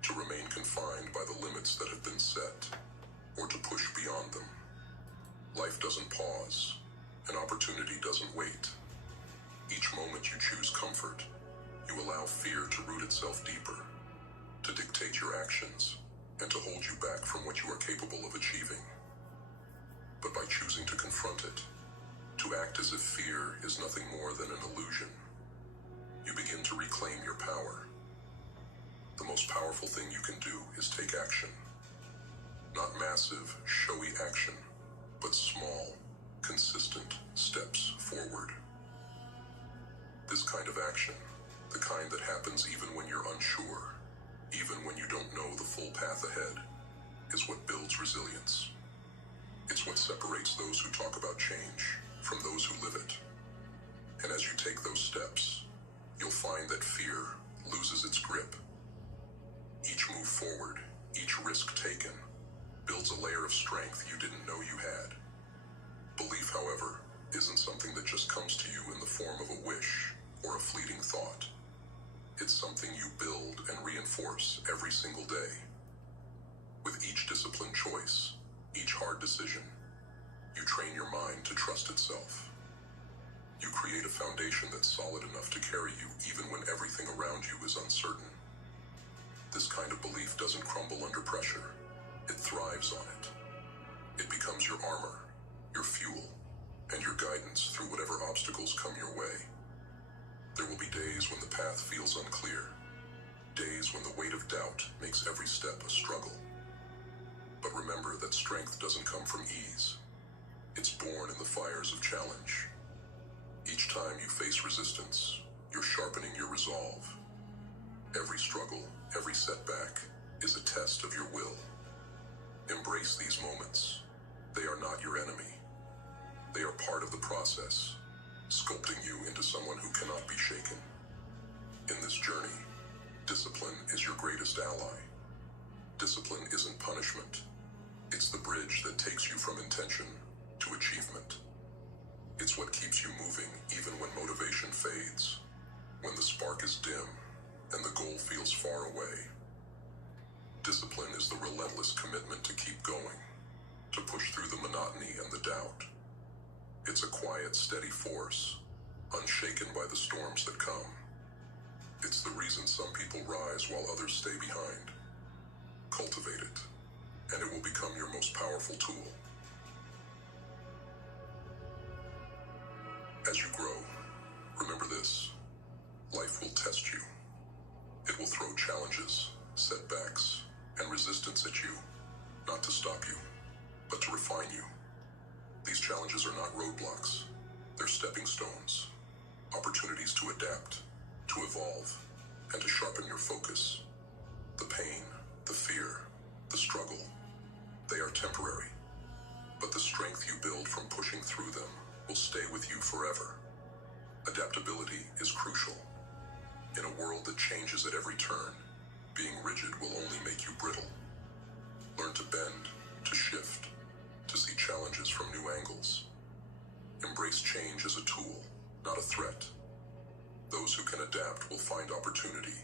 to remain confined by the limits that have been set, or to push beyond them. Life doesn't pause. An opportunity doesn't wait. Each moment you choose comfort, you allow fear to root itself deeper, to dictate your actions, and to hold you back from what you are capable of achieving. But by choosing to confront it, to act as if fear is nothing more than an illusion, you begin to reclaim your power. The most powerful thing you can do is take action. Not massive, showy action, but small, consistent steps forward. This kind of action, the kind that happens even when you're unsure, even when you don't know the full path ahead, is what builds resilience. It's what separates those who talk about change from those who live it. And as you take those steps, you'll find that fear loses its grip. Each move forward, each risk taken, builds a layer of strength you didn't know you had. Belief, however, isn't something that just comes to you in the form of a wish or a fleeting thought. It's something you build and reinforce every single day. With each disciplined choice, each hard decision, you train your mind to trust itself. You create a foundation that's solid enough to carry you even when everything around you is uncertain. This kind of belief doesn't crumble under pressure. It thrives on it. It becomes your armor, your fuel, and your guidance through whatever obstacles come your way. There will be days when the path feels unclear, days when the weight of doubt makes every step a struggle. But remember that strength doesn't come from ease. It's born in the fires of challenge. Each time you face resistance, you're sharpening your resolve. Every struggle, every setback, is a test of your will. Embrace these moments. They are not your enemy. They are part of the process, sculpting you into someone who cannot be shaken. In this journey, discipline is your greatest ally. Discipline isn't punishment. It's the bridge that takes you from intention to achievement. It's It's what keeps you moving even when motivation fades, when the spark is dim, and the goal feels far away. Discipline is the relentless commitment to keep going, to push through the monotony and the doubt. It's a quiet, steady force, unshaken by the storms that come. It's the reason some people rise while others stay behind. Cultivate it, and it will become your most powerful tool. As you grow, remember this: life will test you. It will throw challenges, setbacks, and resistance at you, not to stop you, but to refine you. These challenges are not roadblocks. They're stepping stones, opportunities to adapt, to evolve, and to sharpen your focus. The pain, the fear, the struggle, they are temporary, but the strength you build from pushing through them will stay with you forever. Adaptability is crucial. In a world that changes at every turn, being rigid will only make you brittle. Learn to bend, to shift, to see challenges from new angles. Embrace change as a tool, not a threat. Those who can adapt will find opportunity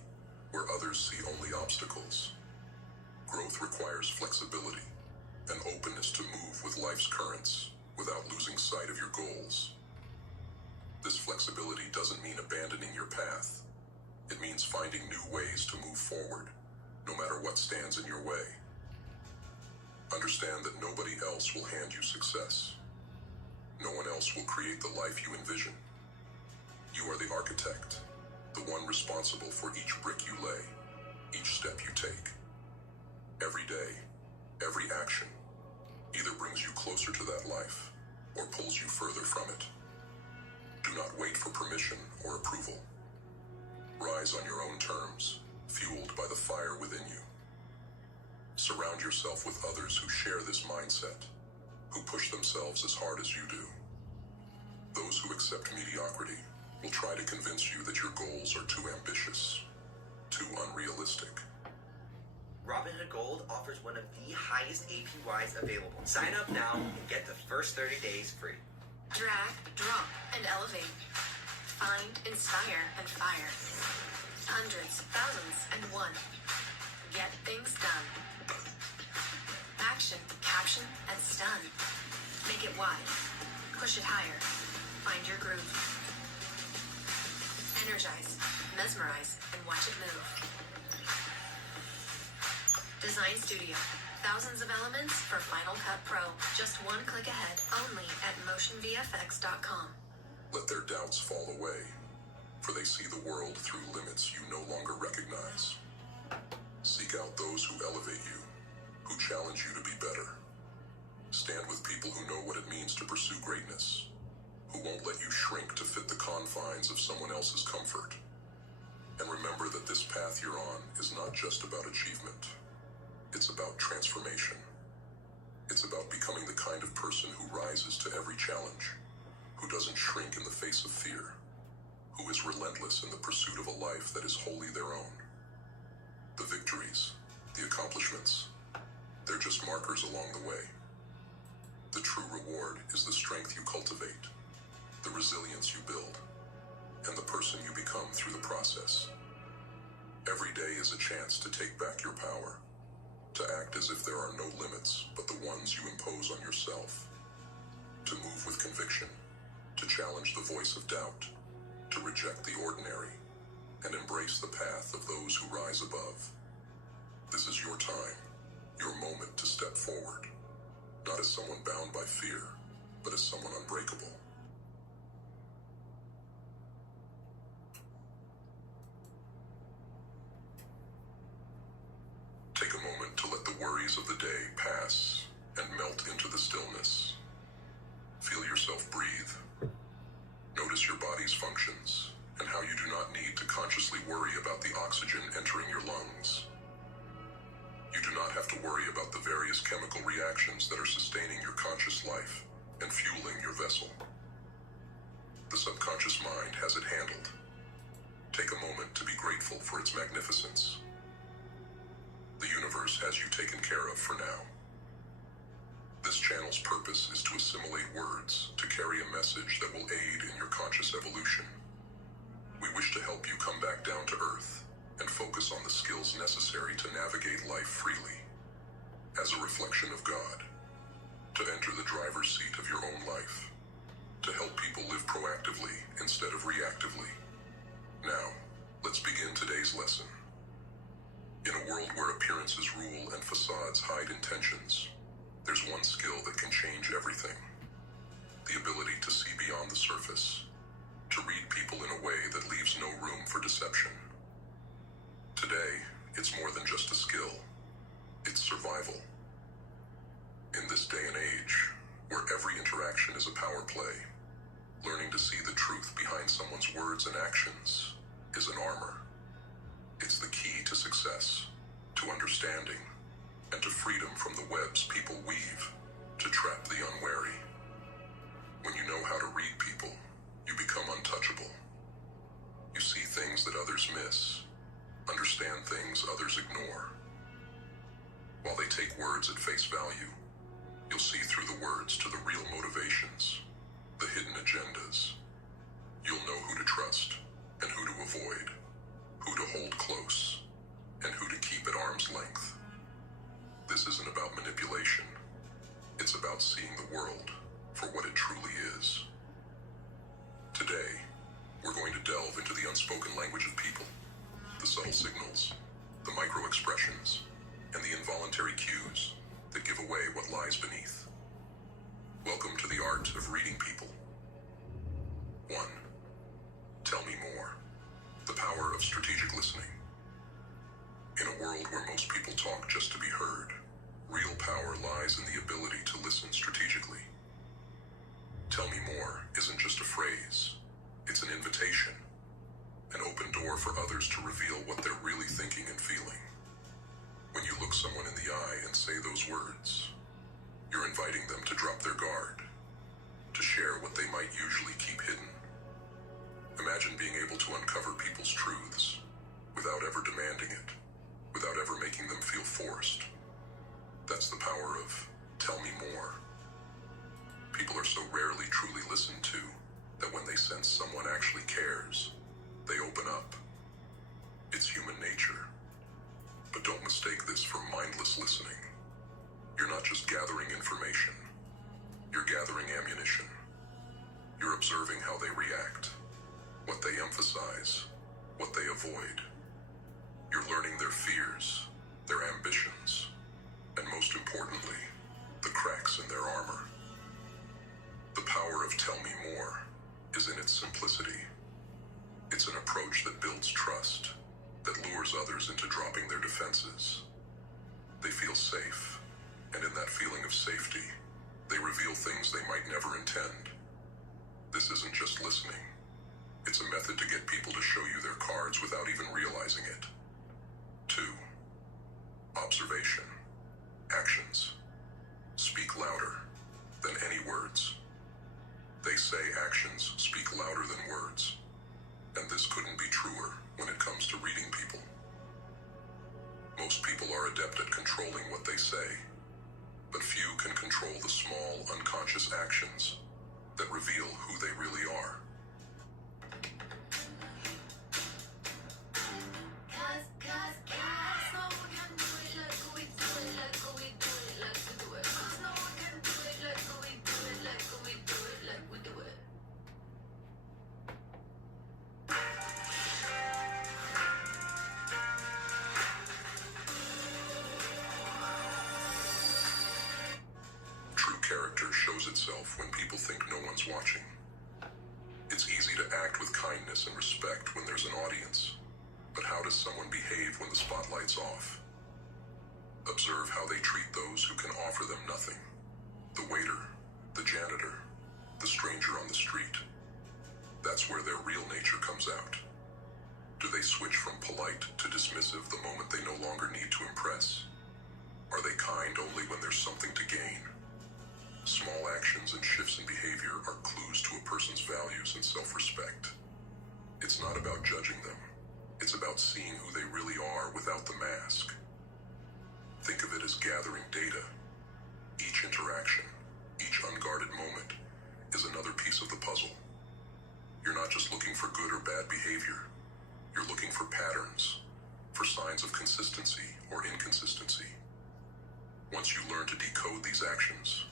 where others see only obstacles. Growth requires flexibility, an openness to move with life's currents without losing sight of your goals. This flexibility doesn't mean abandoning your path. It means finding new ways to move forward, no matter what stands in your way. Understand that nobody else will hand you success. No one else will create the life you envision. You are the architect, the one responsible for each brick you lay, each step you take. Every day, every action, either brings you closer to that life or pulls you further from it. Do not wait for permission or approval. Rise on your own terms, fueled by the fire within you. Surround yourself with others who share this mindset, who push themselves as hard as you do. Those who accept mediocrity will try to convince you that your goals are too ambitious, too unrealistic. Robinhood Gold offers one of the highest APYs available. Sign up now and get the first 30 days free. Drag, drop, and elevate. Find, inspire, and fire. Hundreds, thousands, and one. Get things done. Action, caption, and stun. Make it wide. Push it higher. Find your groove. Energize, mesmerize, and watch it move. Design Studio. Thousands of elements for Final Cut Pro. Just one click ahead, only at motionvfx.com. Let their doubts fall away, for they see the world through limits you no longer recognize. Seek out those who elevate you, who challenge you to be better. Stand with people who know what it means to pursue greatness, who won't let you shrink to fit the confines of someone else's comfort. And remember that this path you're on is not just about achievement. It's about transformation. It's about becoming the kind of person who rises to every challenge, who doesn't shrink in the face of fear, who is relentless in the pursuit of a life that is wholly their own. The victories, the accomplishments, they're just markers along the way. The true reward is the strength you cultivate, the resilience you build, and the person you become through the process. Every day is a chance to take back your power, to act as if there are no limits but the ones you impose on yourself, to move with conviction, to challenge the voice of doubt, to reject the ordinary, and embrace the path of those who rise above. This is your time, your moment to step forward, not as someone bound by fear, but as someone unbreakable. Take a moment to let the worries of the day pass and melt into the stillness. Feel yourself breathe. Notice your body's functions and how you do not need to consciously worry about the oxygen entering your lungs. You do not have to worry about the various chemical reactions that are sustaining your conscious life and fueling your vessel. The subconscious mind has it handled. Take a moment to be grateful for its magnificence. The universe has you taken care of for now. This channel's purpose is to assimilate words to carry a message that will aid in your conscious evolution. We wish to help you come back down to earth and focus on the skills necessary to navigate life freely, as a reflection of God, to enter the driver's seat of your own life, to help people live proactively instead of reactively. Now, let's begin today's lesson. In a world where appearances rule and facades hide intentions, there's one skill that can change everything: the ability to see beyond the surface, to read people in a way that leaves no room for deception. Today, it's more than just a skill, it's survival. In this day and age, where every interaction is a power play, learning to see the truth behind someone's words and actions is an armor. It's the key to success, to understanding, and to freedom from the webs people weave to trap the unwary. When you know how to read people, you become untouchable. You see things that others miss, understand things others ignore. While they take words at face value, you'll see through the words to the real motivations, the hidden agendas. You'll know who to trust and who to avoid, who to hold close, and who to keep at arm's length. This isn't about manipulation. It's about seeing the world for what it truly is. Today, we're going to delve into the unspoken language of people, the subtle signals, the micro-expressions, and the involuntary cues that give away what lies beneath. Welcome to the art of reading people. 1. Tell me more. The power of strategic listening. In a world where most people talk just to be heard, real power lies in the ability to listen strategically. Tell me more isn't just a phrase, it's an invitation, an open door for others to reveal what they're really thinking and feeling. When you look someone in the eye and say those words, you're inviting them to drop their guard, to share what they might usually keep hidden. Imagine being able to uncover people's truths without ever demanding it, without ever making them feel forced. That's the power of tell me more. People are so rarely truly listened to that when they sense someone actually cares, they open up. It's human nature. But don't mistake this for mindless listening. You're not just gathering information. You're gathering ammunition. You're observing how they react, what they emphasize, what they avoid. You're learning their fears, their ambitions, and most importantly, the cracks in their armor. The power of tell me more is in its simplicity. It's an approach that builds trust, that lures others into dropping their defenses. They feel safe, and in that feeling of safety, they reveal things they might never intend. This isn't just listening. It's a method to get people to show you their cards without even realizing it. 2. Observation. Actions. Speak louder than any words. They say actions speak louder than words, and this couldn't be truer when it comes to reading people. Most people are adept at controlling what they say, but few can control the small, unconscious actions that reveal who they really are. Character shows itself when people think no one's watching. It's easy to act with kindness and respect when there's an audience, but how does someone behave when the spotlight's off? Observe how they treat those who can offer them nothing. The waiter, the janitor, the stranger on the street. That's where their real nature comes out. Do they switch from polite to dismissive the moment they no longer need to impress? Are they kind only when there's something to gain? Small actions and shifts in behavior are clues to a person's values and self-respect. It's not about judging them. It's about seeing who they really are without the mask. Think of it as gathering data. Each interaction, bad behavior. You're looking for patterns, for signs of consistency or inconsistency. Once you learn to decode these actions,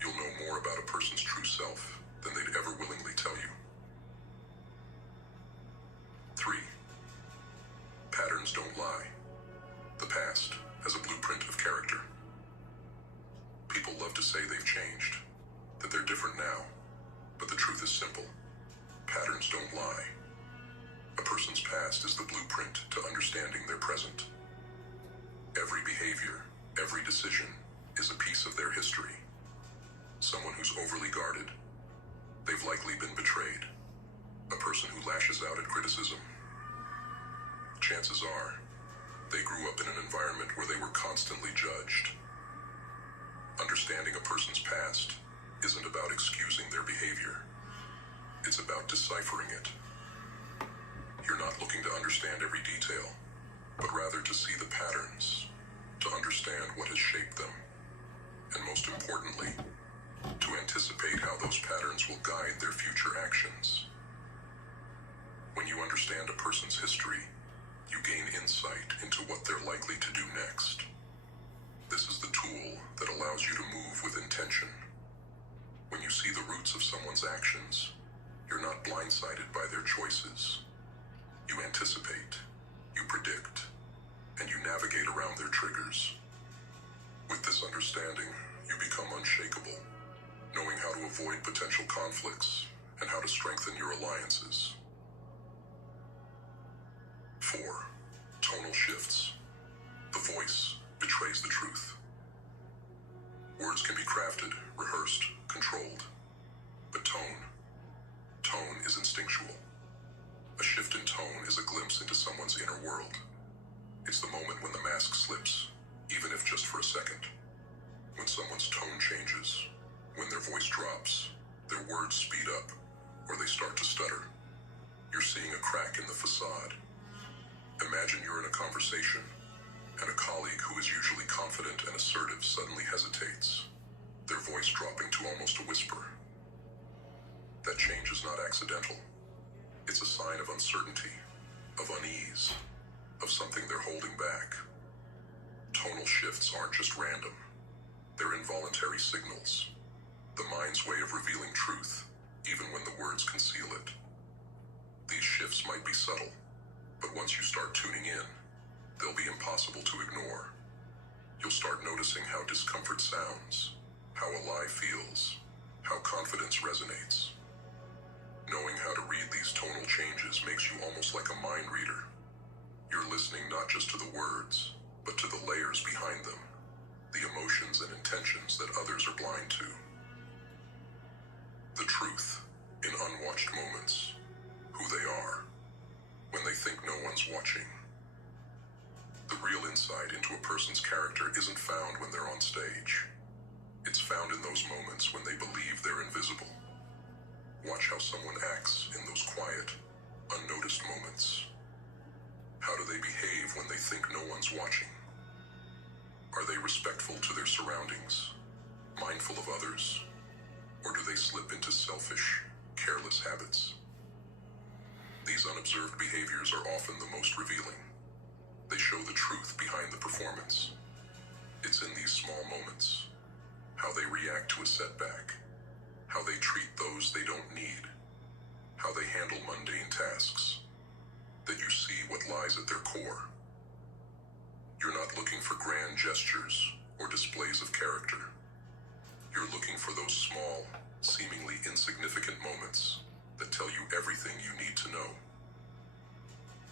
you'll know more about a person's true self than they'd ever willingly tell you. 3. Patterns don't lie. The past has a blueprint of character. People love to say they've changed, that they're different now, but the truth is simple. Patterns don't lie. A person's past is the blueprint to understanding their present. Every behavior, every decision is a piece of their history. Someone who's overly guarded, they've likely been betrayed. A person who lashes out at criticism, chances are they grew up in an environment where they were constantly judged. Understanding a person's past isn't about excusing their behavior. It's about deciphering it. You're not looking to understand every detail, but rather to see the patterns, to understand what has shaped them, and most importantly, to anticipate how those patterns will guide their future actions. When you understand a person's history, you gain insight into what they're likely to do next. This is the tool that allows you to move with intention. When you see the roots of someone's actions, you're not blindsided by their choices. You anticipate, you predict, and you navigate around their triggers. With this understanding, you become unshakable, knowing how to avoid potential conflicts and how to strengthen your alliances. 4. Tonal shifts. The voice betrays the truth. Words can be crafted, rehearsed, controlled, but tone is instinctual. A shift in tone is a glimpse into someone's inner world. It's the moment when the mask slips, even if just for a second. When someone's tone changes, when their voice drops, their words speed up, or they start to stutter. You're seeing a crack in the facade. Imagine you're in a conversation, and a colleague who is usually confident and assertive suddenly hesitates, their voice dropping to almost a whisper. That change is not accidental. It's a sign of uncertainty, of unease, of something they're holding back. Tonal shifts aren't just random. They're involuntary signals, the mind's way of revealing truth, even when the words conceal it. These shifts might be subtle, but once you start tuning in, they'll be impossible to ignore. You'll start noticing how discomfort sounds, how a lie feels, how confidence resonates. Knowing how to read these tonal changes makes you almost like a mind reader. You're listening not just to the words, but to the layers behind them, the emotions and intentions that others are blind to. The truth, in unwatched moments, who they are, when they think no one's watching. The real insight into a person's character isn't found when they're on stage. It's found in those moments when they believe they're invisible. Watch how someone acts in those quiet, unnoticed moments. How do they behave when they think no one's watching? Are they respectful to their surroundings, mindful of others, or do they slip into selfish, careless habits? These unobserved behaviors are often the most revealing. They show the truth behind the performance. It's in these small moments, how they react to a setback, how they treat those they don't need, how they handle mundane tasks, that you see what lies at their core. You're not looking for grand gestures or displays of character. You're looking for those small, seemingly insignificant moments that tell you everything you need to know.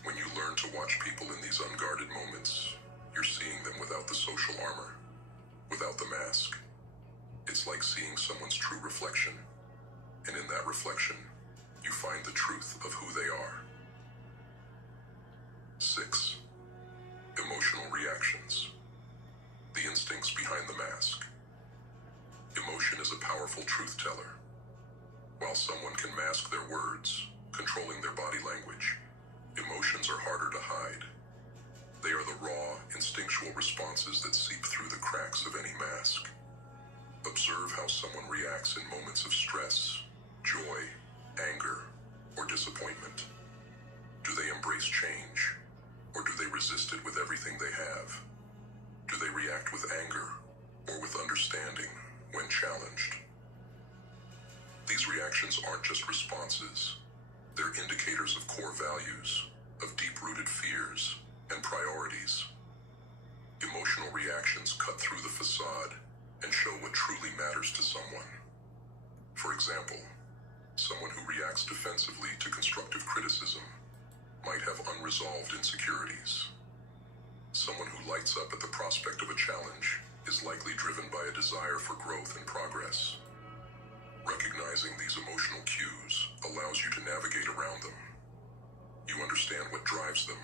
When you learn to watch people in these unguarded moments, you're seeing them without the social armor, without the mask. It's like seeing someone's true reflection, and in that reflection, you find the truth of who they are. 6. Emotional reactions. The instincts behind the mask. Emotion is a powerful truth teller. While someone can mask their words, controlling their body language, emotions are harder to hide. They are the raw, instinctual responses that seep through the cracks of any mask. Observe how someone reacts in moments of stress, joy, anger, or disappointment. embrace change, or do they resist it with everything they have? Do they react with anger or with understanding when challenged? These reactions aren't just responses. They're indicators of core values, of deep-rooted fears and priorities. Emotional reactions cut through the facade and show what truly matters to someone. For example, someone who reacts defensively to constructive criticism might have unresolved insecurities. Someone who lights up at the prospect of a challenge is likely driven by a desire for growth and progress. Recognizing these emotional cues allows you to navigate around them. You understand what drives them,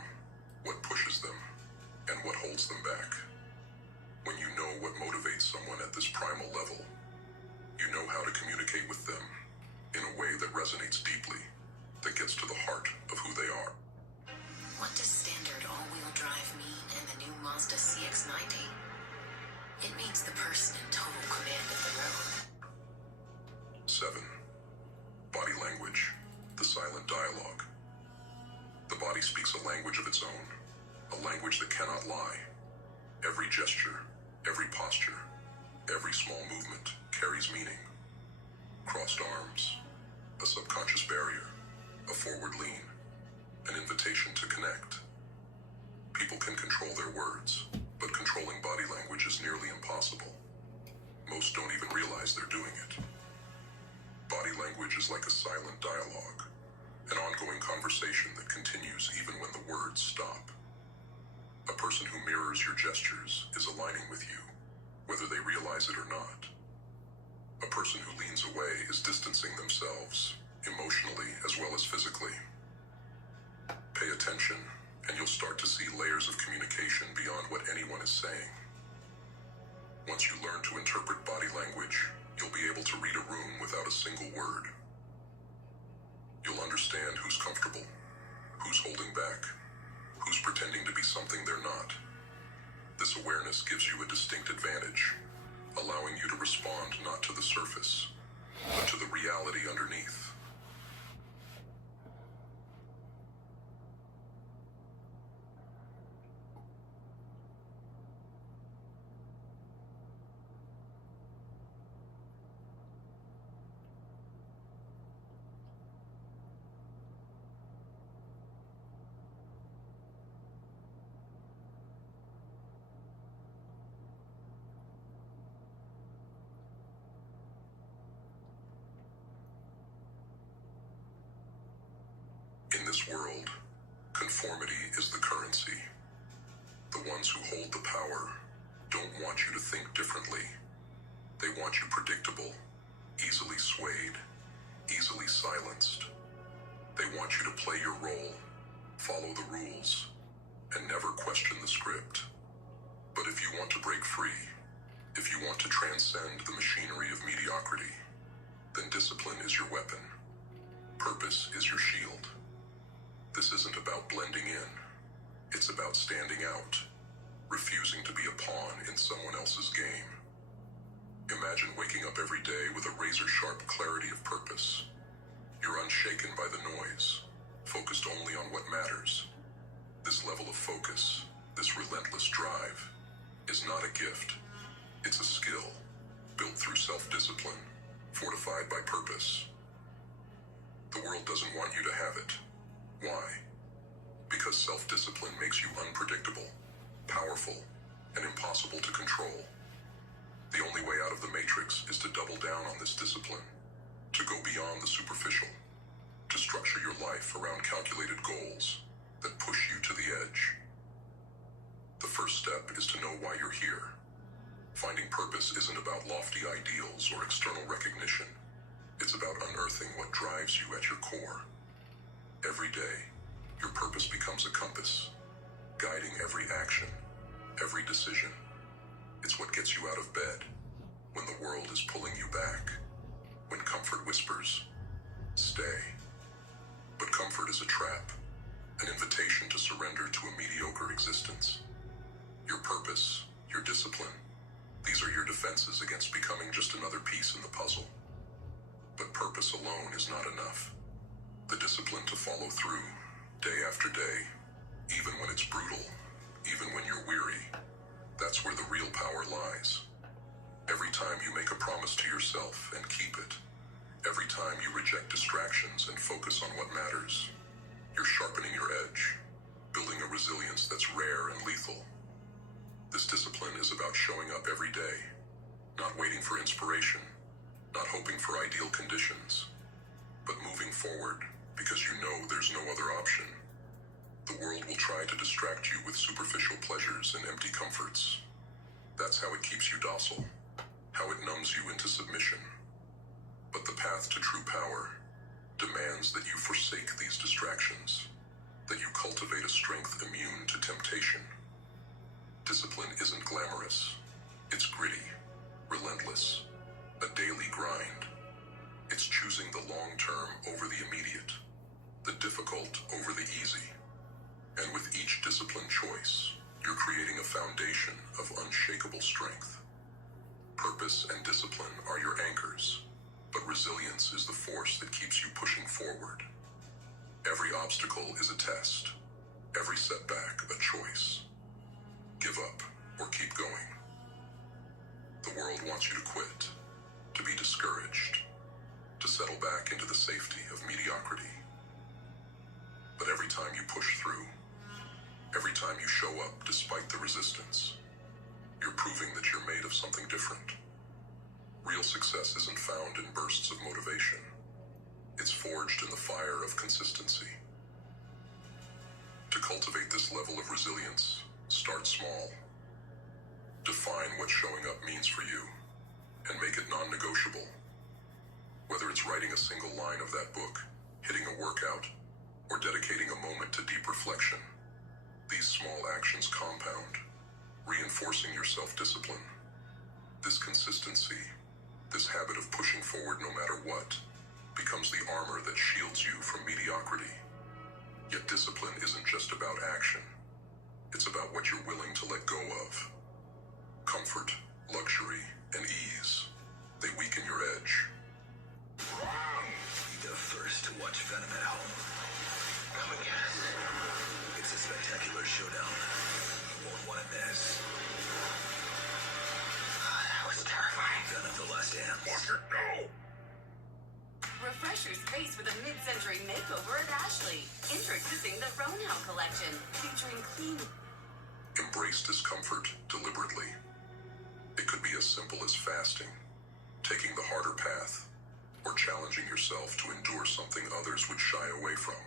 what pushes them, and what holds them back. When you know what motivates someone at this primal level, you know how to communicate with them in a way that resonates deeply, that gets to the heart of who they are. What does standard all-wheel drive mean in the new Mazda CX-90? It means the person in total command of the road. 7. Body language, the silent dialogue. The body speaks a language of its own, a language that cannot lie. Every gesture, every posture, every small movement carries meaning. Crossed arms, a subconscious barrier, a forward lean, an invitation to connect. People can control their words, but controlling body language is nearly impossible. Most don't even realize they're doing it. Body language is like a silent dialogue, an ongoing conversation that continues even when the words stop. A person who mirrors your gestures is aligning with you, whether they realize it or not. A person who leans away is distancing themselves, emotionally as well as physically. Pay attention, and you'll start to see layers of communication beyond what anyone is saying. Once you learn to interpret body language, you'll be able to read a room without a single word. You'll understand who's comfortable, who's holding back, who's pretending to be something they're not. This awareness gives you a distinct advantage, allowing you to respond not to the surface, but to the reality underneath. In this world, conformity is the currency. The ones who hold the power don't want you to think differently. They want you predictable, easily swayed, easily silenced. They want you to play your role, follow the rules, and never question the script. But if you want to break free, if you want to transcend the machinery of mediocrity, then discipline is your weapon. Purpose is your shield. This isn't about blending in. It's about standing out, refusing to be a pawn in someone else's game. Imagine waking up every day with a razor-sharp clarity of purpose. You're unshaken by the noise, focused only on what matters. This level of focus, this relentless drive, is not a gift. It's a skill, built through self-discipline, fortified by purpose. The world doesn't want you to have it. Why? Because self-discipline makes you unpredictable, powerful, and impossible to control. The only way out of the matrix is to double down on this discipline, to go beyond the superficial, to structure your life around calculated goals that push you to the edge. The first step is to know why you're here. Finding purpose isn't about lofty ideals or external recognition. It's about unearthing what drives you at your core. Every day, your purpose becomes a compass, guiding every action, every decision. It's what gets you out of bed when the world is pulling you back, when comfort whispers, stay. But comfort is a trap, an invitation to surrender to a mediocre existence. Your purpose, your discipline, these are your defenses against becoming just another piece in the puzzle. But purpose alone is not enough. The discipline to follow through, day after day, even when it's brutal, even when you're weary. That's where the real power lies. Every time you make a promise to yourself and keep it, every time you reject distractions and focus on what matters, you're sharpening your edge, building a resilience that's rare and lethal. This discipline is about showing up every day, not waiting for inspiration, not hoping for ideal conditions, but moving forward because you know there's no other option. The world will try to distract you with superficial pleasures and empty comforts. That's how it keeps you docile, how it numbs you into submission. But the path to true power demands that you forsake these distractions, that you cultivate a strength immune to temptation. Discipline isn't glamorous. It's gritty, relentless, a daily grind. It's choosing the long term over the immediate, the difficult over the easy. And with each disciplined choice, you're creating a foundation of unshakable strength. Purpose and discipline are your anchors, but resilience is the force that keeps you pushing forward. Every obstacle is a test, every setback a choice. Give up or keep going. The world wants you to quit, to be discouraged, to settle back into the safety of mediocrity. But every time you push through, every time you show up despite the resistance, you're proving that you're made of something different. Real success isn't found in bursts of motivation. It's forged in the fire of consistency. To cultivate this level of resilience, start small. Define what showing up means for you, and make it non-negotiable. Whether it's writing a single line of that book, hitting a workout, or dedicating a moment to deep reflection, these small actions compound, reinforcing your self-discipline. This consistency, this habit of pushing forward no matter what, becomes the armor that shields you from mediocrity. Yet discipline isn't just about action. It's about what you're willing to let go of. Comfort, luxury, and ease, they weaken your edge. Be the first to watch Venom at home. Come and get us. It's a spectacular showdown. You won't want to miss. That was terrifying. Venom: The Last Dance. Walker, no! Refresh your space with a mid-century makeover at Ashley. Introducing the Ronow collection, featuring clean. Embrace discomfort deliberately. It could be as simple as fasting, taking the harder path, or challenging yourself to endure something others would shy away from.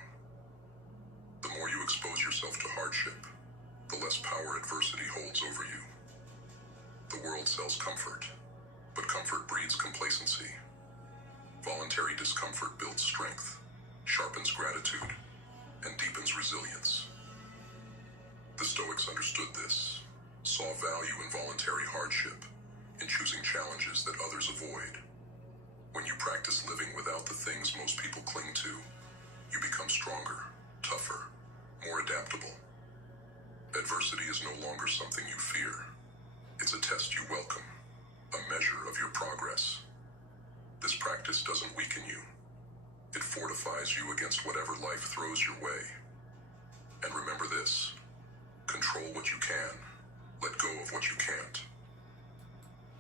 The more you expose yourself to hardship, the less power adversity holds over you. The world sells comfort, but comfort breeds complacency. Voluntary discomfort builds strength, sharpens gratitude, and deepens resilience. The Stoics understood this, saw value in voluntary hardship, in choosing challenges that others avoid. When you practice living without the things most people cling to, you become stronger, tougher, more adaptable. Adversity is no longer something you fear. It's a test you welcome, a measure of your progress. This practice doesn't weaken you. It fortifies you against whatever life throws your way. And remember this: control what you can, let go of what you can't.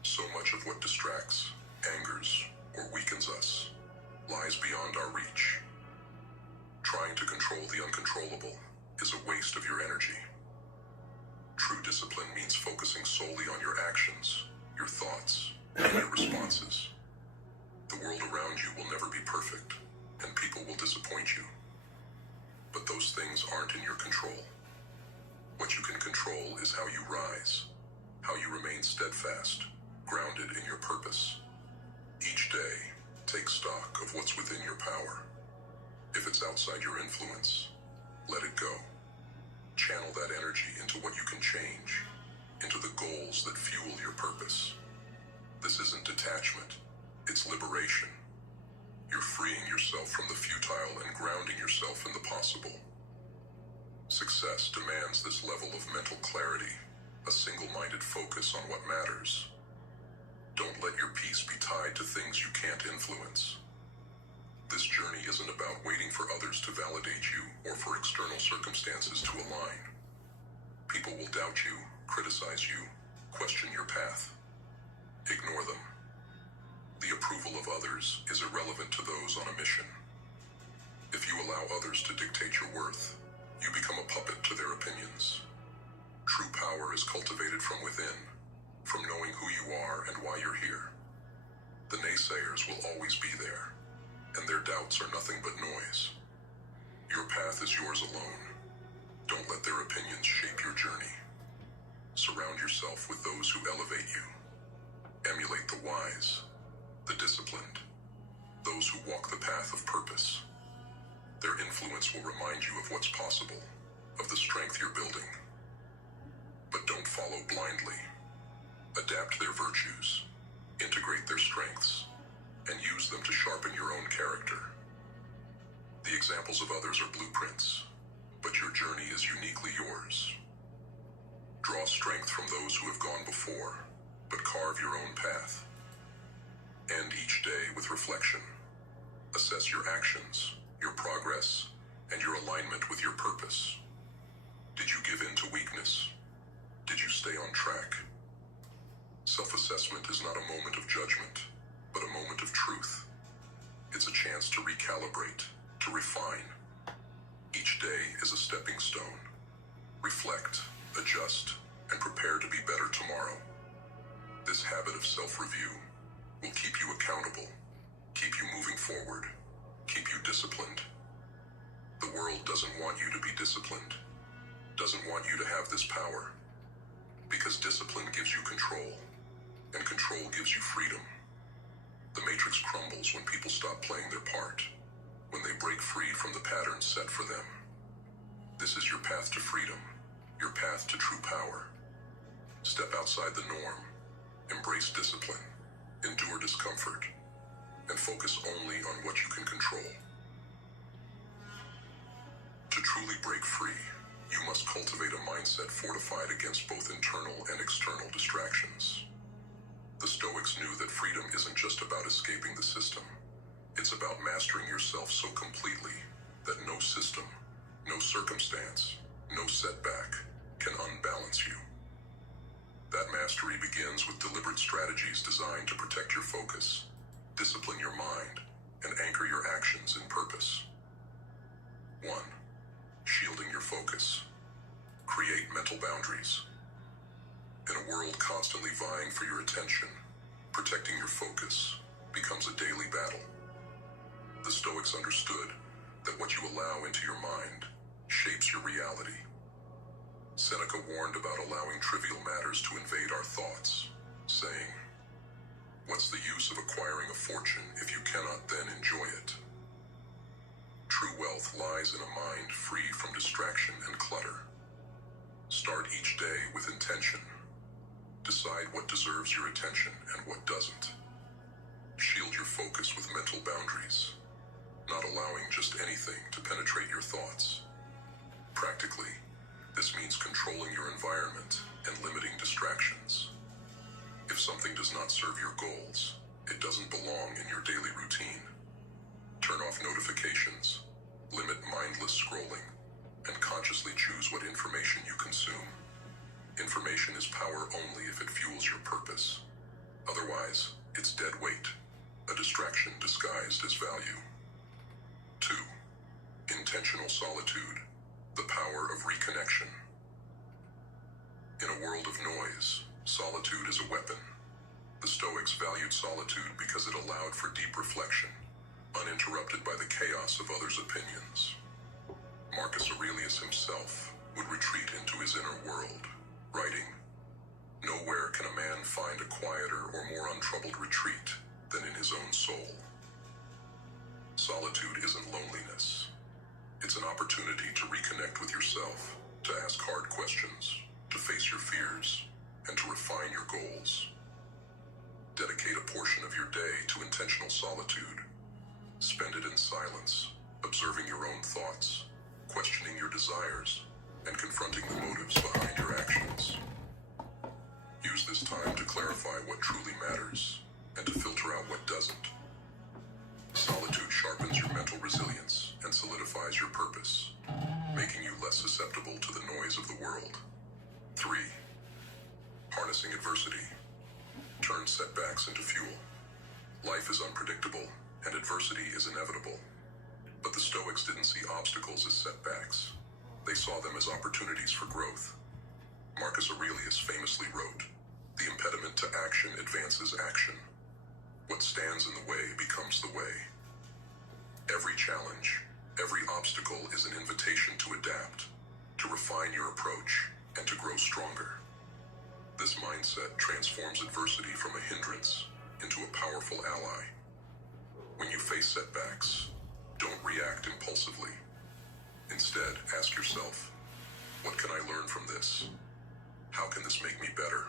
So much of what distracts, angers, or weakens us lies beyond our reach. Trying to control the uncontrollable is a waste of your energy. True discipline means focusing solely on your actions, your thoughts, and your responses. The world around you will never be perfect, and people will disappoint you. But those things aren't in your control. What you can control is how you rise, how you remain steadfast, grounded in your purpose. Each day, take stock of what's within your power. If it's outside your influence, let it go. Channel that energy into what you can change, into the goals that fuel your purpose. This isn't detachment, it's liberation. You're freeing yourself from the futile and grounding yourself in the possible. Success demands this level of mental clarity, a single-minded focus on what matters. Don't let your peace be tied to things you can't influence. This journey isn't about waiting for others to validate you or for external circumstances to align. People will doubt you, criticize you, question your path. Ignore them. The approval of others is irrelevant to those on a mission. If you allow others to dictate your worth, you become a puppet to their opinions. True power is cultivated from within, from knowing who you are and why you're here. The naysayers will always be there, and their doubts are nothing but noise. Your path is yours alone. Don't let their opinions shape your journey. Surround yourself with those who elevate you. Emulate the wise, the disciplined, those who walk the path of purpose. Their influence will remind you of what's possible, of the strength you're building. But don't follow blindly. Adapt their virtues, integrate their strengths, and use them to sharpen your own character. The examples of others are blueprints, but your journey is uniquely yours. Draw strength from those who have gone before, but carve your own path. End each day with reflection. Assess your actions, your progress, and your alignment with your purpose. Did you give in to weakness? Did you stay on track? Self-assessment is not a moment of judgment, but a moment of truth. It's a chance to recalibrate, to refine. Each day is a stepping stone. Reflect, adjust, and prepare to be better tomorrow. This habit of self-review will keep you accountable, keep you moving forward, keep you disciplined. The world doesn't want you to be disciplined, doesn't want you to have this power, because discipline gives you control, and control gives you freedom. The matrix crumbles when people stop playing their part, when they break free from the patterns set for them. This is your path to freedom, your path to true power. Step outside the norm, embrace discipline, endure discomfort, and focus only on what you can control. To truly break free, you must cultivate a mindset fortified against both internal and external distractions. The Stoics knew that freedom isn't just about escaping the system. It's about mastering yourself so completely that no system, no circumstance, no setback can unbalance you. That mastery begins with deliberate strategies designed to protect your focus, discipline your mind, and anchor your actions in purpose. 1. Shielding your focus. Create mental boundaries. In a world constantly vying for your attention, protecting your focus becomes a daily battle. The Stoics understood that what you allow into your mind shapes your reality. Seneca warned about allowing trivial matters to invade our thoughts, saying, "What's the use of acquiring a fortune if you cannot then enjoy it?" True wealth lies in a mind free from distraction and clutter. Start each day with intention. Decide what deserves your attention and what doesn't. Shield your focus with mental boundaries, not allowing just anything to penetrate your thoughts. Practically, this means controlling your environment and limiting distractions. If something does not serve your goals, it doesn't belong in your daily routine. Turn off notifications, limit mindless scrolling, and consciously choose what information you consume. Information is power only if it fuels your purpose. Otherwise, it's dead weight, a distraction disguised as value. 2. Intentional solitude, the power of reconnection. In a world of noise, solitude is a weapon. The Stoics valued solitude because it allowed for deep reflection, uninterrupted by the chaos of others' opinions. Marcus Aurelius himself would retreat into his inner world, writing, "Nowhere can a man find a quieter or more untroubled retreat than in his own soul." Solitude isn't loneliness. It's an opportunity to reconnect with yourself, to ask hard questions, to face your fears, and to refine your goals. Dedicate a portion of your day to intentional solitude. Spend it in silence, observing your own thoughts, questioning your desires, and confronting the motives behind your actions. Use this time to clarify what truly matters and to filter out what doesn't. Solitude sharpens your world. 3. Harnessing adversity. Turn setbacks into fuel. Life is unpredictable, and adversity is inevitable. But the Stoics didn't see obstacles as setbacks. They saw them as opportunities for growth. Marcus Aurelius famously wrote, "The impediment to action advances action. What stands in the way becomes the way." Every challenge, every obstacle is an invitation to adapt, to refine your approach, and to grow stronger. This mindset transforms adversity from a hindrance into a powerful ally. When you face setbacks, don't react impulsively. Instead, ask yourself, what can I learn from this? How can this make me better?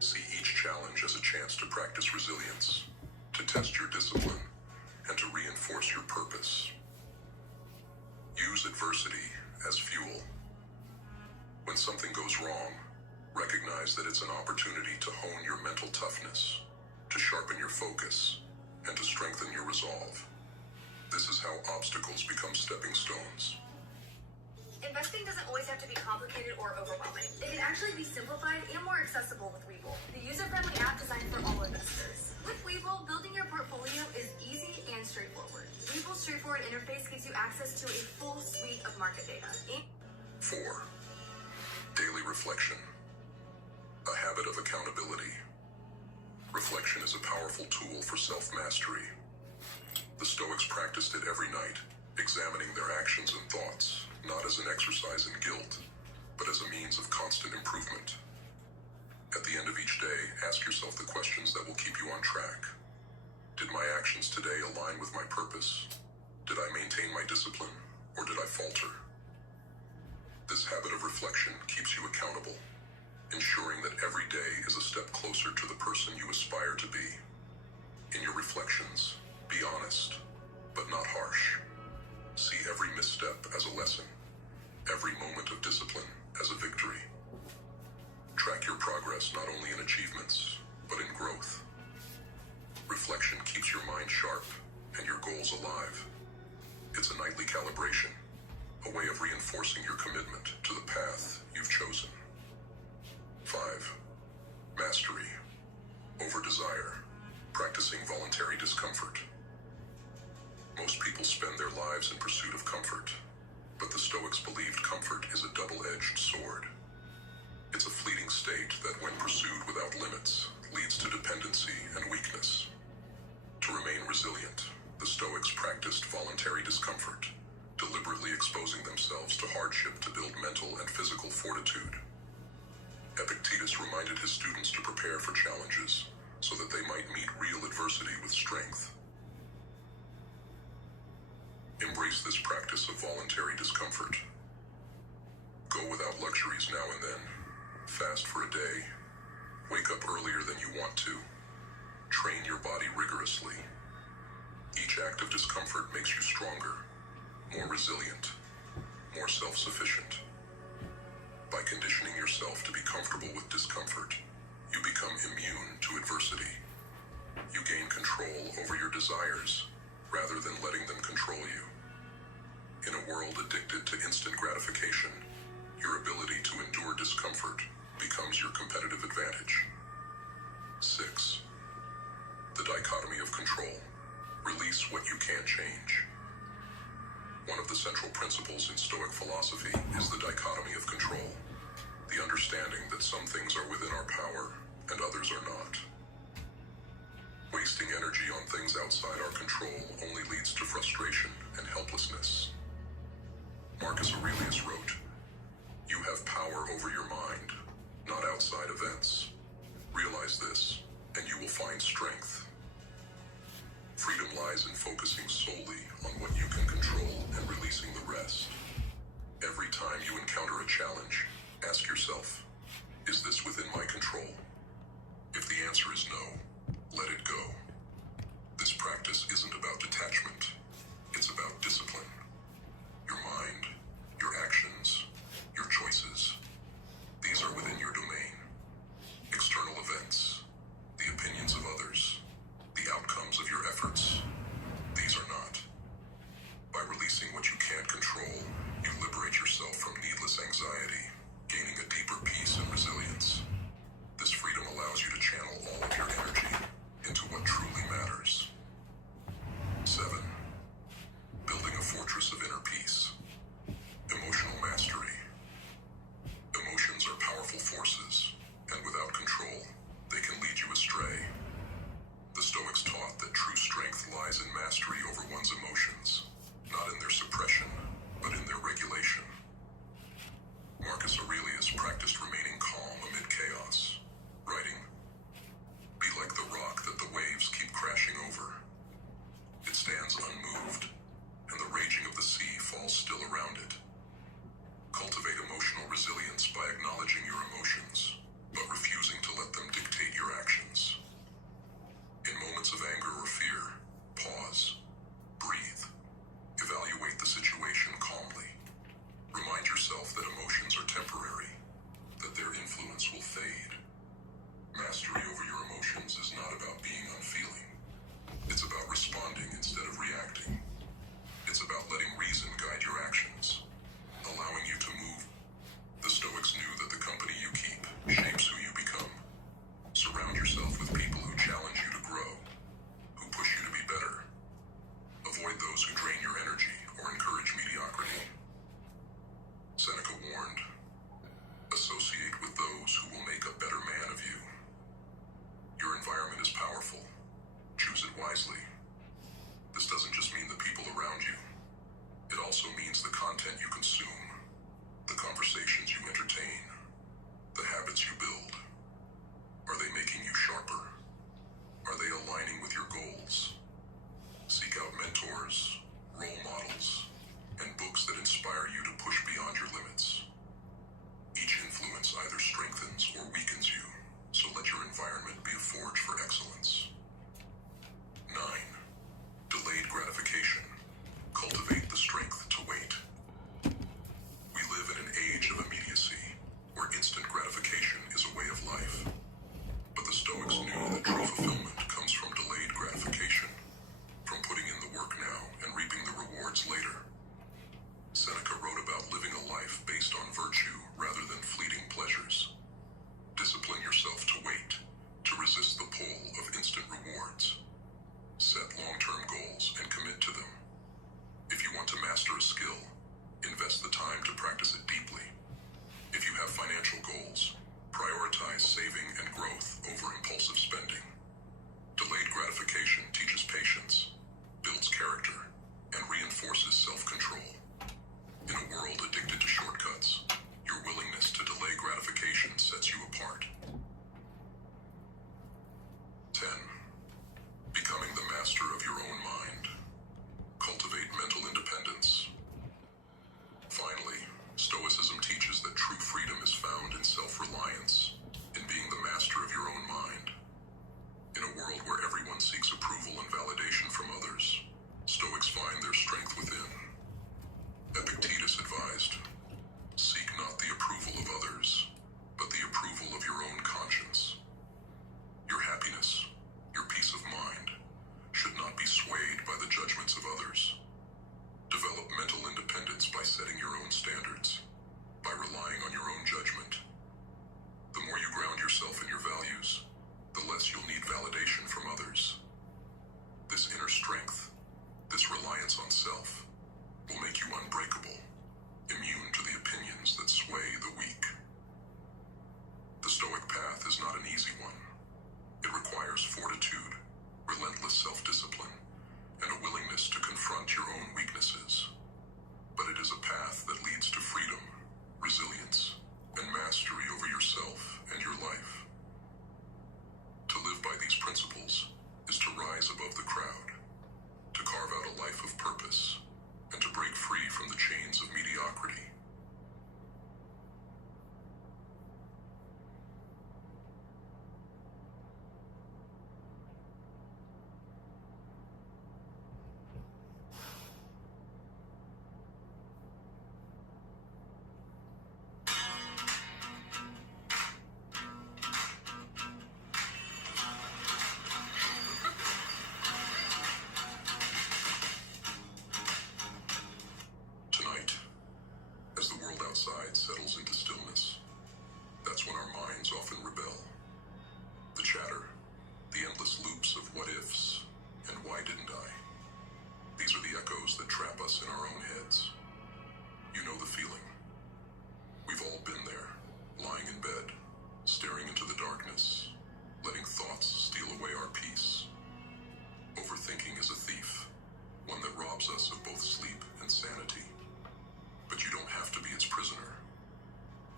See each challenge as a chance to practice resilience, to test your discipline, and to reinforce your purpose. Use adversity as fuel. When something goes wrong, recognize that it's an opportunity to hone your mental toughness, to sharpen your focus, and to strengthen your resolve. This is how obstacles become stepping stones. Investing doesn't always have to be complicated or overwhelming. It can actually be simplified and more accessible with Webull, the user-friendly app designed for all investors. With Webull, building your portfolio is easy and straightforward. Webull's straightforward interface gives you access to a full suite of market data. 4. Daily reflection. A habit of accountability. Reflection is a powerful tool for self-mastery. The Stoics practiced it every night, examining their actions and thoughts, not as an exercise in guilt, but as a means of constant improvement. At the end of each day, ask yourself the questions that will keep you on track. Did my actions today align with my purpose? Did I maintain my discipline, or did I falter? This habit of reflection keeps you accountable, ensuring that every day is a step closer to the person you aspire to be. In your reflections, be honest, but not harsh. See every misstep as a lesson, every moment of discipline as a victory. Track your progress not only in achievements, but in growth. Reflection keeps your mind sharp and your goals alive. It's a nightly calibration, a way of reinforcing your commitment to the path you've chosen. 5. Mastery. Over desire. Practicing voluntary discomfort. Most people spend their lives in pursuit of comfort, but the Stoics believed comfort is a double-edged sword. It's a fleeting state that, when pursued without limits, leads to dependency and weakness. To remain resilient, the Stoics practiced voluntary discomfort, deliberately exposing themselves to hardship to build mental and physical fortitude. Epictetus reminded his students to prepare for challenges so that they might meet real adversity with strength. Embrace this practice of voluntary discomfort. Go without luxuries now and then. Fast for a day. Wake up earlier than you want to. Train your body rigorously. Each act of discomfort makes you stronger, more resilient, more self-sufficient. By conditioning yourself to be comfortable with discomfort, you become immune to adversity. You gain control over your desires rather than letting them control you. In a world addicted to instant gratification, your ability to endure discomfort becomes your competitive advantage. 6. The dichotomy of control. Release what you can't change. One of the central principles in Stoic philosophy is the dichotomy of control, the understanding that some things are within our power and others are not. Wasting energy on things outside our control only leads to frustration and helplessness. Marcus Aurelius wrote, "You have power over your mind, not outside events. Realize this, and you will find strength." Freedom lies in focusing solely on what you can control and releasing the rest. Every time you encounter a challenge, ask yourself, is this within my control? If the answer is no, let it go. This practice isn't about detachment. It's about discipline. Your mind, your actions, your choices. These are within your domain. External events, the opinions of others, the outcomes of your efforts, these are not. By releasing what you can't control, you liberate yourself from needless anxiety, gaining a deeper peace and resilience. This freedom allows you to channel all of your energy into what truly matters. 7. Building a fortress of inner peace. Emotional mastery. Emotions are powerful forces, and without control, they can lead you astray. The Stoics taught that true strength lies in mastery over one's emotions, not in their suppression, but in their regulation. Marcus Aurelius practiced remaining calm amid chaos, writing, "Be like the rock that the waves keep crashing over. It stands unmoved, and the raging of the sea falls still around it." Cultivate emotional resilience by acknowledging your emotions, but refusing to let them dictate your actions. In moments of anger or fear, pause, breathe, evaluate the situation calmly. Remind yourself that emotions are temporary, that their influence will fade. Mastery over your emotions is not about being unfeeling. It's about responding instead of reacting. It's about letting reason guide your actions, allowing you to move. The Stoics knew that the company you keep shapes who you become. Surround yourself with people who challenge you to grow, who push you to be better. Avoid those who drain your energy or encourage mediocrity. Seneca warned, "Associate with those who will make a better man of you." Your environment is powerful. Choose it wisely. This doesn't just mean the people around you. It also means the content you consume, the conversations you entertain, the habits you build. Are they making you sharper? Are they aligning with your goals? Seek out mentors, role models, and books that inspire you to push beyond your limits. Each influence either strengthens or weakens you, so let your environment be a forge for excellence. 9. Delayed gratification. Cultivate the strength to wait. We live in an age of immediacy, where instant gratification is a way of life. But the Stoics knew that true fulfillment comes from delayed gratification, from putting in the work now and reaping the rewards later. Seneca wrote about living a life based on virtue rather than fleeting pleasures. Discipline yourself to wait, to resist the pull of instant rewards. Set long-term goals and commit to them. If you want to master a skill, invest the time to practice it deeply. If you have financial goals, prioritize saving and growth over impulsive spending. Delayed gratification teaches patience, builds character, and reinforces self-control. In a world addicted to shortcuts, your willingness to delay gratification sets you apart. 10. Becoming the master of your own mind. Cultivate mental independence. Finally, Stoicism teaches that true freedom is found in self-reliance, in being the master of your own mind. In a world where everyone seeks approval and validation from others, Stoics find their strength within. Epictetus advised, "Seek not the approval of others, but the approval of your own conscience." Your happiness, your peace of mind, should not be swayed by the judgments of others. Develop mental independence by setting your own standards, by relying on your own judgment. The more you ground yourself in your values, the less you'll need validation from others. This inner strength, this reliance on self, will make you unbreakable, immune to the opinions that sway the weak. The Stoic path is not an easy one. It requires fortitude, relentless self-discipline, and a willingness to confront your own weaknesses. But it is a path that leads to freedom, resilience, and mastery over yourself and your life. To live by these principles is to rise above the crowd, to carve out a life of purpose, and to break free from the chains of mediocrity. Tonight, as the world outside settles into stillness, That's when our minds often rebel. The chatter, the endless loops of what ifs, and why didn't I? These are the echoes that trap us in our own heads. You know the feeling. We've all been there, lying in bed, staring into the darkness, letting thoughts steal away our peace. Overthinking is a thief, one that robs us of both sleep and sanity. But you don't have to be its prisoner.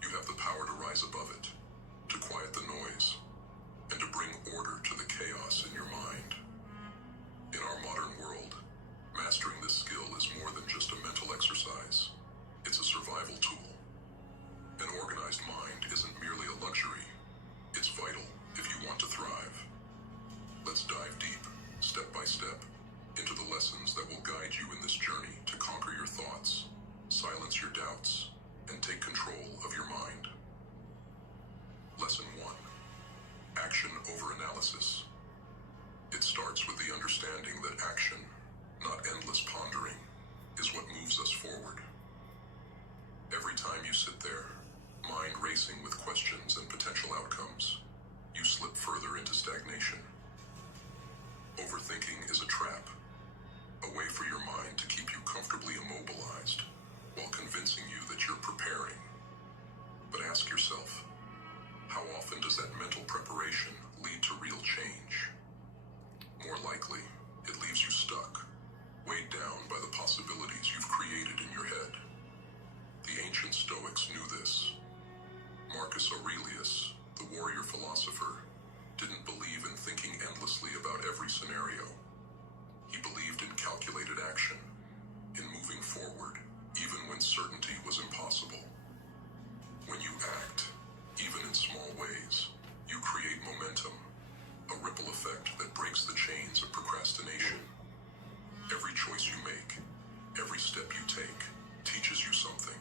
You have the power to rise above it, to quiet the noise, and to bring order to the chaos in your mind. In our modern world, mastering this skill is more than just a mental exercise. It's a survival tool. An organized mind isn't merely a luxury. It's vital if you want to thrive. Let's dive deep, step by step, into the lessons that will guide you in this journey to conquer your thoughts, silence your doubts, and take control of your mind. Lesson 1. Action over analysis. It starts with the understanding that action, not endless pondering, is what moves us forward. Every time you sit there, mind racing with questions and potential outcomes, you slip further into stagnation. Overthinking is a trap, a way for your mind to keep you comfortably immobilized while convincing you that you're preparing. But ask yourself, how often does that mental preparation lead to real change? More likely, it leaves you stuck, weighed down by the possibilities you've created in your head. The ancient Stoics knew this. Marcus Aurelius, the warrior philosopher, didn't believe in thinking endlessly about every scenario. He believed in calculated action, in moving forward, even when certainty was impossible. When you act, even in small ways, you create momentum, a ripple effect that breaks the chains of procrastination. Every choice you make, every step you take, teaches you something.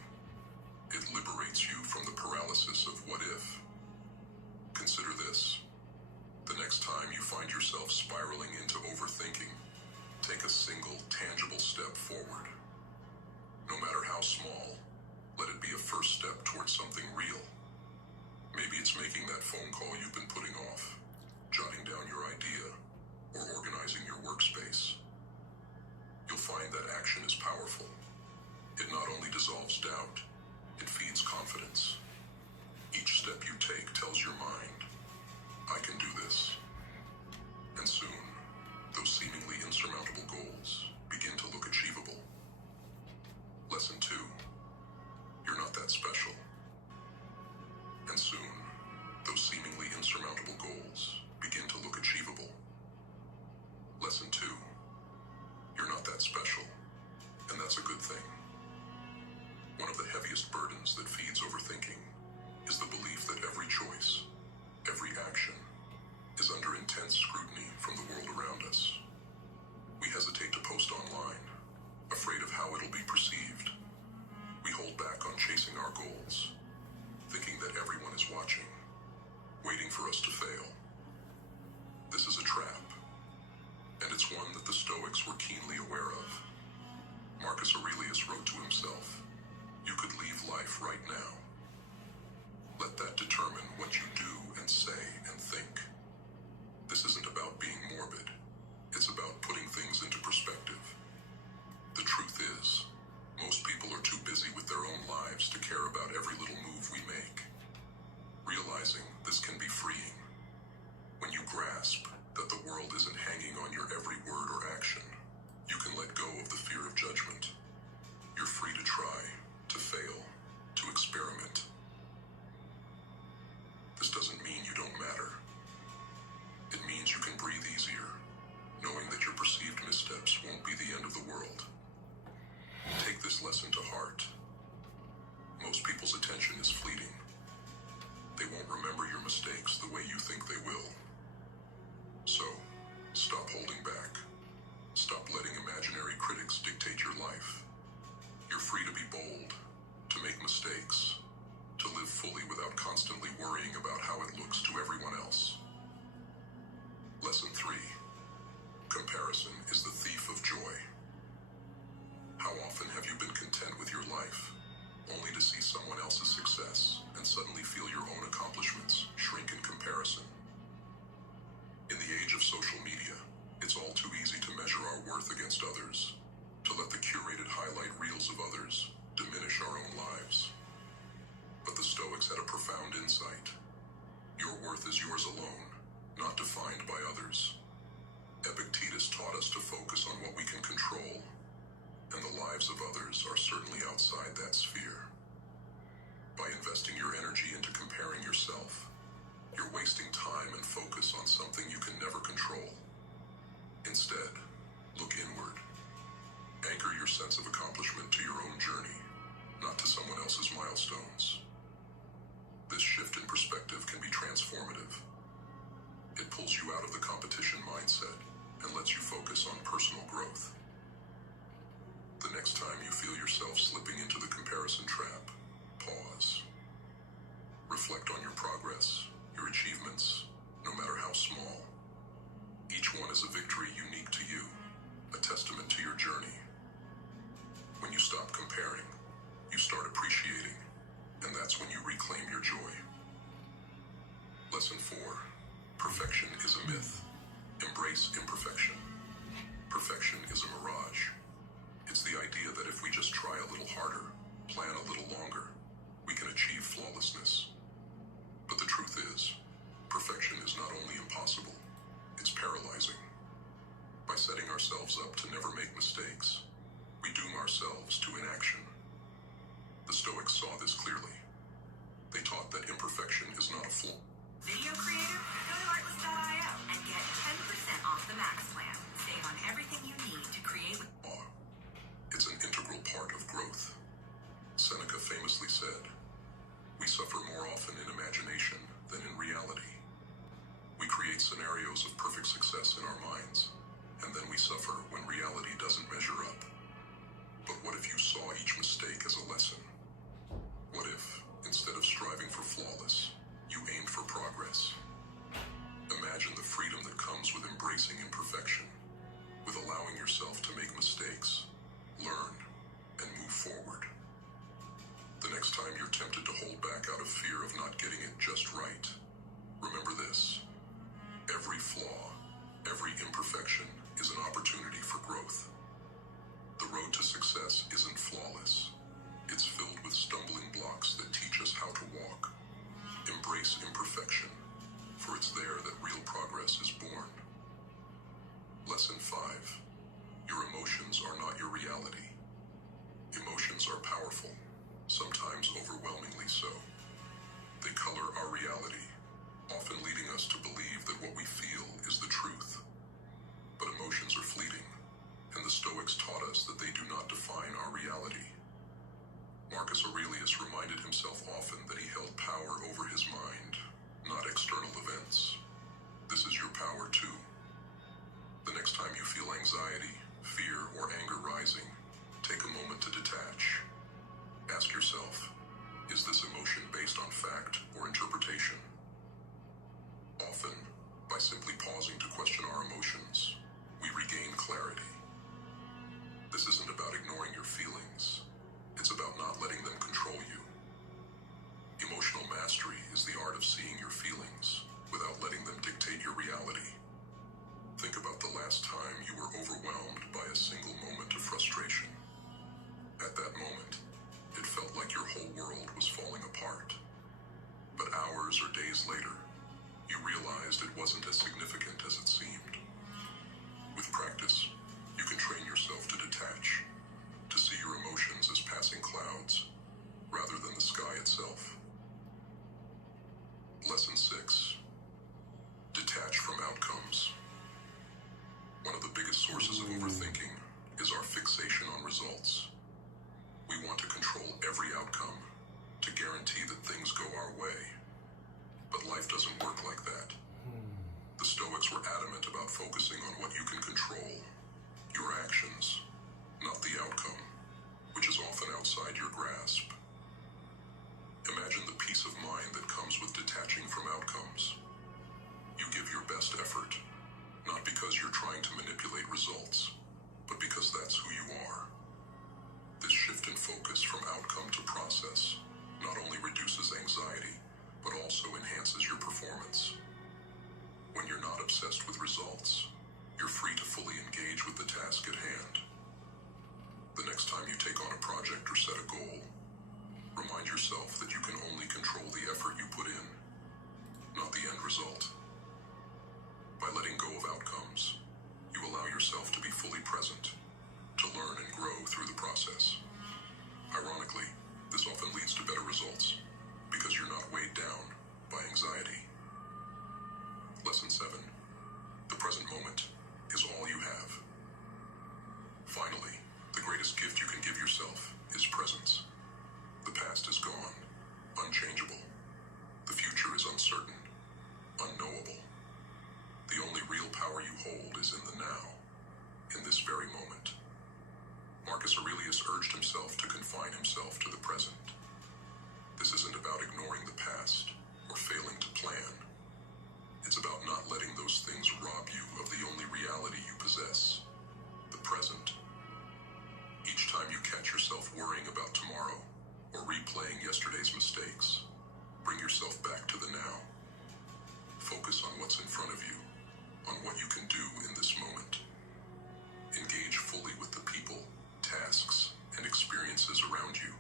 It liberates you from the paralysis of what if. Consider this. The next time you find yourself spiraling into overthinking, take a single, tangible step forward. No matter how small, let it be a first step towards something real. Maybe it's making that phone call you've been putting off, jotting down your idea, or organizing your workspace. You'll find that action is powerful. It not only dissolves doubt, it feeds confidence. Each step you take tells your mind, I can do this. And soon, those seemingly insurmountable goals begin to look achievable. Lesson 2. You're not that special. And soon, those seemingly insurmountable goals begin to look achievable. Lesson 2. You're not that special, and that's a good thing. One of the heaviest burdens that feeds overthinking is the belief that every choice, every action, is under intense scrutiny from the world around us. We hesitate to post online, afraid of how it'll be perceived. We hold back on chasing our goals, thinking that everyone is watching, waiting for us to fail. This is a trap, and it's one that the Stoics were keenly aware of. Marcus Aurelius wrote to himself, "You could leave life right now." Let that determine what you do and say and think. This isn't about being morbid. It's about putting things into perspective. The truth is, most people are too busy with their own lives to care about every little move we make. Realizing this can be freeing. When you grasp that the world isn't hanging on your every word or action, you can let go of the fear of judgment. You're free to try, to fail, to experiment. This doesn't mean you don't matter. It means you can breathe easier, knowing that your perceived missteps won't be the end of the world. Take this lesson to heart. Most people's attention is fleeting. They won't remember your mistakes the way you think they will. So, stop holding back. Stop letting imaginary critics dictate your life. You're free to be bold, to make mistakes, to live fully without constantly worrying about how it looks to everyone else. Lesson 3. Comparison is the thief of joy. How often have you been content with your life, only to see someone else's success and suddenly feel your own accomplishments shrink in comparison. In the age of social media, it's all too easy to measure our worth against others, to let the curated highlight reels of others diminish our own lives. But the Stoics had a profound insight. Your worth is yours alone, not defined by others. Epictetus taught us to focus on what we can control, and the lives of others are certainly outside that sphere. By investing your energy into comparing yourself, you're wasting time and focus on something you can never control. Instead, look inward. Anchor your sense of accomplishment to your own journey, not to someone else's milestones. This shift in perspective can be transformative. It pulls you out of the competition mindset and lets you focus on personal growth. The next time you feel yourself slipping into the comparison trap, pause. Reflect on your progress, your achievements, no matter how small. Each one is a victory unique to you, a testament to your journey. When you stop comparing, you start appreciating, and that's when you reclaim your joy. Lesson 4. Perfection is a myth. Embrace imperfection. Perfection is a mirage. It's the idea that if we just try a little harder, plan a little longer, we can achieve flawlessness. But the truth is, perfection is not only impossible, it's paralyzing. By setting ourselves up to never make mistakes, we doom ourselves to inaction. The Stoics saw this clearly. They taught that imperfection is not a flaw. Video creator? Go to artlist.io and get 10% off the Max plan. Save on everything you need to create. It's an integral part of growth. Seneca famously said, "We suffer more often in imagination than in reality." We create scenarios of perfect success in our minds, and then we suffer when reality doesn't measure up. But what if you saw each mistake as a lesson? What if, instead of striving for flawless, you aimed for progress? Imagine the freedom that comes with embracing imperfection, with allowing yourself to make mistakes, learn, and move forward. The next time you're tempted to hold back out of fear of not getting it just right, remember this. Every flaw, every imperfection is an opportunity for growth. The road to success isn't flawless. It's filled with stumbling blocks that teach us how to walk. Embrace imperfection, for it's there that real progress is born. Lesson 5. Your emotions are not your reality. Emotions are powerful, sometimes overwhelmingly so. They color our reality, often leading us to believe that what we feel is the truth. But emotions are fleeting, and the Stoics taught us that they do not define our reality. Marcus Aurelius reminded himself often that he held power over his mind, not external events. This is your power too. The next time you feel anxiety, fear, or anger rising, take a moment to detach. Ask yourself, is this emotion based on fact or interpretation? Often, by simply pausing to question our emotions, we regain clarity. This isn't about ignoring your feelings. It's about not letting them control you. Emotional mastery is the art of seeing your feelings without letting them dictate your reality. Think about the last time you were overwhelmed by a single moment of frustration. At that moment, it felt like your whole world was falling apart. But hours or days later, you realized it wasn't as significant as it seemed. With practice, you can train yourself to detach, to see your emotions as passing clouds, rather than the sky itself. Lesson 6. Detach from outcomes. One of the biggest sources of overthinking is our fixation on results. We want to control every outcome, to guarantee that things go our way. But life doesn't work like that. The Stoics were adamant about focusing on what you can control, your actions, not the outcome, which is often outside your grasp. Imagine the peace of mind that comes with detaching from outcomes. You give your best effort, not because you're trying to manipulate results, but because that's who you are. This shift in focus focus from outcome to process not only reduces anxiety, but also enhances your performance. When you're not obsessed with results, you're free to fully engage with the task at hand. The next time you take on a project or set a goal, remind yourself that you can only control the effort you put in, not the end result. By letting go of outcomes, you allow yourself to be fully present, to learn and grow through the process. Ironically, this often leads to better results because you're not weighed down by anxiety. Lesson 7. The present moment is all you have. Finally, the greatest gift you can give yourself is presence. The past is gone, unchangeable. The future is uncertain, unknowable. The only real power you hold is in the now, in this very moment. Marcus Aurelius urged himself to confine himself to the present. This isn't about ignoring the past or failing to plan. It's about not letting those things rob you of the only reality you possess, the present. Each time you catch yourself worrying about tomorrow or replaying yesterday's mistakes, bring yourself back to the now. Focus on what's in front of you, on what you can do in this moment. Engage fully with the people, tasks, and experiences around you.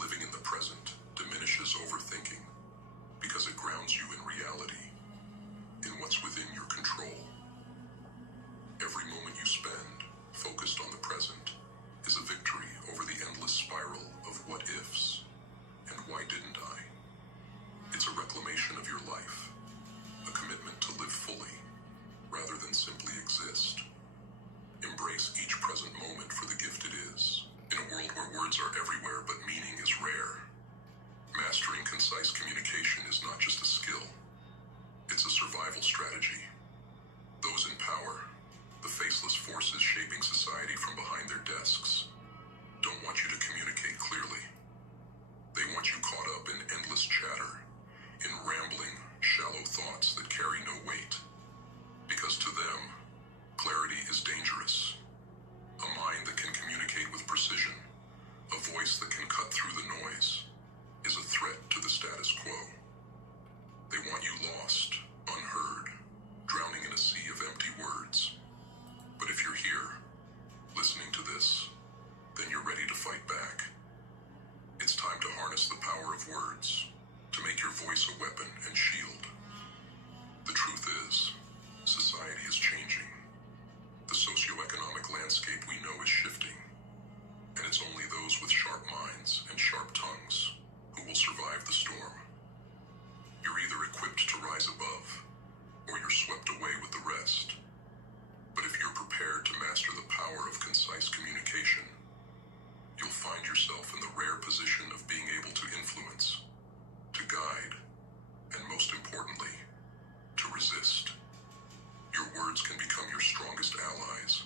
Living in the present diminishes overthinking because it grounds you in reality, in what's within your control. Every moment you spend focused on the present is a victory over the endless spiral of what ifs and why didn't I. It's a reclamation of your life, a commitment to live fully rather than simply exist. Embrace each present moment for the gift it is. In a world where words are everywhere but meaning is rare, mastering concise communication is not just a skill, it's a survival strategy. Those in power, the faceless forces shaping society from behind their desks, don't want you to communicate clearly. They want you caught up in endless chatter, in rambling, shallow thoughts that carry no weight. Because to them, clarity is dangerous. A mind that can communicate with precision, a voice that can cut through the noise, is a threat to the status quo. They want you lost, unheard, drowning in a sea of empty words. But if you're here, listening to this, then you're ready to fight back. It's time to harness the power of words, to make your voice a weapon and shield. The truth is, society is changing. The socioeconomic landscape we know is shifting, and it's only those with sharp minds and sharp tongues who will survive the storm. You're either equipped to rise above, or you're swept away with the rest. But if you're prepared to master the power of concise communication, you'll find yourself in the rare position of being able to influence, to guide, and most importantly, to resist. Your words can become your strongest allies,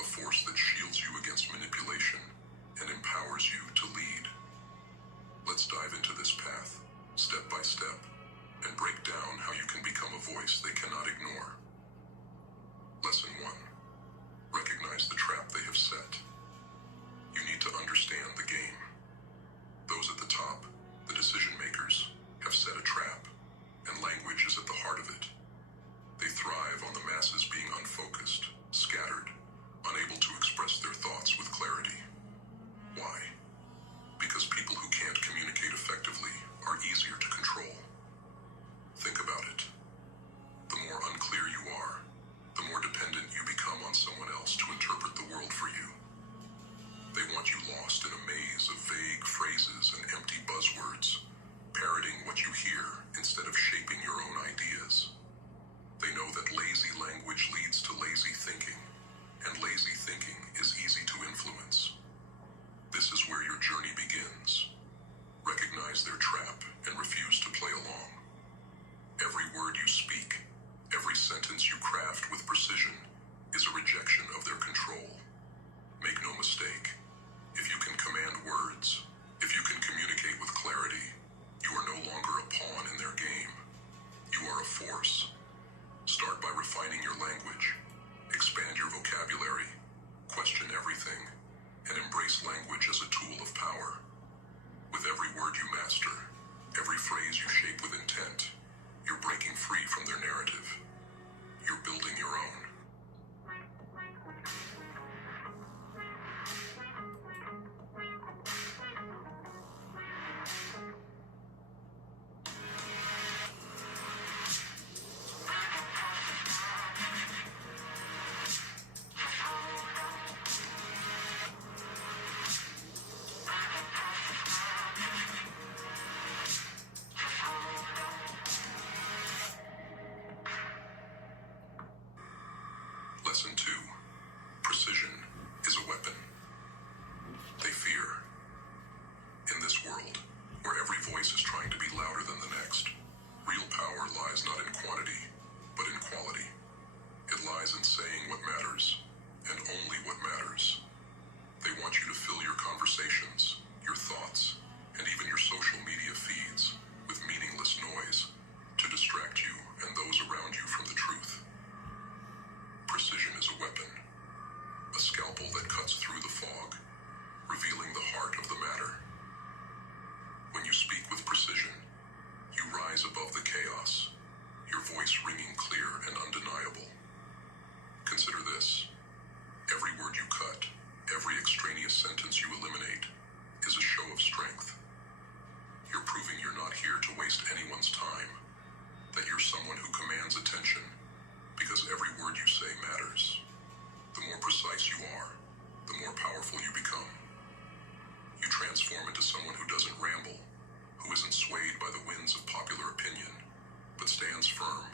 a force that shields you against manipulation and empowers you to lead. Let's dive into this path, step by step, and break down how you can become a voice they cannot ignore. Lesson 1. Recognize the trap they have set. You need to understand the game. Those at the top, the decision makers, have set a trap, and language is at the heart of it. They thrive on the masses being unfocused, scattered, unable to express their thoughts with clarity. Why? Because people who can't communicate effectively are easier to control. Think about it. The more unclear you are, the more dependent you become on someone else to interpret the world for you. They want you lost in a maze of vague phrases and empty buzzwords, parroting what you hear instead of shaping your own ideas. They know that lazy language leads to lazy thinking, and lazy thinking is easy to influence. This is where your journey begins. Recognize their trap and refuse to play along. Every word you speak, every sentence you craft with precision, is a rejection of their control. Make no mistake, if you can command words, if you can communicate with clarity, you are no longer a pawn in their game. You are a force. Start by refining your language, expand your vocabulary, question everything, and as a tool of power. With every word you master, every phrase you shape with intent, you're breaking free from their narrative. You're building your own. Lesson 2. Precision is a weapon. They fear. In this world, where every voice is trying to be louder than the next, real power lies not in quantity, but in quality. It lies in saying what matters, and only what matters. They want you to fill your conversations, your thoughts, and even your social media feeds with meaningless noise to distract you and those around you from the truth. Precision is a weapon, a scalpel that cuts through the fog, revealing the heart of the matter. When you speak with precision, you rise above the chaos, your voice ringing clear and undeniable. Consider this. Every word you cut, every extraneous sentence you eliminate, is a show of strength. You're proving you're not here to waste anyone's time, that you're someone who commands attention, because every word you say matters. The more precise you are, the more powerful you become. You transform into someone who doesn't ramble, who isn't swayed by the winds of popular opinion, but stands firm,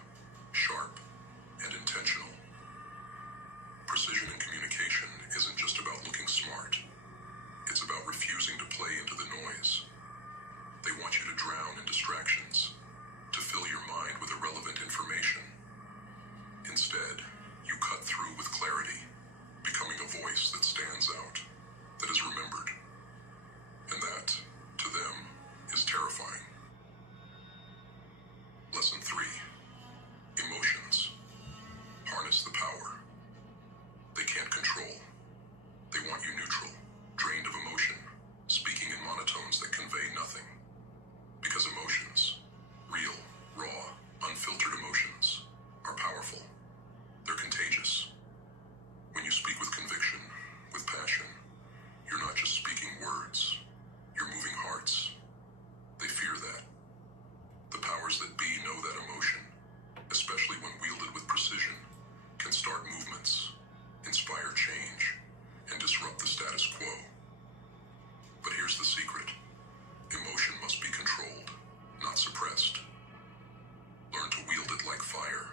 sharp, and intentional. Precision in communication isn't just about looking smart. It's about refusing to play into the noise. They want you to drown in distractions, to fill your mind with irrelevant information. Instead, you cut through with clarity, becoming a voice that stands out, that is remembered. And that, to them, is terrifying. Lesson 3. Emotions. Harness the power. They can't control. They want you neutral, drained of emotion, speaking in monotones that convey nothing. Because emotions, real, raw, unfiltered emotions, are powerful. They're contagious. When you speak with conviction, with passion, you're not just speaking words, you're moving hearts. They fear that. The powers that be know that emotion, especially when wielded with precision, can start movements, inspire change, and disrupt the status quo. But here's the secret. Emotion must be controlled, not suppressed. Learn to wield it like fire.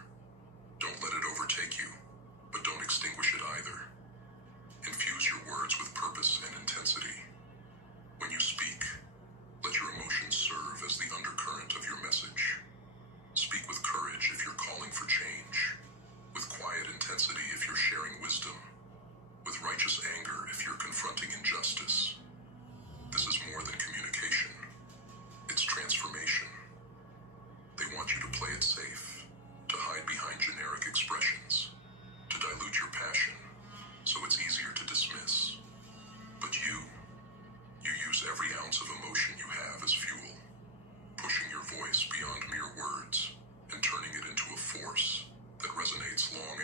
Don't let it overtake you, but don't extinguish it either. Infuse your words with purpose and intensity. When you speak, let your emotions serve as the undercurrent of your message. Speak with courage if you're calling for change, with quiet intensity if you're sharing wisdom, with righteous anger if you're confronting injustice. This is more than communication. It's transformation. They want you to play it safe, to hide behind generic expressions, to dilute your passion, so it's easier to dismiss. But you use every ounce of emotion you have as fuel, pushing your voice beyond mere words and turning it into a force that resonates long